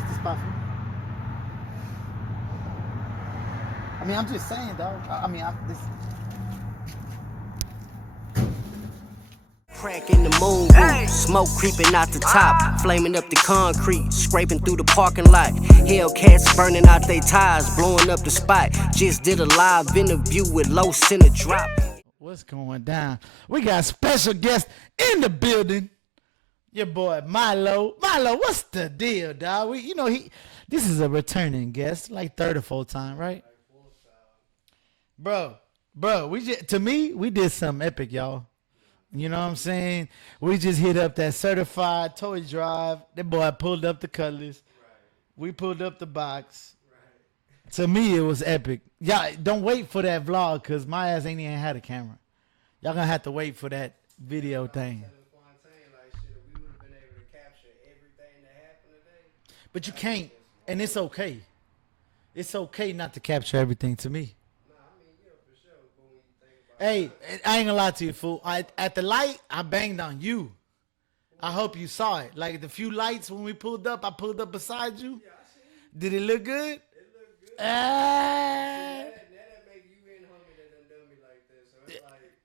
missed the spot. I mean, I'm just saying, dog. This. Crack in the moon roof, smoke creeping out the top, flaming up the concrete, scraping through the parking lot. Hellcats burning out they tires, blowing up the spot. Just did a live interview with Los in the drop. What's going down? We got special guest in the building. Your boy MILO. MILO, what's the deal, dog? This is a returning guest, like third or fourth time, right? Bro, we did something epic, y'all. You know what I'm saying? We just hit up that certified toy drive. That boy pulled up the CUTLASS. We pulled up the box. To me, it was epic. Y'all, don't wait for that vlog because my ass ain't even had a camera. Y'all gonna have to wait for that video thing. But you can't, and it's okay. It's okay not to capture everything to me. Hey, I ain't gonna lie to you, fool. At the light, I banged on you. I hope you saw it. Like the few lights when we pulled up, I pulled up beside you. Did it look good? It looked good.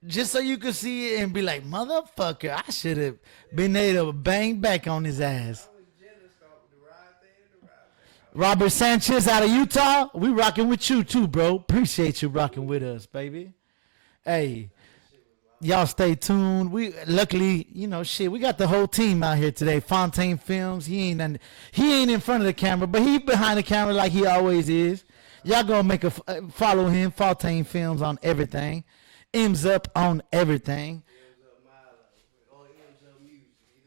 Just so you could see it and be like, motherfucker, I should have been able to bang back on his ass. Robert Sanchez out of Utah, we rocking with you too, bro. Appreciate you rocking with us, baby. Hey, y'all stay tuned. Luckily, we got the whole team out here today. Fontaine Films, he ain't in front of the camera, but he behind the camera like he always is. Y'all gonna follow him, Fontaine Films on everything. MsUP on everything.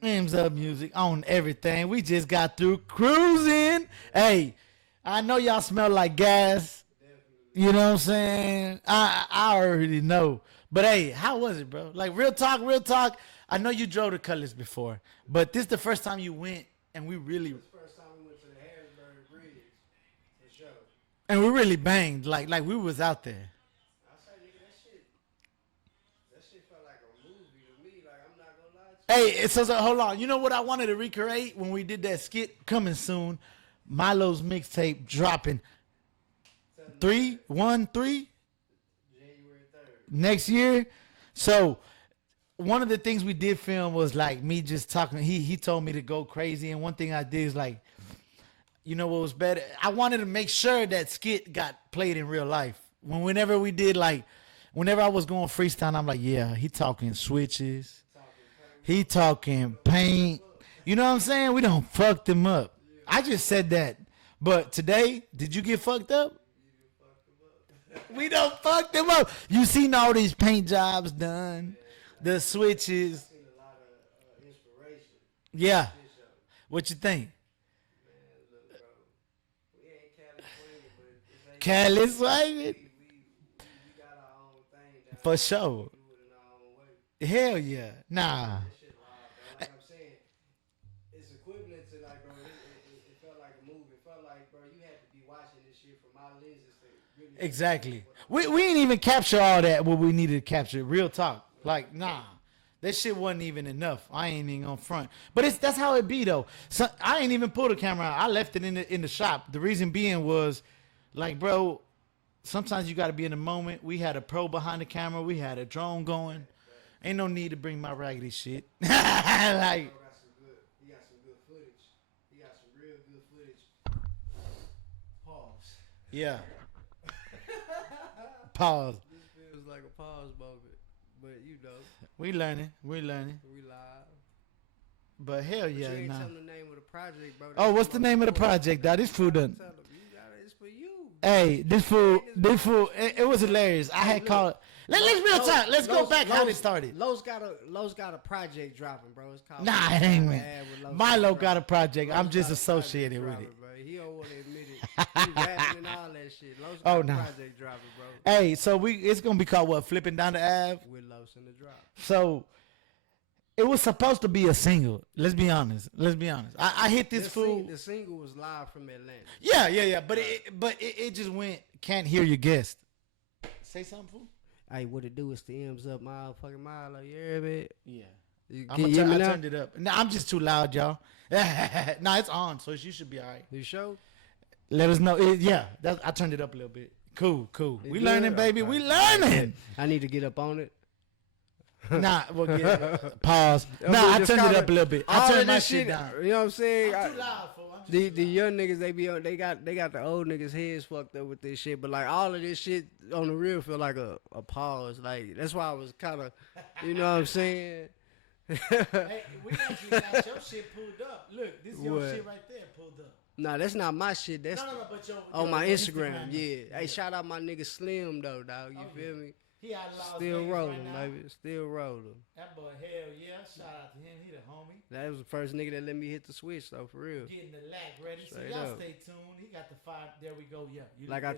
MsUP Music on everything. We just got through cruising. Hey, I know y'all smell like gas. You know what I'm saying? I already know. But hey, how was it, bro? Like real talk. I know you drove the CUTLASS before, but this is the first time you went, and we really. This first time we went to the Harrisburg Bridge for sure. And we really banged, like we was out there. I say, nigga, that shit felt like a movie to me. Like I'm not gonna lie to you. Hey, so hold on. You know what I wanted to recreate when we did that skit? Coming soon, Milo's mixtape dropping. 3 January 3rd next year. So one of the things we did film was like me just talking. He told me to go crazy, and one thing I did is like, you know what was better? I wanted to make sure that skit got played in real life. Whenever I was going freestyle, I'm like, yeah, he talking switches, he talking paint. You know what I'm saying? We don't fuck them up. I just said that. But today, did you get fucked up? We don't fuck them up. You seen all these paint jobs done, the switches. I've seen a lot of inspiration. Yeah. What you think? Man, look, bro. We ain't California, but Cali's swinging. We got our own thing. For sure. We do it in our own way. Hell yeah. Nah. That shit live, bro. Like I'm saying, it's equivalent to like, bro. It felt like a movie. It felt like, bro, you had to be watching this shit from my lenses to really. Exactly. We ain't even capture all that what we needed to capture. Real talk. Like, nah. That shit wasn't even enough. I ain't even on front. But that's how it be though. So I ain't even pulled the camera out. I left it in the shop. The reason being was like, bro, sometimes you gotta be in the moment. We had a pro behind the camera, we had a drone going. Ain't no need to bring my raggedy shit. Like He got some good footage. He got some real good footage. Pause. yeah. Pause. This feels like a pause moment. But you know. We learning. We live. But hell yeah, you ain't nah. tell them the name of the project, bro. Oh, what's the name of the project, dog? This fool done. Tell them. It's for you. Hey, this fool, it was hilarious. I had called. Let's real talk. Let's go back how it started. Lowe's got a project dropping, bro. It's called. Nah, it ain't man. MILO got a project. I'm just associated with it. Bro. He don't want to admit it. He rapping and all that shit. Lowe's Oh, got nah. a project dropping, bro. Hey, so it's gonna be called what? Flipping down the Ave. With Lowe's in the drop. So it was supposed to be a single. Let's be honest. I hit this fool. The single was live from Atlanta. Yeah. But it just went. Can't hear your guest. Say something, fool. Hey, what it do is the MsUP motherfucking MILO. You hear me? Yeah. Can you hear me I now? turned it up. No, I'm just too loud, y'all. Nah, it's on, so you should be all right. You sure? Let us know. I turned it up a little bit. Cool. It We good? learning, baby. Okay. We learning. I need to get up on it. Nah, we'll get pause. I Nah, mean, I just turned it kinda- up a little bit. all I of turned my this shit down. You know what I'm saying? I'm too loud, fool. I'm just The too loud. young niggas they got the old niggas heads fucked up with this shit, but like all of this shit on the real feel like a pause. Like that's why I was kind of, you know what I'm saying? Hey, we actually got your shit pulled up. Look, this is your What? shit right there pulled up. Nah, that's not my shit. That's No, but your on my your Instagram. Yeah. is- Hey, shout out my nigga Slim though, dog. You feel me? He out of Las Still Vegas rolling, right now. baby. Still rolling. That boy, hell yeah. Shout out to him. He the homie. That was the first nigga that let me hit the switch though, for real. Getting the lack ready. Straight so y'all up. stay tuned. He got the 5. There we go. Yeah. You Like I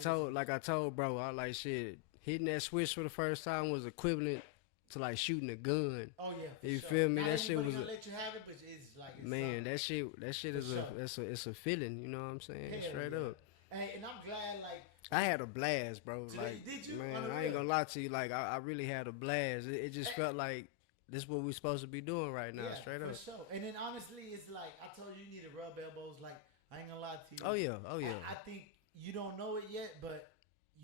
told bro, I like shit. Hitting that switch for the first time was equivalent to like shooting a gun. Oh yeah. For You sure. feel me? Not That shit everybody was gonna let you have it, but it's like it's man. something. That shit is sure. it's a feeling. You know what I'm saying? Hell Straight yeah. up. Hey, and I'm glad like I had a blast, bro. Did- Like, did you? man, Unreal. I ain't gonna lie to you. Like, I really had a blast. It just felt like this what we supposed to be doing right now. yeah, Straight for up. sure. And then honestly, it's like I told you need to rub elbows. Like I ain't gonna lie to you. Oh yeah. Oh yeah. I think you don't know it yet, but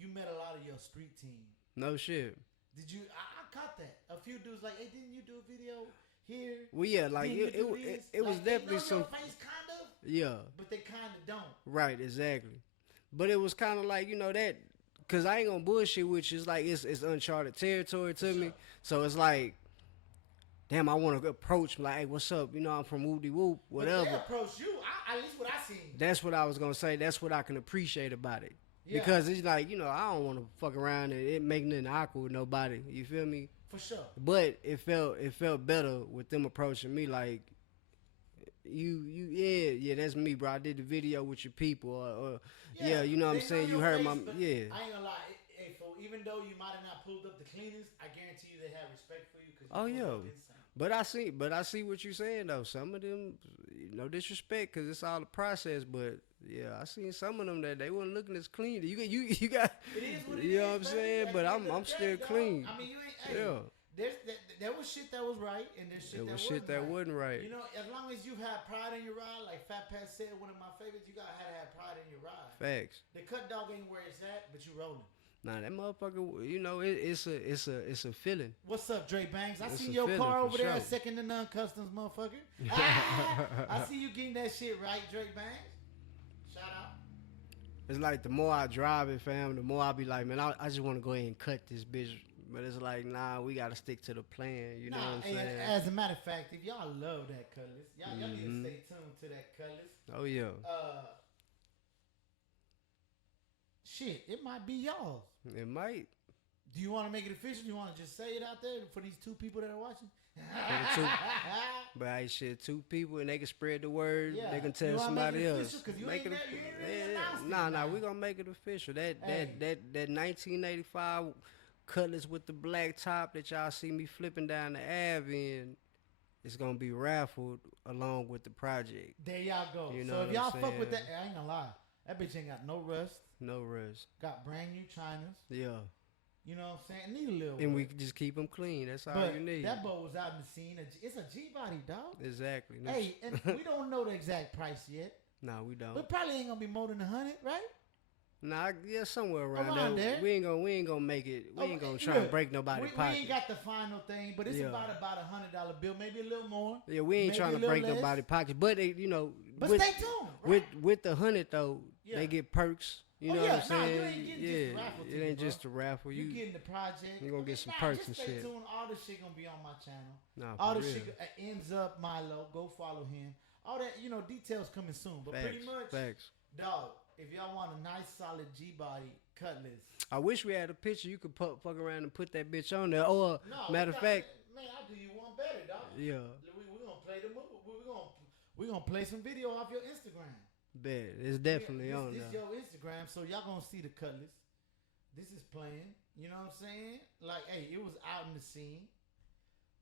you met a lot of your street team. No shit. Did you? I caught that. A few dudes like, hey, didn't you do a video here? Well, yeah. Like Didn't you do it this?" was Like, they definitely know some. your face, kind of, Yeah. but they kind of don't. Right. Exactly. But it was kind of like, you know, that, cause I ain't gonna bullshit with you. It's like it's uncharted territory to me. So it's like, damn, I want to approach like, hey, what's up? You know, I'm from Woody Whoop, But they whatever. approach you. At least what I seen. That's what I was gonna say. That's what I can appreciate about it. Yeah. Because it's like, you know, I don't want to fuck around and it make nothing awkward with nobody. You feel me? For sure. But it felt better with them approaching me like, yeah, that's me, bro. I did the video with your people, or yeah, you know what I'm they saying. your You heard face, my but yeah. I ain't gonna lie. Hey, for even though you might have not pulled up the cleanest, I guarantee you they have respect for you. Cause Oh, you yeah. pulled up insane. But I see what you're saying though. Some of them, no disrespect, cause it's all a process. But yeah, I seen some of them that they weren't looking as clean. You got, It is what it you know is, what I'm baby. saying. At But the I'm end of the still day, dog, clean. I mean, you ain't. Hey, Yeah. There was shit that was right, and there's shit There that was wasn't shit that right. wasn't right. You know, as long as you have pride in your ride, like Fat Pat said, one of my favorites, you gotta have pride in your ride. Facts. The cut dog ain't where it's at, but you rolling. Nah, that motherfucker. You know, it's a feeling. What's up, Dre Banks? I It's see a your feeling, car for over there, sure. second to none customs, motherfucker. I see you getting that shit right, Drake Banks. Shout out. It's like the more I drive it, fam, the more I be like, man, I just want to go ahead and cut this bitch. But it's like, nah, we got to stick to the plan. You know what I'm hey, saying? as a matter of fact, if y'all love that Cutlass, y'all need Mm-hmm. to stay tuned to that Cutlass. Oh, yeah. Shit, it might be y'all. It might. Do you want to make it official? Do you want to just say it out there for these 2 people that are watching? For the two. But hey, shit, 2 people and they can spread the word. Yeah. They can You tell wanna somebody make it else. official? 'Cause you Make ain't it. never- you ain't really announced it Nah, now. we gonna make it official. That Hey. that 1985 Cutlass with the black top that y'all see me flipping down the Ave in, it's gonna be raffled along with the project. There y'all go. You know So if what y'all I'm fuck with that, saying? I ain't gonna lie. That bitch ain't got no rust. No rush. Got brand new Chinas. Yeah. You know what I'm saying? Need a little And we work. can just keep them clean. That's all But you need. that boat was out in the scene. It's a G body, dog. Exactly. Hey, and we don't know the exact price yet. Nah, we don't. But probably ain't gonna be more than 100, right? Nah, yeah, somewhere around, Around there. there. We ain't gonna make it. We ain't gonna try Look, to break nobody's we pocket. ain't got the final thing, but it's Yeah. about $100 bill, maybe a little more. Yeah, we ain't maybe trying a to little break less. nobody's pocket. But they, you know, But with, stay tuned, right? with the 100 though, Yeah. they get perks. You Oh, know yeah, what I'm nah, you saying? ain't getting yeah, just a raffle it ticket, ain't bro. just a raffle. You getting the project. you gonna get some Nah, perks just and stay shit. tuned. All this shit gonna be on my channel. Nah, All for this real. shit at MsUP, MILO. Go follow him. All that, details coming soon. But pretty much, Facts. dog, if y'all want a nice solid G body Cutlass. I wish we had a picture you could fuck around and put that bitch on there. Or No, matter of fact, man, I'll do you one better, dog. yeah, We gonna play the movie. We gonna play some video off your Instagram. bet it's definitely this, on this there. your Instagram, so y'all gonna see the Cutlass. This is playing. You know what I'm saying? Like, hey, it was out in the scene.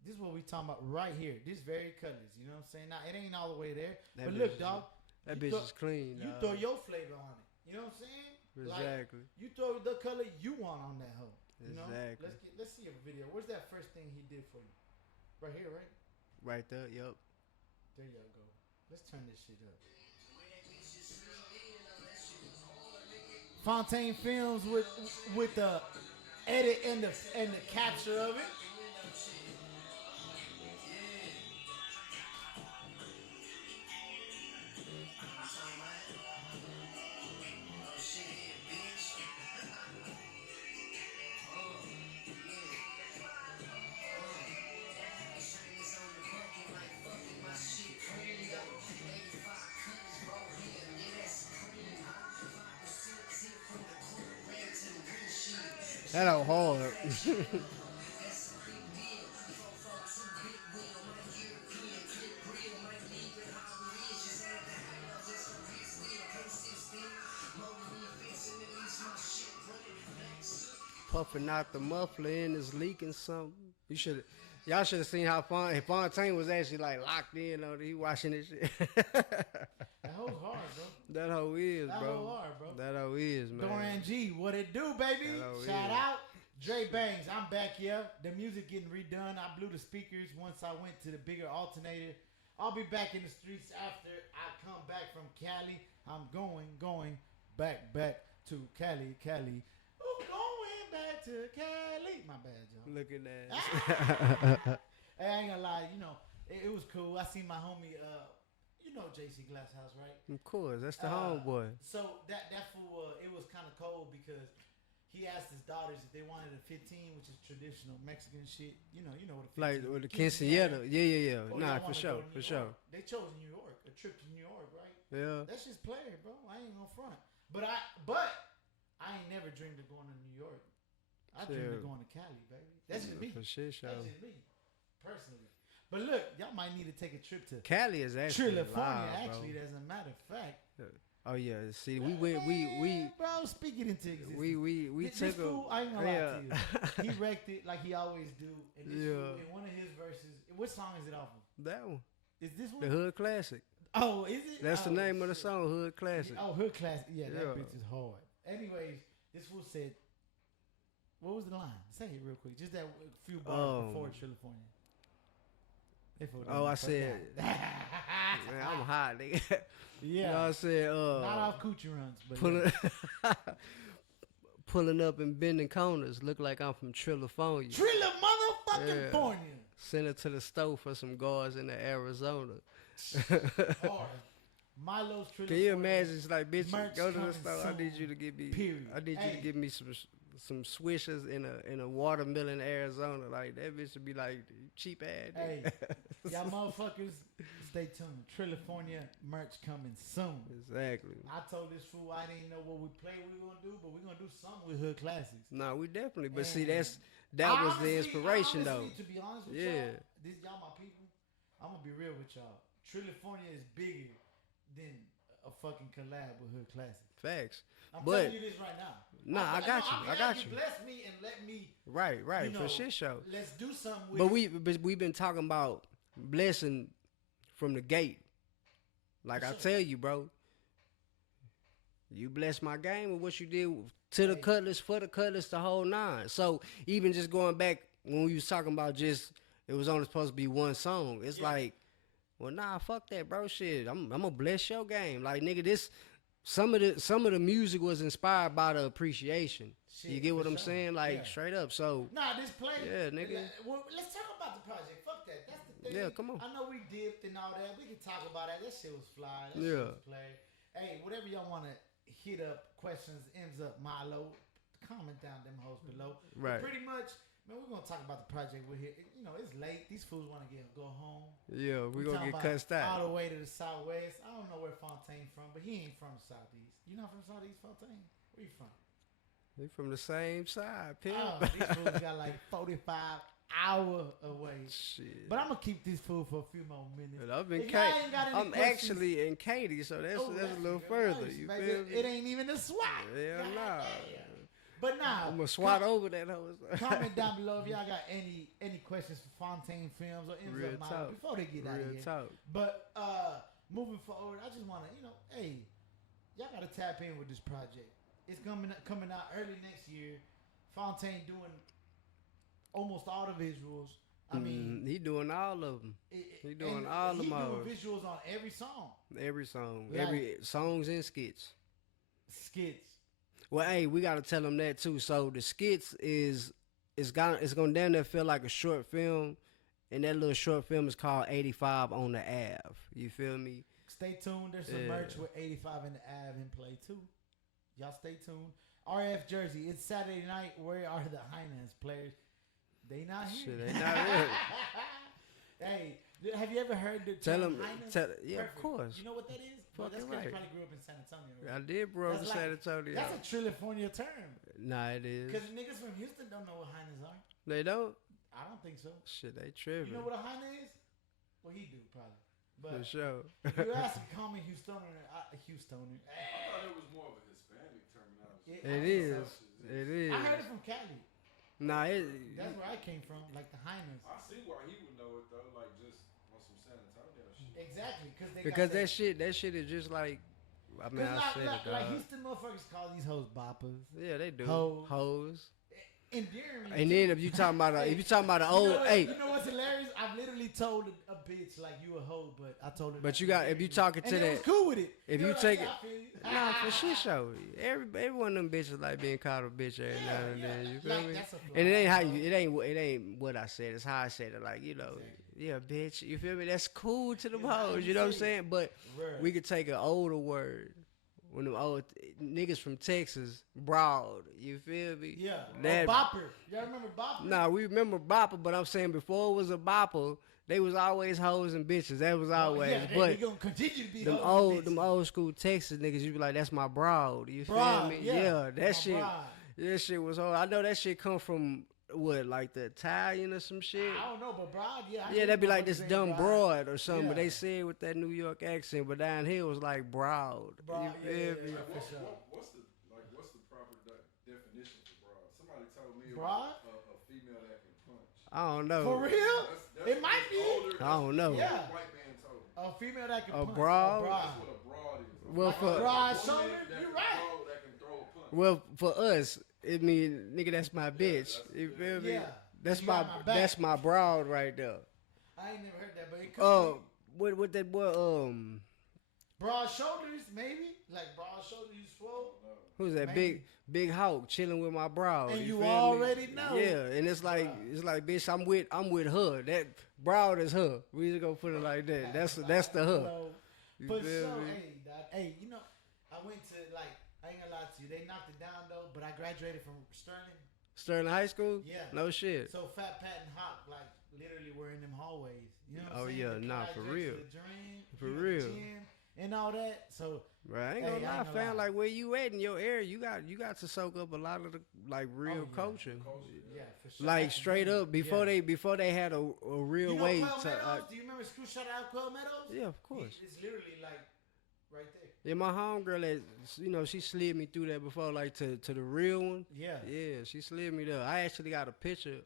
This is what we talking about right here. This very Cutlass. You know what I'm saying? Now it ain't all the way there, That but bitch look, is- dog. That you bitch throw- is clean. You dog. throw your flavor on it. You know what I'm saying? Exactly. Like, you throw the color you want on that hoe. You know? Exactly. Let's see a video. Where's that first thing he did for you? Right here, right? Right there. Yep. There y'all go. Let's turn this shit up. Fontaine Films with the edit and the capture of it. That out hard. Puffing out the muffler and it's leaking something. Y'all should have seen how Fontaine was actually like locked in on it. He watching this shit. That whole hard, bro. That hoe is, That bro. whole hard, bro. That hoe is, man. Doran G, what it do, baby? Shout out. Dre Bangs, I'm back here. The music getting redone. I blew the speakers once I went to the bigger alternator. I'll be back in the streets after I come back from Cali. I'm going back to Cali. I'm going back to Cali. My bad, y'all. Look at that. Hey, I ain't gonna lie, you know, it was cool. I seen my homie, you know JC Glasshouse, right? Of course, that's the homeboy. So that fool, it was kind of cold because he asked his daughters if they wanted a 15, which is traditional Mexican shit. You know what a 15 Like with the quinceañera. Yeah. Oh, Nah, y'all for wanna sure, go to New for sure. York. They chose New York, a trip to New York, right? Yeah. That's just player, bro. I ain't gonna front. But I ain't never dreamed of going to New York. I dreamed of going to Cali, baby. That's just me. For shit show. That's just me, personally. But look, y'all might need to take a trip to Cali is actually California. live, Actually, bro. as a matter of fact. Oh yeah, see, we went, we bro, speak it into existence. we This took fool, a I ain't gonna lie to you. He wrecked it like he always do. And this fool, in one of his verses, what song is it off of? that one, Is this one? the Hood Classic. Oh, is it? That's the Oh, name of the shit. song, Hood Classic. Oh, Hood Classic. Yeah, that Yeah. bitch is hard. Anyways, this fool said, what was the line? Say it real quick. Just that few bars before California. Oh, I said, man, I'm hot, nigga. Yeah. You know, I said, not off coochie runs, but pulling up and bending corners, look like I'm from California. Trilla motherfucking Fornia. Send it to the stove for some guards in the Arizona. Hard. Milo's Trilla. Can you imagine? It's like, bitch, Merch go to the coming store. I need you to give me. Period. I need you to give me some swishers in a watermelon Arizona. Like that bitch would be like cheap ass. Hey, y'all motherfuckers, stay tuned. California merch coming soon. Exactly. I told this fool I didn't know what we were gonna do, but we're gonna do something with Hood Classics. No, we definitely. But see, And that was honestly, the inspiration though. To be honest with Yeah. y'all, y'all my people. I'm gonna be real with y'all. California is bigger than a fucking collab with Hood Classics. Facts. I'm But telling you this right now. Nah, I got you. I got you. Bless me and let me. Right, you know, for shit show. Let's do something with. But we've been talking about blessing from the gate. Like I tell you, bro, you blessed my game with what you did to the Cutlass, for the Cutlass, the whole nine. So even just going back when we was talking about just it was only supposed to be one song. It's like, well, nah, fuck that, bro. Shit, I'm gonna bless your game. Like nigga, this. Some of the music was inspired by the appreciation. Shit, you get what I'm sure. saying? Like Yeah. straight up. So Nah, this play. Yeah, nigga. Well, let's talk about the project. Fuck that. That's the thing. Yeah, come on. I know we dipped and all that. We can talk about that. That shit was fly. That Yeah. shit was play. Hey, whatever y'all want to hit up, questions, MsUP, MILO, comment down them hoes below. Right. But pretty much, man, we're gonna talk about the project. We're here. You know, it's late. These fools want to go home. yeah, we gonna talking get about cussed out. all the way to the southwest. I don't know where Fontaine from, but he ain't from the southeast. You not from southeast, Fontaine? Where you from? They from the same side, pimp. Oh, these fools got like 45 hours away. Shit. But I'm gonna keep this fool for a few more minutes. But I'm in If y'all Katy. ain't got any I'm questions- actually in Katy, so that's Oh, a little even further. nice, You baby. feel me? It ain't even a swat. Hell God nah. damn. But nah, I'm gonna swat over that hoe. comment down below if y'all got any questions for Fontaine Films or Real MsUP talk. before they get out of Real here. talk. But moving forward, I just wanna, hey, y'all gotta tap in with this project. It's coming out early next year. Fontaine doing almost all the visuals. I mean, he doing all of them. He doing all the He modes. doing visuals on every song, Every song, Like- every songs and skits. skits. Well, hey, we gotta tell them that too. So the skits it's gonna damn near feel like a short film, and that little short film is called 85 on the AVE. You feel me? Stay tuned. There's some Yeah. merch with 85 in the AVE in play too. Y'all stay tuned. RF Jersey. It's Saturday night. Where are the Heinz players? They not here. Shit, they not real. Hey, have you ever heard the Tell term them- Heinz? tell- yeah, of Perfect. course. You know what that is? Well, that's Fucking because you right. probably grew up in San Antonio. Right? I did, bro. That's To like- San Antonio. That's a California term. Nah, it is. Because niggas from Houston don't know what Heinz are. They don't. I don't think so. Shit, they You tripping. know what a Heinz is? Well, he do probably. For But sure. if you ask a common Houstoner, Houstoner. I thought it was more of a Hispanic terminology. It is. It is. I heard it from Cali. Nah, it. That's where I came from, like the Heinz. I see why he would know it though, like just on some San Antonio shit. Exactly, they Because got that shit is just like. I mean, I said it, like dog. Houston motherfuckers call these hoes boppers. Yeah, they do. Hoes. Hoes. Endearing. And then if you talking about the old, hey, you know what's hilarious? I've literally told a bitch like you a hoe, but I told her. but you got if you talking and to they was that, cool with it. if They you were take like, it- "Yeah, I feel you." nah, for shit show. Every one of them bitches like being called a bitch every now and then. You feel Like, me? that's a And it ain't how flaw. you. It ain't what I said. It's how I said it. Like yeah, bitch. You feel me? That's cool to them Yeah, how hoes. you You know what I'm say it. saying? But Right. we could take an older word. When them old niggas from Texas, broad. You feel me? Yeah, That bopper. Y'all remember bopper? Nah, we remember bopper, but I'm saying before it was a bopper, they was always hoes and bitches. That was always. Yeah, they but gonna continue to be them hoes and them bitches. old school Texas niggas, you be like, that's my broad. You Broad, feel me? yeah. My that shit. broad. That shit was hard. I know that shit come from what, like the Italian or some shit. I don't know, but broad, yeah. I Yeah, hear that'd be like motherfuckers this say dumb broad or something, but Yeah. they say it with that New York accent. But down here it was like broad. Broad, you yeah, feel yeah, me? yeah. Like, For sure. what's the proper definition for broad? Somebody told me it Broad? was a female that can punch. I don't know. For real? That's It might be. older, I don't know. Yeah. White man told me. A female that can A punch. broad? A That's what a broad is. Well, Like a for broad Woman shoulder? that You can right. throw- that can throw a punch. well, for us, it mean nigga, that's my bitch. You feel me? Yeah. That's You got my back. that's my broad right there. I ain't never heard that, but it could What that boy broad shoulders, maybe like broad shoulders. You swole. who's that Maybe. big Hawk chilling with my broad? And you feel me? already know. Yeah, and it's like bitch, I'm with her. That broad is her. We just gonna put it like that. That's the her. So, You for feel sure, me? hey, you know, I went to like I ain't gonna lie to you. They knocked it down though, but I graduated from Sterling. Sterling High School? Yeah. No shit. So Fat Pat and Hawk like literally were in them hallways. You know what I'm Oh, saying? yeah, The nah, guy for drinks real. to the dream, For you know, real. the gym and all that. So Right, I ain't Hey, gonna I lie, ain't gonna fam. lie. Like where you at in your area, you got to soak up a lot of the like real Oh, yeah. culture. yeah, for sure. Like That's the straight thing. up before Yeah. they had a real You know way Quail to. Meadows? Do you remember Screw Shut Out Quail Meadows? Yeah, of course. It's literally like right there. Yeah, my homegirl, she slid me through that before, like to the real one. Yeah. Yeah, she slid me there. I actually got a picture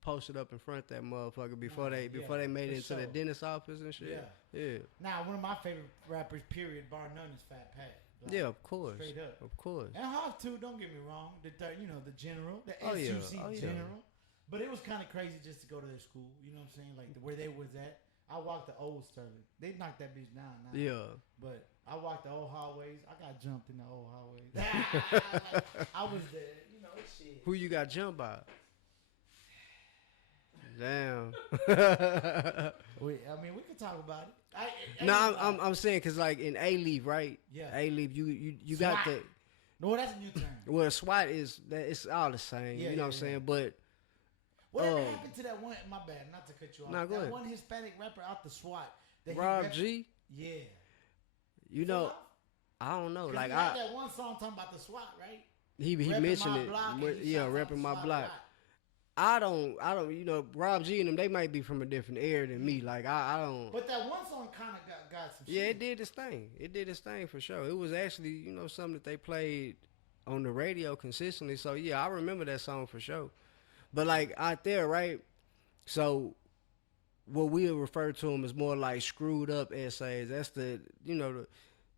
posted up in front of that motherfucker before they made for it into the sure. dentist office and shit. Yeah. Now, one of my favorite rappers, period, bar none, is Fat Pat. Like, Yeah, of course. Straight up. Of course. And Hawk too. Don't get me wrong. The the general, the Oh, yeah. SUC Oh, yeah. general. But it was kind of crazy just to go to their school. You know what I'm saying? Like where they was at. I walked the old Sterling. They knocked that bitch down now. Yeah. But I walked the old hallways. I got jumped in the old hallways. Like, I was there. You know shit. Who you got jumped by? Damn. I mean, we could talk about it. No, I'm saying because like in A-Leaf, right? Yeah. A-Leaf, you SWAT. got the No, that's a new term. well, SWAT is that it's all the same. Yeah, you know yeah, what I'm saying? yeah. But Whatever happened to that one? My bad, not to cut you off. Nah, go that ahead. one Hispanic rapper out the SWAT. That he Rob rep- G, Yeah. you know, I don't know. 'Cause Like he had I that one song talking about the SWAT, right? he Repping mentioned my it. block and But, he yeah, shouts out repping the my SWAT a block. lot. I don't. You know, Rob G and them, they might be from a different area than me. Like I don't. But that one song kind of got some Yeah, shit. it did its thing. It did its thing for sure. It was actually, something that they played on the radio consistently. So yeah, I remember that song for sure. But like out there, right? So what we'll refer to them as more like screwed up essays. That's the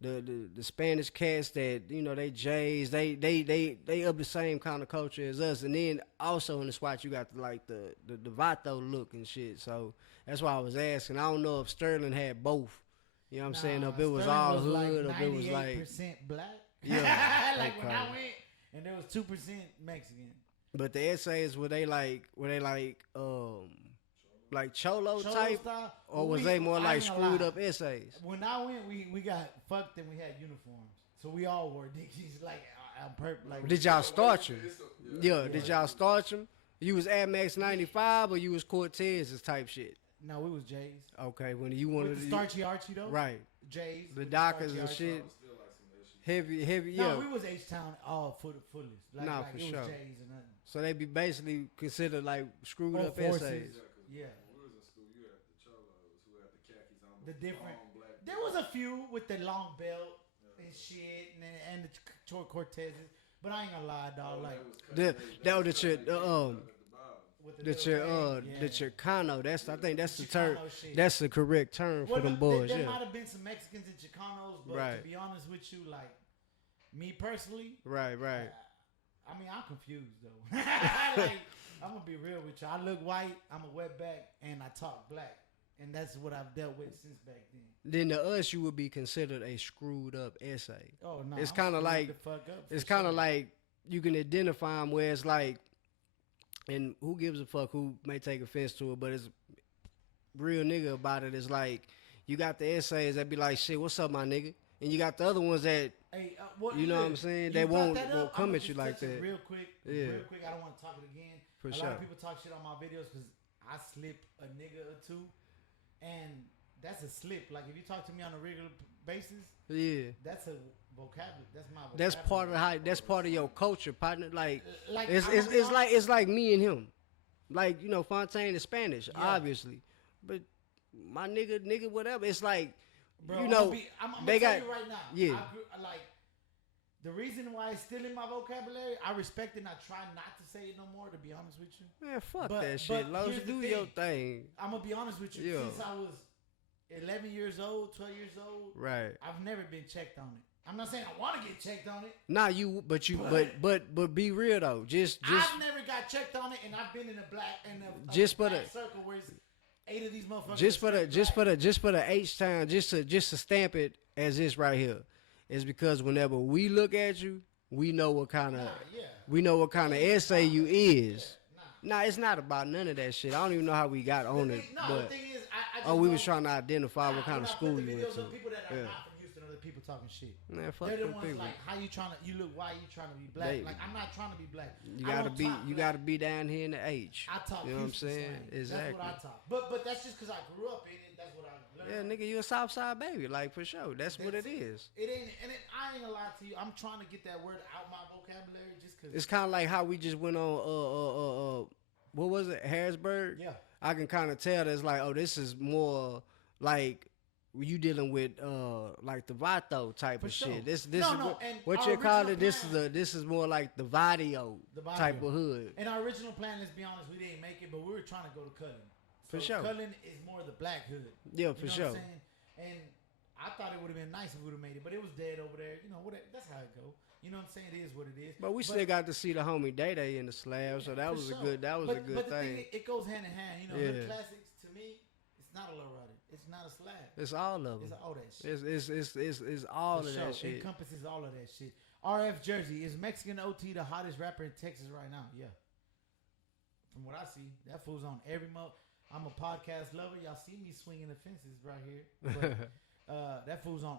the Spanish cats that they Jays, they of the same kind of culture as us, and then also in the SWAT you got the Vato look and shit. So that's why I was asking. I don't know if Sterling had both. You know what I'm saying? If it was Sterling all was hood, like if it was like 98% black. Yeah, like when I okay. went, and there was 2% Mexican. But the essays were they like cholo type, style? or Well, was we- they more I like ain't gonna screwed lie. up essays? When I went, we got fucked and we had uniforms, so we all wore Dickies. Like on purpose. Like Did y'all starch them? It's Yeah, did y'all starch them? You was Air Max 95 or you was Cortez's type shit? no, we was J's. Okay, when you wanted With the starchy Archie though. right, J's. the with Dockers starchy and Archie. shit, still like some issues. heavy, No, yeah. we was H-Town all fullest. Like, Nah, like for it sure. was J's and nothing. So they be basically considered like screwed Or up forces. essays. Yeah. When we was in school, you had the cholos who had the khakis on. The different. long black There was a few with the long belt and shit, and the short Cortezes. But I ain't gonna lie, dog. Like That was the shit. with The little thing, the Chicano. I think that's the term. Chicano shit. That's the correct term for Well, them no, boys. there Yeah. might have been some Mexicans and Chicanos, but Right. to be honest with you, like me personally, Right. I mean, I'm confused though. Like, I'm gonna be real with you. I look white, I'm a wetback, and I talk black, and that's what I've dealt with since back then. Then to us, you would be considered a screwed up essay. Oh no, It's I'm kinda screwed like- the fuck up for It's kind of sure. like you can identify them where it's like, and who gives a fuck who may take offense to it, but it's real nigga about it. It's like you got the essays that be like, shit, what's up, my nigga? And you got the other ones that, Hey, what, you know what I'm look, saying? you They brought won't- that won't up. come I'ma at you just like touch it that. Real quick, Yeah. real quick. I don't want to talk it again. For a lot sure. of people talk shit on my videos because I slip a nigga or two, and that's a slip. Like if you talk to me on a regular basis, yeah, that's a vocabulary. That's my vocabulary. that's part of how. That's part of your culture, partner. Like Like, it's I'm gonna be honest- it's like me and him. Like Fontaine is Spanish, obviously, but my nigga, whatever. It's like Bro, you I'm know gonna be, I'm they gonna got tell you right now. yeah. like the reason why it's still in my vocabulary, I respect it and I try not to say it no more. To be honest with you, Man, fuck But- that shit. but Long as here's you the do your thing. thing. I'm gonna be honest with you. Yeah. Since I was 11 years old, 12 years old, Right. I've never been checked on it. I'm not saying I want to get checked on it. Nah, but be real though. Just I've never got checked on it, and I've been in a Just for black the- circle where it's 8 of these motherfuckers. just for the black. just for the H time, just to stamp it as this right here. Is because whenever we look at you, we know what kind of essay you is. Nah, it's not about none of that shit. I don't even know how we got on it, The but thing is, I just we know- was trying to identify what kind when of I put school the you videos went to. of people that are Yeah. not from Houston, other people talking shit. Man, fuck They're the them ones people. like, how you trying to? You look white. You trying to be black? They- like I'm not trying to be black. You I gotta don't be talk you black. gotta be down here in the H. I talk. You know what I'm Houston saying? slang. Exactly. That's what I talk. But that's just because I grew up in it. That's what I Yeah, learned. nigga, you a Southside baby, like for sure. That's what it is. It ain't, I ain't gonna lie to you. I'm trying to get that word out my vocabulary just because. It's kind of like how we just went on what was it, Harrisburg? Yeah. I can kind of tell that's like, oh, this is more like you dealing with like the Vato type For of sure. shit. This No, is no, and what our you call original it. This plan- is this is more like the Vadio The Vadio. type of hood. And our original plan, let's be honest, we didn't make it, but we were trying to go to Cullen. For sure. Cullen is more the black hood. Yeah, You for know sure. What I'm saying? And I thought it would have been nice if we would have made it, but it was dead over there. You know, that's how it go. You know what I'm saying? It is what it is. But we still got to see the homie Day Day in the slab, so that For was sure. a good but thing. the thing, it goes hand in hand. You know, Yeah. the classics to me, it's not a low rider. It's not a slab. It's all of It's them. all that shit. It's all For of sure. that shit. It encompasses all of that shit. RF Jersey is Mexican OT the hottest rapper in Texas right now. Yeah. From what I see, that fool's on every mo. I'm a podcast lover. Y'all see me swinging the fences right here. But that fool's on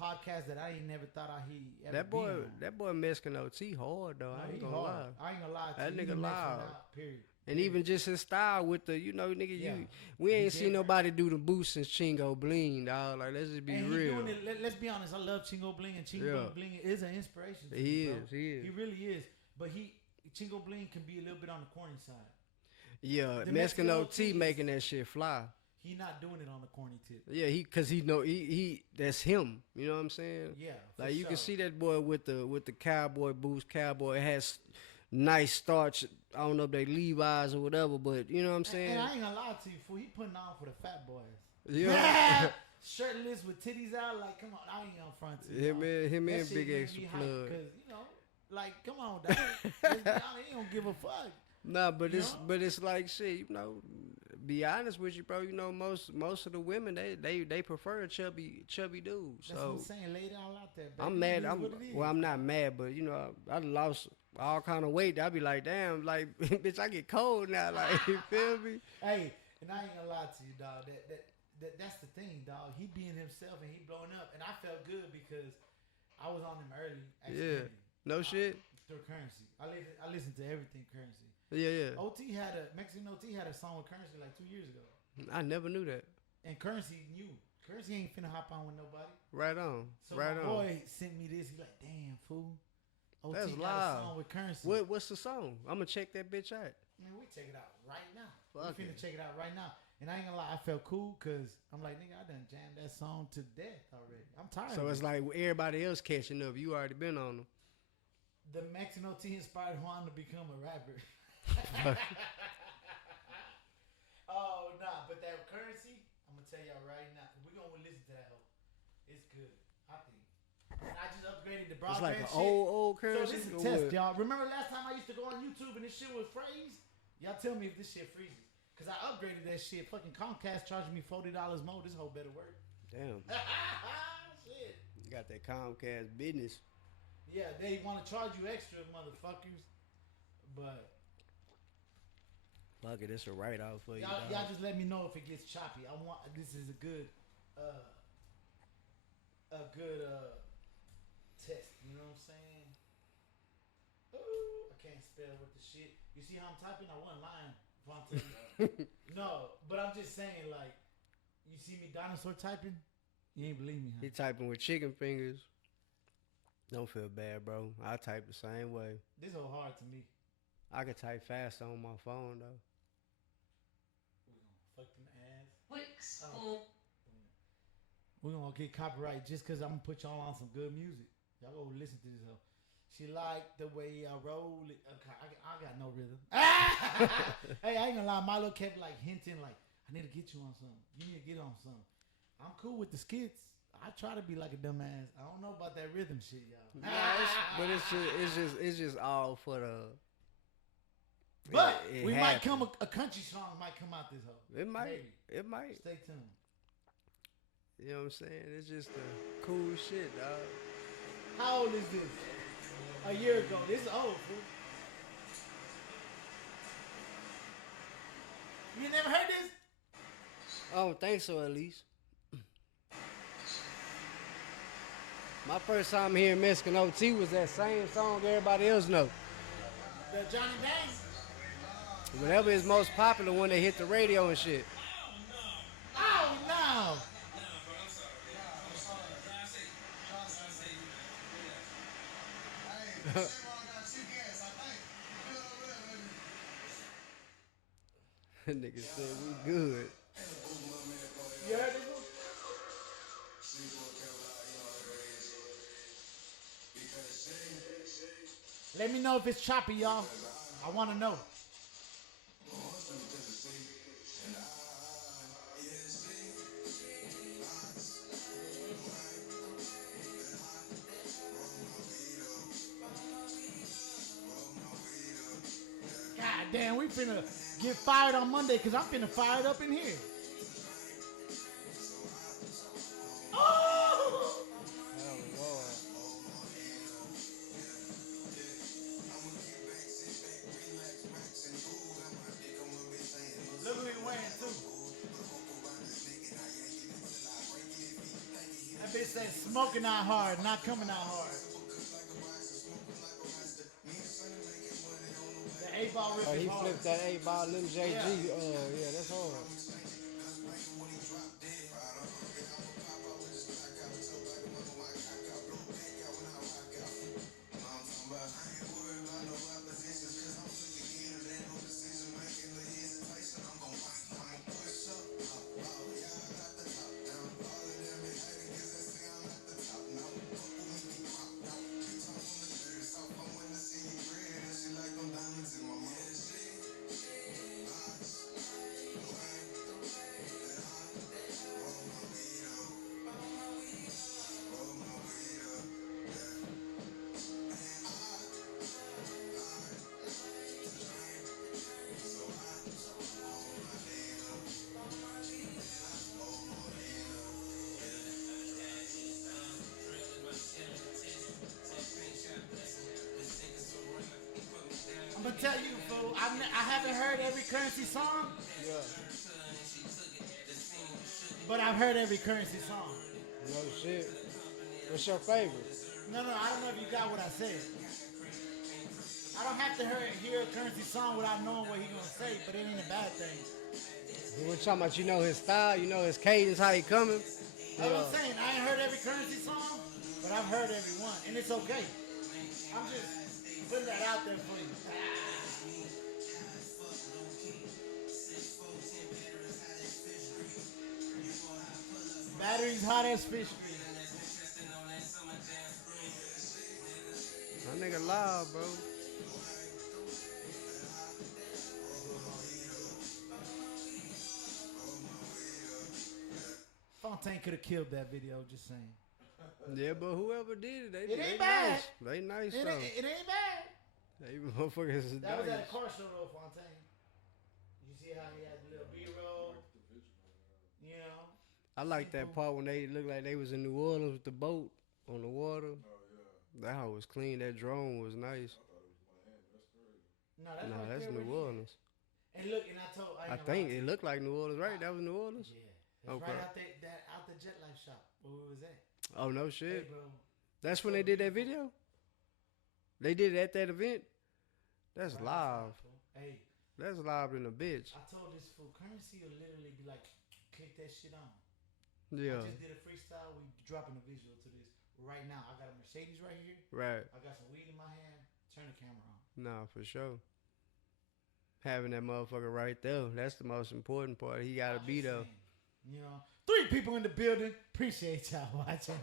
podcasts that I ain't never thought he ever That boy Mexican OT hard though. I ain't gonna lie. I ain't gonna lie to That you. nigga He maxing loud. out, period. And even just his style with the, nigga, Yeah. we ain't He seen different. nobody do the boost since Chingo Bling, dog. Like, let's just be And he real. doing it, let's be honest. I love Chingo Bling, and Chingo Yeah. Bling is an inspiration. To He me, is, bro. he is. He really is. But Chingo Bling can be a little bit on the corny side. Yeah, The Mexican Mexican OT OT making that shit fly. He not doing it on the corny tip. Yeah, cause he know he that's him. You know what I'm saying? Yeah, for Like you can sure. see that boy with the cowboy boots. Cowboy has nice starch. I don't know if they Levi's or whatever, but you know what I'm saying? And I ain't gonna lie to you, fool. He putting on for the fat boys. Yeah. shirtless with titties out. Like, come on, I ain't gonna front to you. Him That and shit Big make Extra me hype Plug. because you know, like, come on, dog. Let's be honest, he don't give a fuck. Nah, but You it's know? but it's like shit. You know, be honest with you, bro. You know, most of the women they prefer a chubby dude. That's So what I'm saying. Lay it all out there, baby. I'm mad. It is what it is. I'm not mad, but you know, I lost all kind of weight. I be like, damn, like bitch, I get cold now. Like, you feel me? Hey, and I ain't gonna lie to you, dog. That's the thing, dog. He being himself and he blowing up, and I felt good because I was on him early. Yeah. No shit. Through Currency. I listened to everything Currency. Yeah. Mexican OT had a song with Currency like 2 years ago, I never knew that. and Currency knew. Currency ain't finna hop on with nobody. Right on. So right my on. boy sent me this. He like, damn fool. OT That's got live. a song with Currency. What's the song? I'm gonna check that bitch out. Man, we check it out right now. Fuck We finna it. check it out right now. And I ain't gonna lie, I felt cool because I'm like, nigga, I done jammed that song to death already. I'm tired. So of it's it. like everybody else catching up. You already been on them. The Mexican OT inspired Juan to become a rapper. Oh nah, but that Currency, I'm gonna tell y'all right now, we're gonna listen to that. It's good, I think. And I just upgraded the broadband. It's like an shit. old So Currency. this is a or test, what? y'all. Remember last time I used to go on YouTube and this shit would freeze? Y'all tell me if this shit freezes. Cause I upgraded that shit. Fucking Comcast charging me $40 more. This whole better work. Damn, Shit. you got that Comcast business. Yeah, they want to charge you extra, motherfuckers. But Fuck it, it's a write off for you. y'all dog. just let me know if it gets choppy. I want this is a good test. You know what I'm saying? Ooh, I can't spell with the shit. You see how I'm typing? I wasn't lying. Vontae. No, but I'm just saying, like, you see me dinosaur typing? You ain't believe me, huh? He typing with chicken fingers. Don't feel bad, bro. I type the same way. This whole hard to me. I can type fast on my phone though. We're gonna fuck them ass. Wix. We're gonna get copyright just cause I'm gonna put y'all on some good music. Y'all go listen to this hoe. She liked the way I roll it. Okay, I got no rhythm. Hey, I ain't gonna lie. Milo kept like hinting, like, I need to get you on something. You need to get on something. I'm cool with the skits. I try to be like a dumbass. I don't know about that rhythm shit, y'all. But it's just all for the. But it we might happened. come a country song might come out this hoe. It might. Maybe. It might. Stay tuned. You know what I'm saying? It's just the cool shit, dog. How old is this? A year ago. This is old, fool. You never heard this? I don't think so, at least. My first time hearing Mexican OT was that same song everybody else know. The Johnny Bang? Whatever is most popular when they hit the radio and shit. Oh, no. Nigga said we good. You heard this one? Let me know if it's choppy, y'all. I want to know. God damn, we finna get fired on Monday because I'm finna fire it up in here. Oh! Look who he wearing too. That bitch said smoking out hard, not coming out hard. The 8-ball rip Oh, is he hard. flipped that 8-ball Lil JG. Yeah. Yeah, that's hard. I'm gonna tell you, fool. I haven't heard every Currency song, Yeah. but I've heard every Currency song. No shit. What's your favorite? No, I don't know if you got what I said. I don't have to hear a Currency song without knowing what he gonna say, but it ain't a bad thing. We're talking about, you know his style, you know his cadence, how he coming. That's what I'm saying. I ain't heard every Currency song, but I've heard every one, and it's okay. I'm just putting that out there for you. Batteries hot as fish grease. That nigga loud, bro. Fontaine could have killed that video, just saying. Yeah, but whoever did it, they It ain't they bad. nice. They nice It though. ain't bad. They motherfuckers is That was at a nice. car show though, Fontaine. You see how he had the little B-roll? You know? I like that part when they looked like they was in New Orleans with the boat on the water. That hoe was clean. That drone was nice. No, that's, No, right that's there where New he at. Orleans. And look, and I told, I think it looked like New Orleans, right? That was New Orleans. Yeah, that's Okay. right out the Jet Life shop where we was at. Oh no Hey, shit. bro. That's when they did that video. They did it at that event. That's Right live. outside, fool. Hey, That's live in a bitch. I told this fool, Currency will literally be like, click that shit on. Yeah. I just did a freestyle. We dropping a visual to this right now. I got a Mercedes right here. Right. I got some weed in my hand. Turn the camera on. Nah, for sure. Having that motherfucker right there. That's the most important part. He gotta I'm be just there. saying, you know, 3 people in the building. Appreciate y'all watching.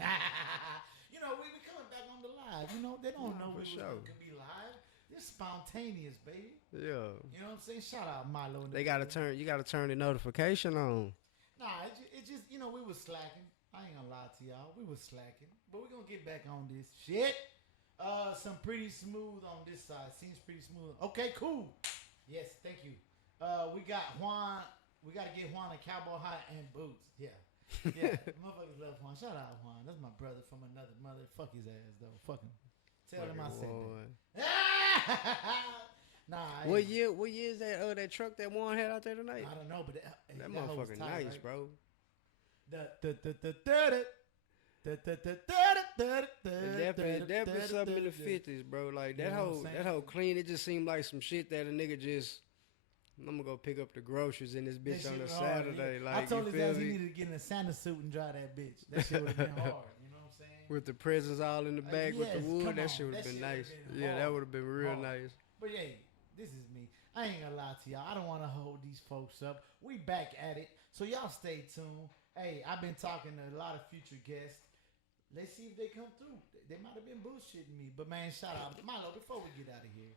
You know, we coming back on the live. You know, they don't know for we sure. could be live. It's spontaneous, baby. Yeah. You know what I'm saying? Shout out Milo. In the They gotta building. turn. You gotta turn the notification on. Nah, it just, you know, we was slacking. I ain't gonna lie to y'all. We was slacking. But we're gonna get back on this shit. Some pretty smooth on this side. Seems pretty smooth. Okay, cool. Yes, thank you. We got Juan. We gotta get Juan a cowboy hat and boots. Yeah. Yeah. Motherfuckers love Juan. Shout out Juan. That's my brother from another mother. Fuck his ass though. Fuck him. Tell him I said that. Nah. What year is that? That truck that Juan had out there tonight. I don't know, but That hoe was motherfucker tight, nice, right? bro. It definitely something in the 50s, bro. Like You that know what I'm whole clean. It just seemed like some shit that a nigga just. I'm gonna go pick up the groceries in this bitch That on a shit hard, Saturday. yeah. Like I told you his feel ass he me? needed to get in a Santa suit and drive that bitch. That shit would have been hard. You know what I'm saying? With the presents all in the back with the yes, wood, come that on. shit would have That been shit would've nice. been Yeah, that hard. would have been real Hard. nice. But hey, this is me. I ain't gonna lie to y'all. I don't want to hold these folks up. We back at it, so y'all stay tuned. Hey, I've been talking to a lot of future guests. Let's see if they come through. They might have been bullshitting me, but man, shout out Milo. Before we get out of here,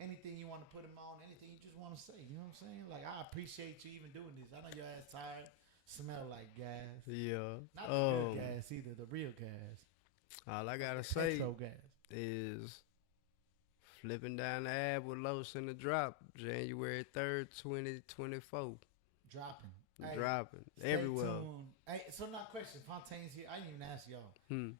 anything you want to put them on, anything you just want to say, you know what I'm saying? Like, I appreciate you even doing this. I know your ass tired, smell like gas. Yeah. Not the good gas either, the real gas. All I gotta say Petrol gas. is flipping down the AVE with Los in the drop, January 3rd, 2024. Dropping. Dropping Stay everywhere. tuned. Hey, so now question, Fontaine's here. I didn't even ask y'all.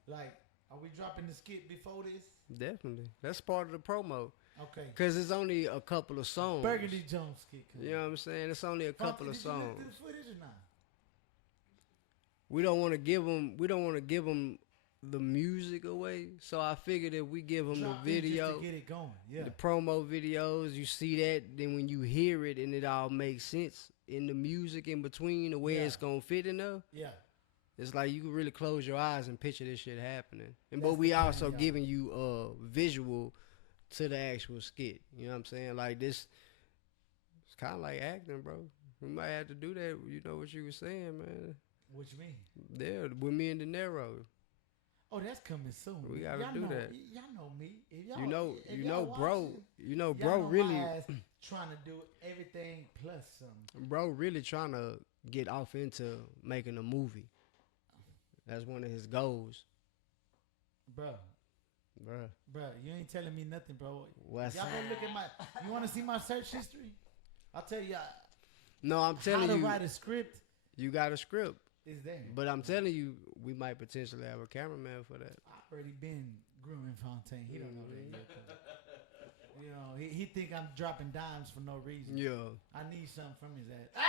Like, are we dropping the skit before this? Definitely. That's part of the promo. Okay. Cause it's only a couple of songs. Burgundy Jones skit. You know what I'm saying? It's only a couple of Did you look songs. through the footage or not? We don't want to give them. We don't want to give them the music away. So I figured if we give them Drop the in just video, to get it going. Yeah. the promo videos, you see that. Then when you hear it and it all makes sense in the music in between, the way Yeah. it's gonna fit in there, Yeah. it's like you can really close your eyes and picture this shit happening. And That's but we the plan, also y'all. giving you a visual to the actual skit. You know what I'm saying? Like this, it's kind of like acting, bro. We might have to do that. You know what you were saying, man? What you mean? There, with me and De Niro. Oh, that's coming soon. We gotta Y'all do know, that. Y'all know me. If y'all, You know, if you y'all know, bro. watching, You know, y'all bro. know Really, my ass trying to do everything plus some. bro. Really trying to get off into making a movie. That's one of his goals, Bruh. bro. Bruh, you ain't telling me nothing, bro. What's Y'all go look at my. You want to see my search history? I'll tell you No, I'm how telling to you, write a script you got a script. is there. But I'm telling you, we might potentially have a cameraman for that. I've already been grooming Fontaine. He don't know that yet. You know, he think I'm dropping dimes for no reason. Yeah. I need something from his ass.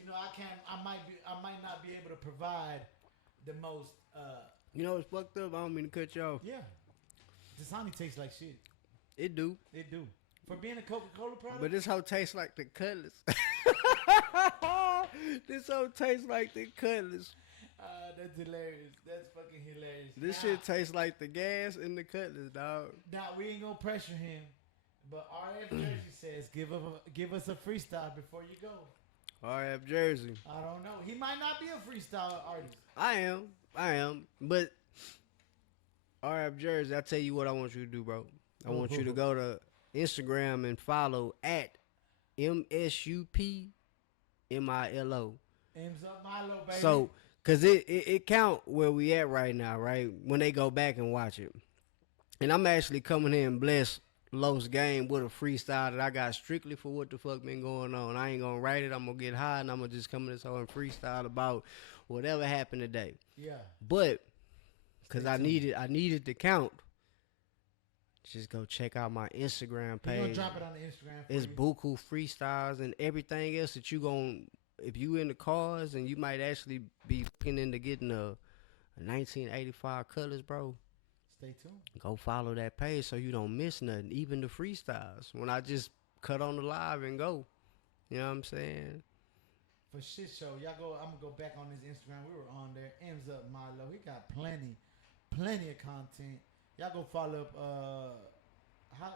You know, I can't. I might not be able to provide the most. You know what's fucked up? I don't mean to cut you off. Yeah, Dasani tastes like shit. It do. It do. For being a Coca-Cola product. But this hoe tastes like the Cutlass. This hoe tastes like the Cutlass. That's hilarious. That's fucking hilarious. This shit tastes like the gas in the Cutlass, dog. Now we ain't gonna pressure him, but RF Jersey says give us a freestyle before you go. RF Jersey. I don't know. He might not be a freestyle artist. I am. But RF Jersey, I tell you what I want you to do, bro. I want you to go to Instagram and follow at MsUP MILO. MsUP MILO, baby. So, cause it count where we at right now, right? When they go back and watch it. And I'm actually coming here and bless Los Game with a freestyle that I got strictly for what the fuck been going on. I ain't gonna write it. I'm gonna get high and I'm gonna just come in this hole and freestyle about whatever happened today. Yeah. But cause I needed to count. Just go check out my Instagram page. You gonna drop it on the Instagram? It's buku freestyles and everything else that you gon' if you in the cars and you might actually be looking into getting a 1985 Cutlass, bro. Stay tuned. Go follow that page so you don't miss nothing, even the freestyles. When I just cut on the live and go, you know what I'm saying? For shit show, y'all go. I'm gonna go back on his Instagram. We were on there. MsUP MILO. He got plenty of content. Y'all go follow up.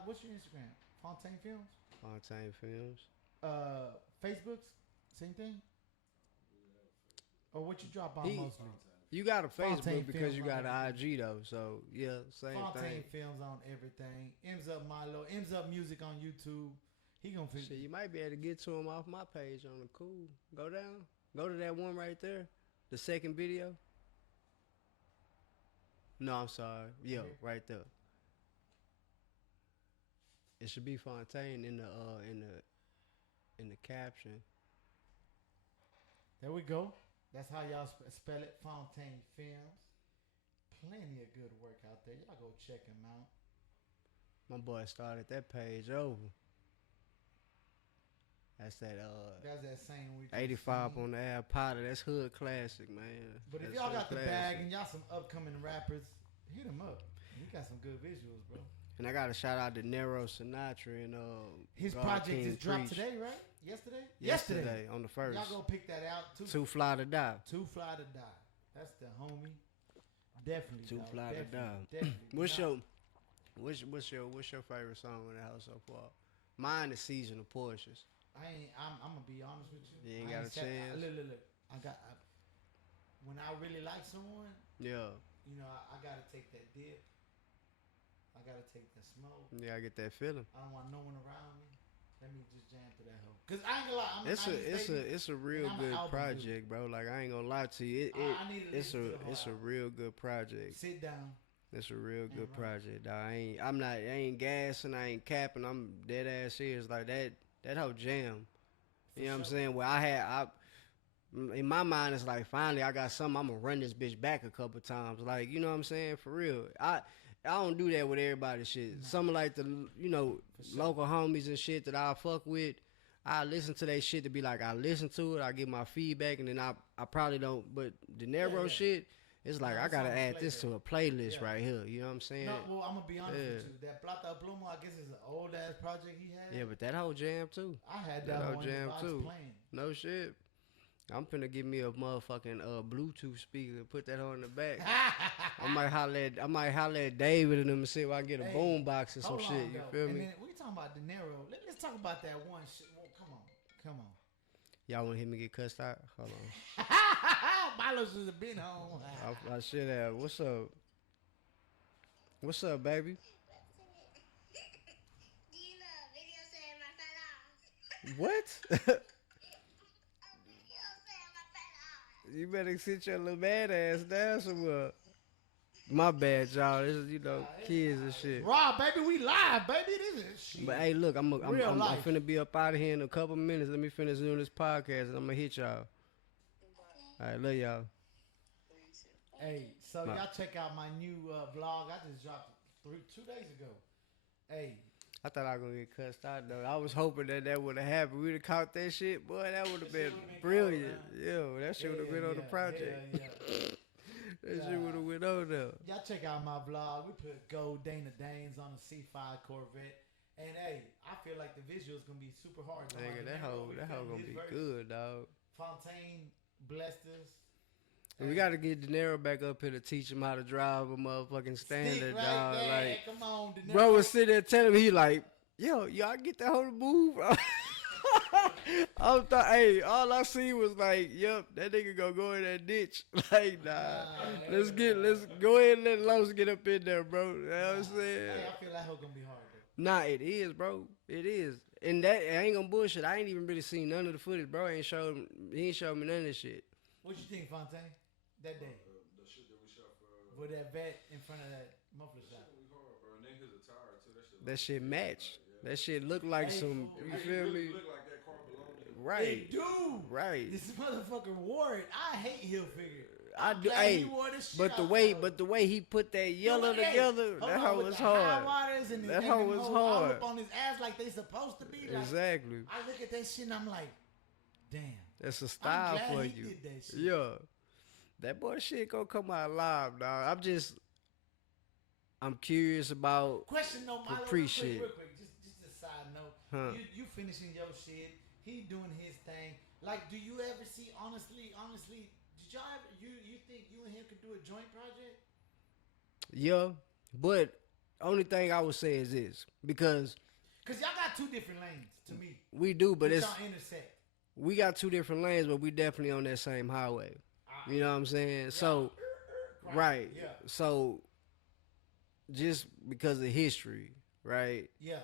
What's your Instagram? Fontaine Films. Fontaine Films. Facebook's same thing. Or what you drop on mostly? You got a Facebook Fontaine because Films you got on an IG though, so yeah, same Fontaine thing. Films on everything. MsUP MILO. MsUP Music on YouTube. He gonna fit. Shit, you might be able to get to him off my page on the cool. Go down. Go to that one right there. The second video. No, I'm sorry. Yeah, right there. It should be Fontaine in the caption. There we go. That's how y'all spell it. Fontaine Films. Plenty of good work out there. Y'all go check him out. My boy started that page over. That's that That's that same week. 85 on the Air Potter. That's hood classic, man. But if That's y'all hood got the classic. bag and y'all some upcoming rappers, hit him up. We got some good visuals, bro. And I got to shout out to Nero Sinatra and His God project King just dropped Preach. today, right? Yesterday on the first. Y'all go pick that out. Too Fly to Die. Too Fly to Die. That's the homie. Definitely. Too dog. Fly to Definitely, Die. Definitely. What's your favorite song in the house so far? Mine is Season of Porsches. I'm gonna be honest with you. You ain't I got a chance? Look. When I really like someone, Yeah. you know, I gotta take that dip. I gotta take the smoke. Yeah, I get that feeling. I don't want no one around me. Let me just jam to that hoe. Cause I ain't gonna lie, I'm a 90s baby, It's a real and I'm an good album project, bro. Like I ain't gonna lie to you. I need to It's listen to the whole a album. real good project. Sit down. It's a real good right. project, dog. I ain't gassing, I ain't capping. I'm dead ass serious. Like that whole jam. You know what I'm saying? Where in my mind, it's like finally I got something. I'm gonna run this bitch back a couple times. Like you know what I'm saying? For real. I don't do that with everybody's shit. Some of like the local homies and shit that I fuck with. I listen to that shit to be like I listen to it. I get my feedback and then I probably don't. But the Nero shit. It's like I gotta add this to a playlist right here. You know what I'm saying? No, well, I'm gonna be honest with you. That Plata Plumo, I guess, is an old ass project he had. Yeah, but that whole jam too. I had That that whole one jam too. playing. No shit. I'm finna give me a motherfucking Bluetooth speaker. Put that on in the back. I might holler at David and them and see if I can get a boom box or some Hold shit. on, You though. feel And me? then we talking about De Niro. Let's talk about that one shit. Well, come on. Y'all wanna hear me get cussed out? Hold on. Milo's should have been home. I should have. What's up? What's up, baby? Do you know a video saying my fat ass? What? A video saying my fat ass. You better sit your little bad ass down somewhere. My bad, y'all. This is, kids and shit. Rob, baby, we live, baby. This is shit. But hey, look, I'm Real life. finna be up out of here in a couple minutes. Let me finish doing this podcast and I'm gonna hit y'all. All right, love y'all. Hey, so y'all check out my new vlog. I just dropped 2 days ago. Hey, I thought I was gonna get cussed out though. I was hoping that would have happened. We'd have caught that shit, boy. That would have been brilliant. Yeah, that shit would have been on the project. That shit would have went on there. Y'all check out my vlog. We put gold Dana Danes on a C5 Corvette. And hey, I feel like the visual's gonna be super hard. Nigga, that hoe gonna be good, dog. Fontaine blessed us. And we gotta get De Niro back up here to teach him how to drive a motherfucking standard, Stick right dog. there. Like, Come on, De Niro. bro was sitting there telling me, he like, yo, y'all get that hoe to move. I thought, hey, all I see was like, yep, that nigga gonna go in that ditch. Like, nah, let's go ahead and let Los get up in there, bro. You know what I'm saying? Hey, I feel like hoe gonna be hard though. Nah, it is, bro. It is. And that, I ain't gonna bullshit. I ain't even really seen none of the footage, bro. He ain't showed me none of this shit. What you think, Fontaine? That day The shit that we shot for. with that vet in front of that muffler shop. Shit was hard, bro. And then his attire too. That shit match. That shit look like some, you feel me? Look like that car belonged to him. Right. They do. Right. This motherfucker wore it. I hate Hilfiger. I I'm do. glad Hey, he wore this shit but the out, way, though. but the way he put that yellow Hey, together, hold that on, hoe with was the high hard. waters and That them hoe was all hard. up on his ass like they supposed to be. Like, Exactly. I look at that shit and I'm like, damn. That's a style glad for he you. did that shit. Yeah. That boy shit gonna come out live, dog. I'm curious about. Question though, Milo, Appreciate. real quick, just a side note. Huh. You finishing your shit. He doing his thing. Like, do you ever see honestly? Did y'all ever you think you and him could do a joint project? Yeah, but only thing I would say is this, because Cause y'all got two different lanes to me. we do, but But it's y'all intersect. we got two different lanes, but we definitely on that same highway. You know what I'm saying? So, right. Yeah. So, just because of history, right? Yeah.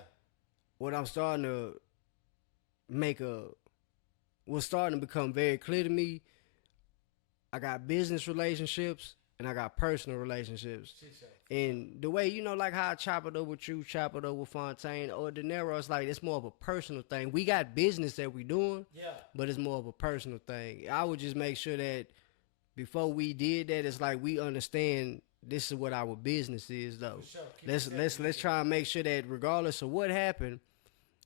What I'm starting to what's starting to become very clear to me, I got business relationships and I got personal relationships. And the way, like how I chop it up with you, chop it up with Fontaine or De Niro, it's like it's more of a personal thing. We got business that we doing, Yeah. but it's more of a personal thing. I would just make sure that before we did that, it's like we understand this is what our business is, though. For sure. Keep it Let's try and make sure that regardless of what happened,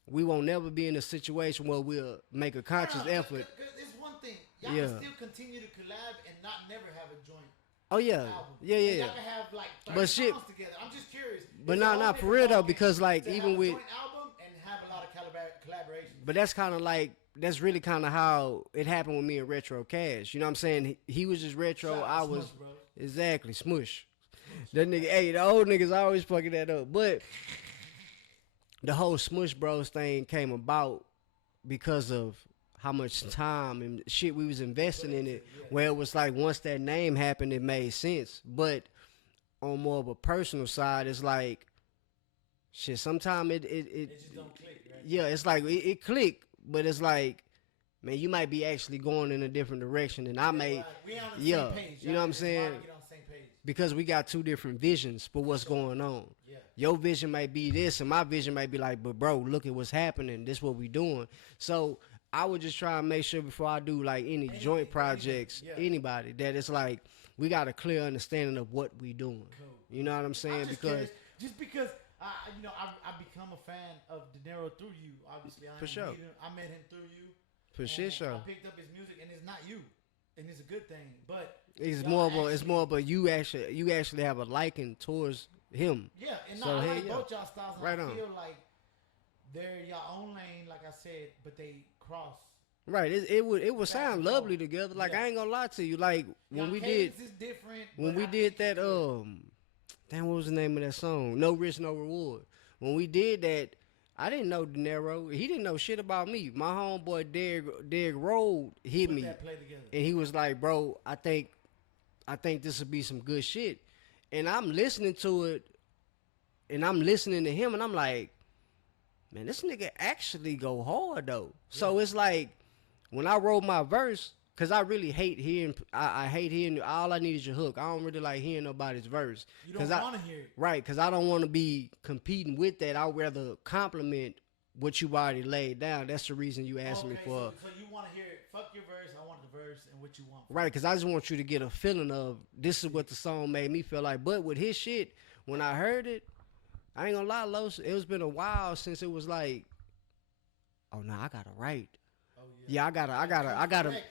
we won't never be in a situation where we'll make a conscious effort. It's one thing. Y'all Yeah. can still continue to collab and not never have a joint Oh yeah, album. yeah. And y'all can have like 30 But shit- songs together. I'm just curious. But It's a nah, whole for different real though, ballgame because like to even have with, a joint album and have a lot of collaborations. but that's kind of like that's really kind of how it happened with me and Retro Cash. You know what I'm saying? He was just retro. Shout out I to was Smush, bro. exactly smush. That nigga, hey, the old niggas always fucking that up. But the whole Smush Bros thing came about because of how much time and shit we was investing in it. Where it was like once that name happened, it made sense. But on more of a personal side, it's like shit. Sometimes It just don't click, right? yeah, it's like it clicked, but it's like, man, you might be actually going in a different direction than I may. Like, we on the Yeah, same page. you know what I'm It's hard to saying? get on the same page. Because we got two different visions for what's going on. Yeah. Your vision might be this, and my vision might be like, but bro, look at what's happening. This what we doing. So I would just try and make sure before I do like any joint projects, yeah. anybody, that it's like we got a clear understanding of what we doing. Cool. You know what I'm saying? I'm just Because curious, just because I become a fan of De Niro through you. Obviously, For sure. I met him through you. for and shit I show. picked up his music, and it's not you, and it's a good thing. But It's y'all more of a, actually- it's more of a you actually have a liking towards him. Yeah, and So, I hey, like yeah. both y'all styles. And Right I on. feel like they're your own lane, like I said, but they cross. Right. It would sound and lovely forth. together. Like Yeah. I ain't gonna lie to you. Like when Y'all we cadence did is different. when but we I did think that it's damn, what was the name of that song? No Risk, No Reward. When we did that, I didn't know De Niro. He didn't know shit about me. My homeboy Derek Road hit put me, that play together. and he was like, "Bro, I think this would be some good shit." And I'm listening to it, and I'm listening to him, and I'm like, "Man, this nigga actually go hard though." So it's like when I wrote my verse, cause I really hate hearing. I hate hearing. All I need is your hook. I don't really like hearing nobody's verse. You don't 'Cause I- want to hear it. Right, because I don't want to be competing with that. I'd rather compliment what you already laid down. That's the reason you asked me Okay, for. so you want to hear it. Fuck your verse. I want the verse and what you want. Right, because I just want you to get a feeling of this is what the song made me feel like. But with his shit, when I heard it, I ain't gonna lie, Los. It's been a while since it was like, oh no, I gotta write. Oh Yeah, I gotta.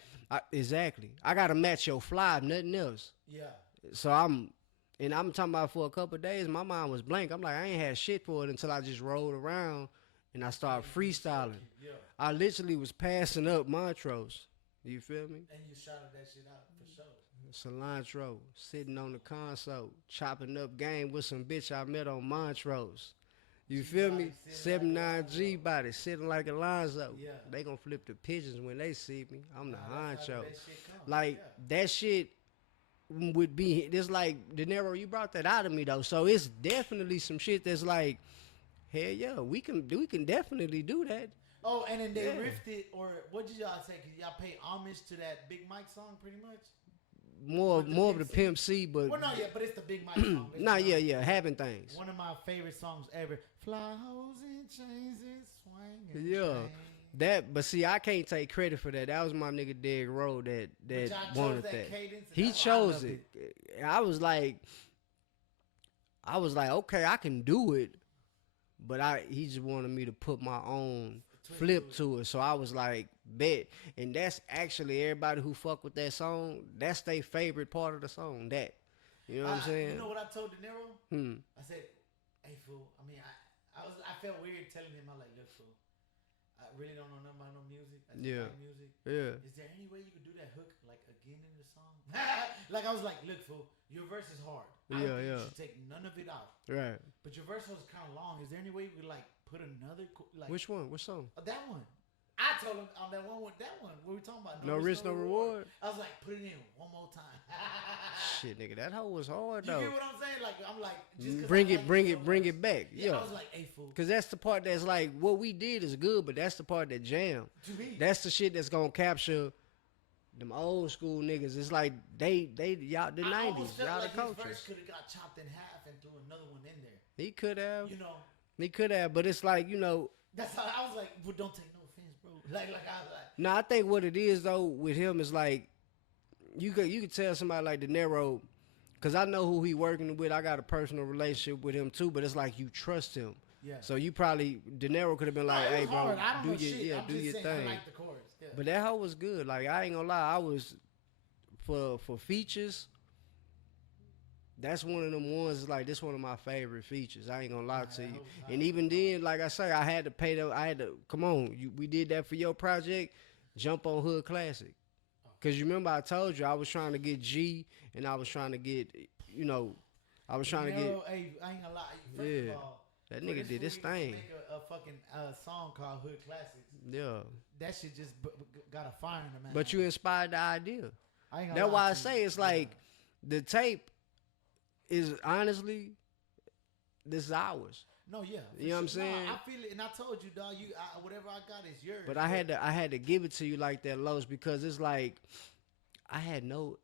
Exactly. I gotta match your fly, nothing else. Yeah. So I'm talking about for a couple of days. My mind was blank. I'm like, I ain't had shit for it until I just rolled around and I started freestyling. Yeah. I literally was passing up Montrose. You feel me? And you shouted that shit out for sure. Cilantro, sitting on the console, chopping up game with some bitch I met on Montrose. You feel me? 79G body, sitting like Alonzo. Yeah. They gonna flip the pigeons when they see me. I'm the That's how honcho. that shit come. Like, Yeah. that shit would be, this like, De Niro, you brought that out of me though. So it's definitely some shit that's like, hell yeah, we can definitely do that. Oh, and then they Yeah. riffed it, or what did y'all say? Cause y'all pay homage to that Big Mike song, pretty much. More With the of the Pimp Pimp C, but Well, no, yeah, but it's the Big Mike song. It's nah, the- yeah, having things. One of my favorite songs ever. Fly hoes and chains and swing. And Yeah. bang. That, but see, I can't take credit for that. That was my nigga Derrick Rowe that But y'all chose wanted that that. cadence, and He that's why I chose loved it. I was like, okay, I can do it, but he just wanted me to put my own flip to it. So I was like, bet. And that's actually everybody who fuck with that song. That's their favorite part of the song. That, you know what I'm saying? You know what I told De Niro? Hmm. I said, "Hey fool, I mean, I felt weird telling him. I'm like, look fool, I really don't know nothing about no music. I just Yeah. like music. Yeah. Is there any way you could do that hook like again in the song? Like I was like, look fool, your verse is hard. I don't Yeah, think yeah. You should take none of it out. Right. But your verse was kind of long. Is there any way you could like put another like Which one? Which song? that one? I told him on that one. What we were talking about? No Risk, No Reward? I was like, put it in one more time. Shit, nigga, that hoe was hard You though. get what I'm saying? Like I'm like, just 'cause Bring I it, like bring so it, bring much. it back. Yeah, Yeah. I was like, hey fool. Cause that's the part that's like what we did is good, but that's the part that jam. To me, That's the shit that's gonna capture them old school niggas. It's like they y'all the I '90s, almost felt y'all like the his verse cultures. could have got chopped in half and threw another one in there. He could have, You know, but it's like that's how I was like, well, don't take no offense, bro. Like I was like, No, I think what it is though with him is like you could tell somebody like De Niro, cause I know who he working with. I got a personal relationship with him too, but it's like you trust him. yeah. So you probably De Niro could have been like, No, it hey was bro, hard. I don't do know your shit. I'm do just your saying, thing. I like the chorus. Yeah. But that hoe was good. Like I ain't gonna lie, I was for features. That's one of them ones. Like this one of my favorite features. I ain't gonna lie to you. And even then, like I say, I had to pay them. I had to come on. We did that for your project. Jump on Hood Classic. Cause you remember I told you I was trying to get G and I was trying to get I was trying to get Hey, I ain't gonna lie. First Yeah. of all, that for nigga this did his fool to thing. Make a fucking song called Hood Classics. Yeah. That shit just got a fire in the man. But you inspired the idea. I ain't gonna That's lie why I to say you. it's like the tape is honestly this is ours. No, yeah. for You know what I'm sure. No, saying? I feel it, and I told you, dog. Whatever I got is yours. But I had to give it to you like that, Los, because it's like I had no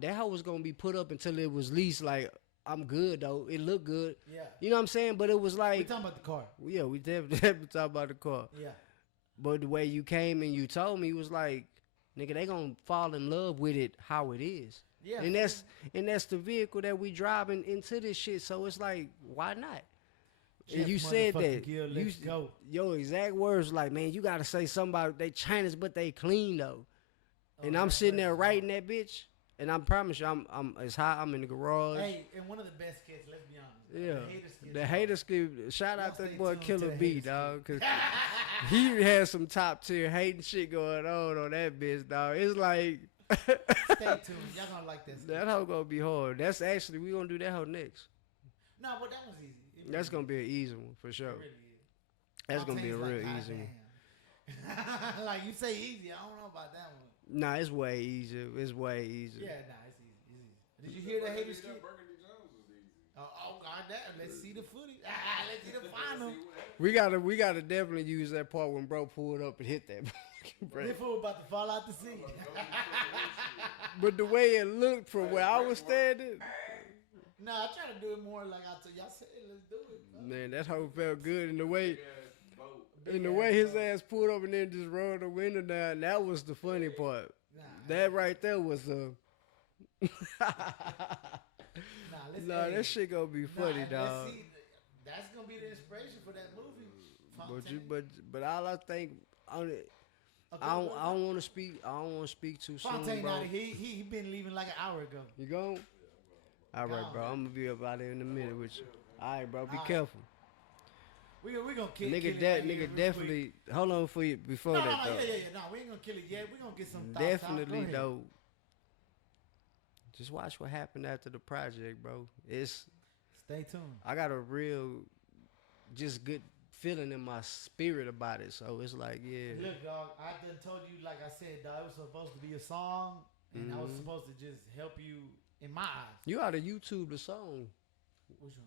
that hoe was gonna be put up until it was least like I'm good though. It looked good. Yeah. You know what I'm saying? But it was We like talking about the car. yeah, we definitely talk about the car. Yeah. But the way you came and you told me was like, nigga, they gonna fall in love with it how it is. Yeah. And that's the vehicle that we driving into this shit. So it's like, why not? And Jeff you said motherfucking that. Gill, let's go. Your exact words like, man, you gotta say something about they Chinese, but they clean though. And I'm that's sitting there right. writing that bitch, and I promise you, I'm it's hot. I'm in the garage. Hey, and one of the best skits. Let's be honest. Yeah, The hater skits. the hater skip. Shout out Y'all that stay boy tuned to Killer the B, hater dog, cause he had some top tier hating shit going on that bitch, dog. It's like Stay tuned. Y'all gonna like this. that hoe gonna be hard. That's actually we gonna do that hoe next. No, but that one's easy. It That's really gonna be an easy one for sure. is. It really is. That's gonna be a Fontane's real like, easy one. "God damn." Like you say easy. I don't know about that one. Nah, it's way easier. It's way easier. Yeah, nah, it's easy. It's easy. Did you hear the hater skit? Burgundy Jones was easy. Oh god damn. Let's see the footage. Let's see the final. We gotta definitely use that part when bro pulled up and hit that fucking brake. This fool about to fall out the seat. But the way it looked from where I was standing, Nah, I try to do it more like I told y'all said. Let's do it. Bro. man, that hoe felt good. And the way Big the ass way his boat. ass pulled up and then just rolled the window down, that was the funny part. Nah, That right there was a nah, let's nah. hey, That shit gonna be funny, nah, dog. Let's see. That's gonna be the inspiration for that movie. But you, Fontaine. but all I think on it, Okay, I don't want to speak. I don't want to speak too soon, Fontaine bro. out of here. He been leaving like an hour ago. You gone? All right, Gone. bro. I'm gonna be up out there in a minute with you. All right, bro. Be All right. careful. We gonna kill Nigga, it right here real quick. definitely. Hold on for you before No, that no, though. yeah. No, we ain't gonna kill it yet. We gonna get some thoughts Definitely out. Go ahead. though. Just watch what happened after the project, bro. Stay tuned. I got a real, just good feeling in my spirit about it. So it's like, yeah. Look, dog, I done told you, like I said, dog, it was supposed to be a song, and I was supposed to just help you in my eyes. You ought to YouTube the song. Which one?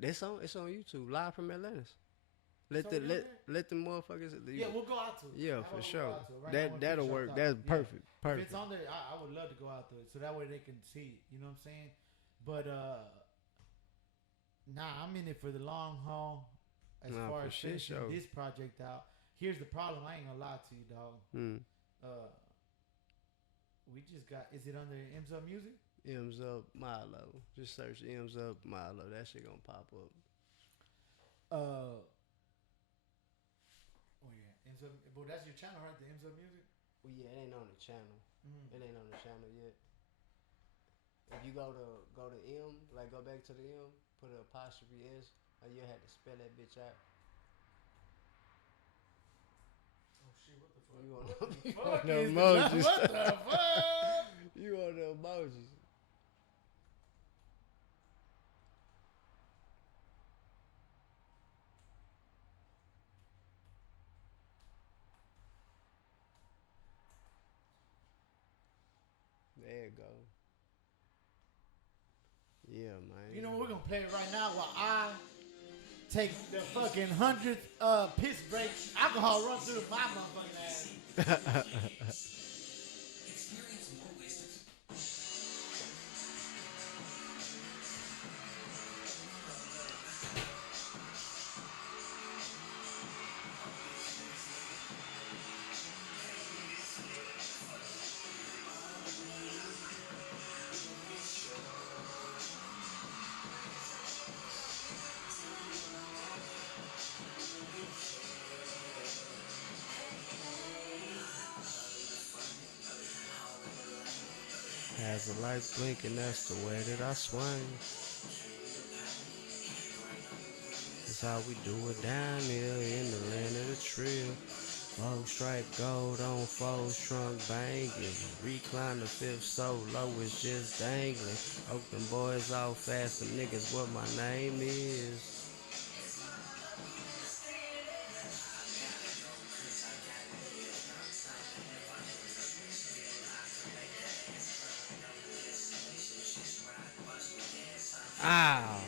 That song, it's on YouTube, live from Atlantis. It's already on Let the motherfuckers. Yeah, we'll go out to it. Yeah, How for about we sure. go out to it? Right now, I wanna That'll finish our work. thought. That's Yeah. perfect. If Perfect. it's on there, I would love to go out to it, so that way they can see it. You know what I'm saying? But nah, I'm in it for the long haul. As Nah, far for as shit finishing show. this project out, here's the problem. I ain't gonna lie to you, dog. We just got. Is it under MsUP Music? MsUP MILO. Just search MsUP MILO. That shit gonna pop up. Oh yeah, MsUP. But that's your channel, right? The MsUP Music. Well, yeah, it ain't on the channel. Mm-hmm. It ain't on the channel yet. If you go to M, like go back to the M, put an apostrophe S, or you had to spell that bitch out. Oh shit! What the fuck? You on Fuck the is emojis. this? What the fuck? You on the emojis. There you go. Yeah, man. You know what? We're gonna play it right now while I take the fucking 100th piss break. Alcohol run through my motherfucking ass. As the lights blinking, that's the way that I swing. That's how we do it down here in the land of the trill. Low stripe gold on foes trunk banging. Recline the fifth so low it's just dangling. Hope them boys all fast, them niggas what my name is. Ow.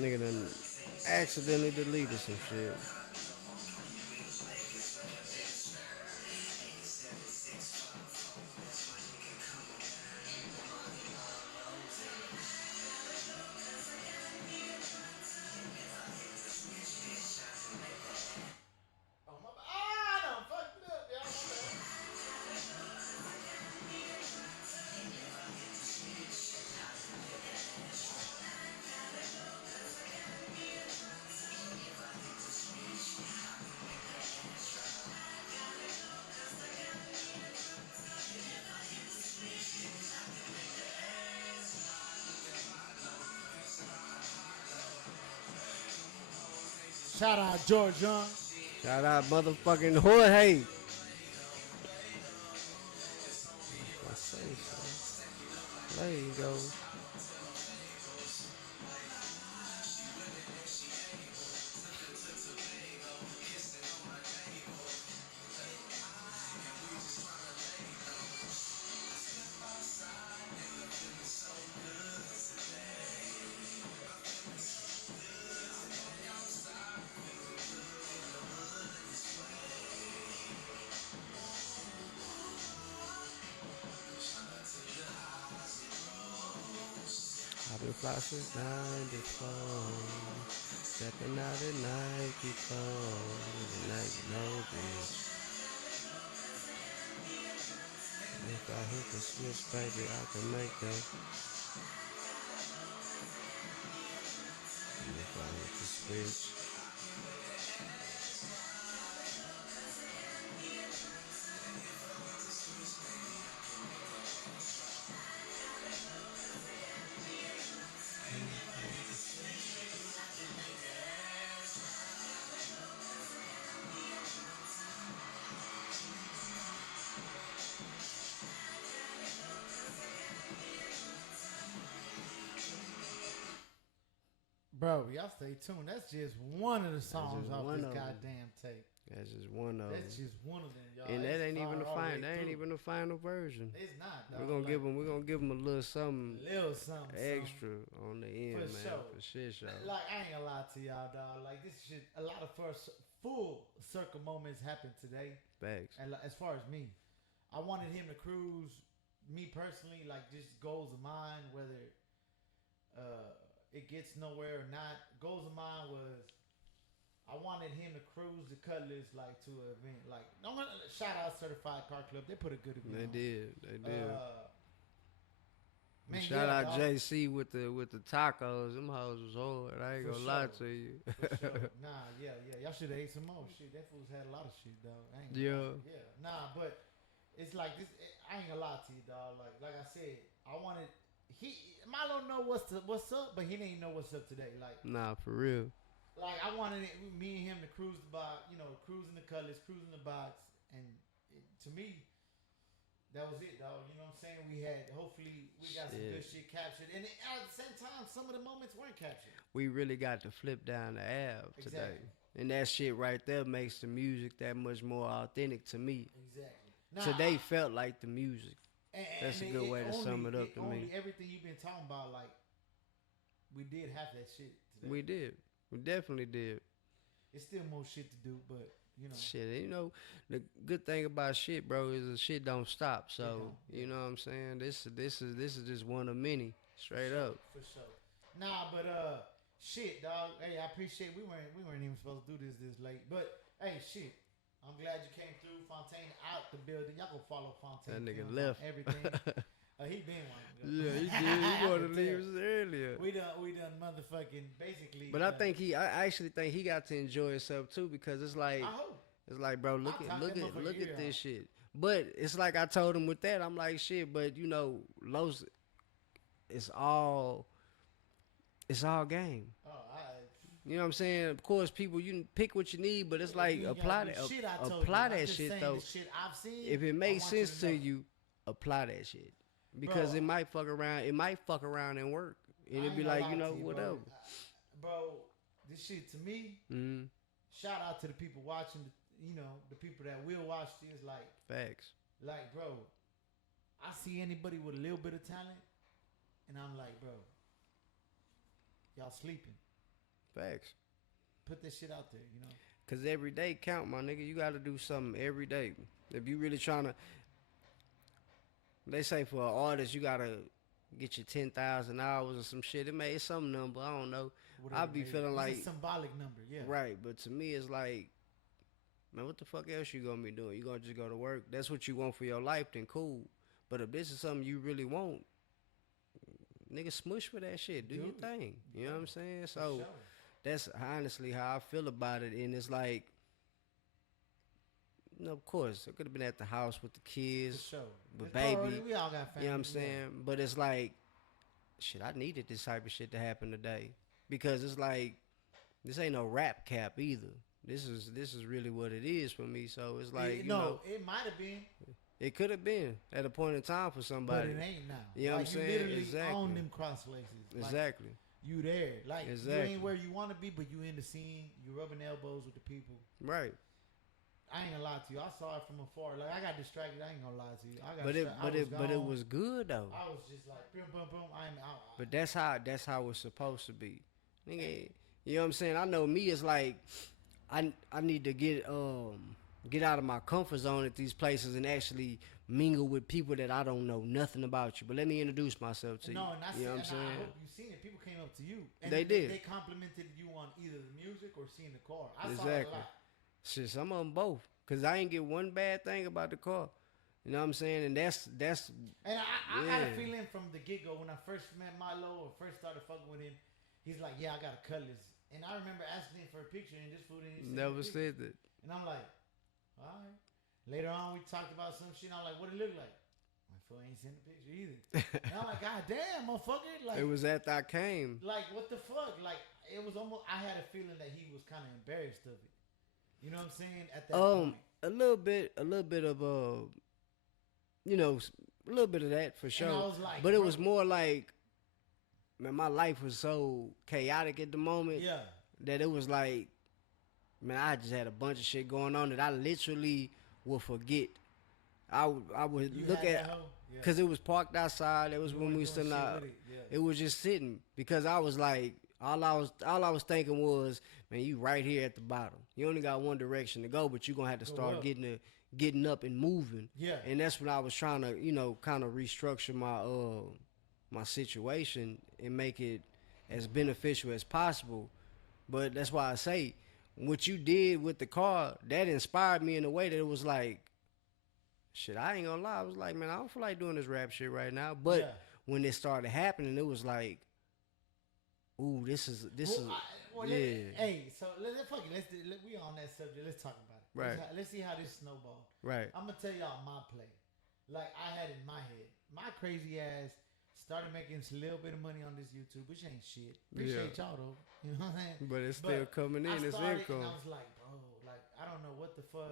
Nigga done accidentally deleted some shit. Oh, my bad. I done fucked it up, y'all. My bad. Shout out George Young. Shout out motherfucking Jorge. I say so. There you go. I've been fly since 94. Stepping out at night clothes. Now you know this. If I hit the switch, baby, I can make that. bitch. Bro, y'all stay tuned. That's just one of the songs just off one this of 'em. goddamn tape. That's just one of them. That's just one of them, y'all. And that It's ain't even the far all final. way That ain't through. even the final version. It's not. We're gonna give them. We're gonna give them a little something little something extra on the end, For man. sure. For shit, show. Like I ain't gonna lie to y'all, dog. Like this shit, a lot of first full circle moments happened today. Facts. And as far as me, I wanted him to cruise. Me personally, like just goals of mine, whether it gets nowhere or not. Goals of mine was I wanted him to cruise the Cutlass like to an event. Like no one shout out Certified Car Club. They put a good event. They on. did. They did. Man, Shout yeah, out dog. JC with the tacos. Them hoes was hard. I ain't For gonna lie sure. to you. For sure. Nah, yeah. Y'all should have ate some more shit. That fool's had a lot of shit, dog. I ain't gonna Yeah. lie. Yeah. Nah, but it's like this. I ain't gonna lie to you, dog. Like I said, I wanted. Milo know what's up, but he didn't know what's up today. Nah, for real. Like I wanted me and him to cruise the box, cruising the Cutlass, cruising the box, and to me, that was it, dog. You know what I'm saying? Hopefully, we got some good shit captured, and at the same time, some of the moments weren't captured. We really got to flip down the AVE today, Exactly. and that shit right there makes the music that much more authentic to me. Exactly. Now, Today felt like the music. And That's a good way to sum it up to me. Everything you've been talking about, like, we did have that shit today. We did. We definitely did. It's still more shit to do, but, Shit, the good thing about shit, bro, is the shit don't stop. So, you know what I'm saying? This is just one of many. Straight up. For sure. Nah, but, shit, dog. Hey, I appreciate we weren't even supposed to do this late. But, hey, shit. I'm glad you came through. Fontaine out the building. Y'all go follow Fontaine. That nigga Films left. on everything. He been one. Yeah, he did. He wanted to leave us earlier. We done motherfucking basically. But I actually think he got to enjoy himself too, because it's like, I hope. it's like, bro, look I'll at talk that motherfucking ear this out. shit. But it's like I told him with that, I'm like, shit, but Los, it's all game. Oh, You know what I'm saying? Of course, people, you can pick what you need, but it's like, you ain't apply gotta that, do shit I told apply you. I'm that just shit saying though. the shit I've seen, If it I makes want you sense to to know. you, apply that shit. Because Bro, it might fuck around. It might fuck around and work. And I it'd be ain't gonna like, lie to you, whatever. Bro, this shit to me, Mm-hmm. shout out to the people watching, the people that will watch this, Facts. like, bro, I see anybody with a little bit of talent, and I'm like, bro, y'all sleeping. Facts. Put this shit out there, Cause every day count, my nigga. You gotta do something every day. If you really trying to, they say for an artist, you gotta get your 10,000 hours or some shit. It's some number. I don't know. Whatever I be it is. feeling It's like a symbolic number, yeah. right, but to me, it's like, man, what the fuck else you gonna be doing? You gonna just go to work? That's what you want for your life, then cool. But if this is something you really want, nigga, smush for that shit. Do your Dude. thing. You know what I'm saying? For So sure. that's honestly how I feel about it. And it's like, of course, I could have been at the house with the For kids, sure. but It's priority. baby, We all got family. you know what I'm saying? But it's like, shit, I needed this type of shit to happen today. Because it's like, this ain't no rap cap either. This is really what it is for me. So it's like, It might have been, it could have been at a point in time for but somebody. it ain't now. You know what I'm saying? You literally Exactly. own them cross laces. Like, Exactly. you there. Like, you Exactly. ain't where you want to be, but you in the scene. You rubbing elbows with the people. Right. I ain't gonna lie to you. I saw it from afar. Like, I got distracted. I ain't gonna lie to you. I got But distracted. it was good though. I was just like, boom, boom, boom. But that's how it's supposed to be. Nigga, you know what I'm saying? I know me, it's like I need to get out of my comfort zone at these places and actually mingle with people that I don't know nothing about you. But let me introduce myself to you. No, and that's You know what I'm I saying? hope you seen it. People came up to you. And They did. They complimented you on either the music or seeing the car. I saw it a Exactly. lot. Shit, some of them both. Cause I ain't get one bad thing about the car. You know what I'm saying? And that's And I got a Yeah. feeling from the get-go when I first met MILO or first started fucking with him, he's like, yeah, I got a Cutlass. And I remember asking him for a picture, and this fool didn't Never said that. And I'm like, all right. Later on, we talked about some shit. And I'm like, what it look like? My fool ain't sent a picture either. And I'm like, God damn, motherfucker! Like, It was after I came. like what the fuck? Like, it was almost. I had a feeling that he was kind of embarrassed of it. You know what I'm saying? At that point, A little bit of you know, a little bit of that for sure. I was like, but it bro. was more like, man, my life was so chaotic at the moment yeah. that it was like, man, I just had a bunch of shit going on that I literally would forget. I would You look had that at, hoe? Yeah. because it was parked outside. It was when weren't we doing still shit out. with it, yeah. It was just sitting because I was like, all I was thinking was, man, you right here at the bottom. You only got one direction to go, but you're gonna have to start up. getting up and moving. Yeah. And that's when I was trying to, you know, kind of restructure my my situation and make it as beneficial as possible. But that's why I say what you did with the car, that inspired me in a way that it was like, shit, I ain't gonna lie. I was like, man, I don't feel like doing this rap shit right now. But Yeah. when it started happening, it was like, ooh, this is yeah. Hey, so fuck it. We on that subject. Let's talk about it. Right. Let's see how this snowballed. Right. I'm gonna tell y'all my play. Like I had in my head, my crazy ass started making a little bit of money on this YouTube, which ain't shit. Appreciate y'all though. You know what I'm saying? But it's still coming in. I It's started income. And I was like, bro, like I don't know what the fuck.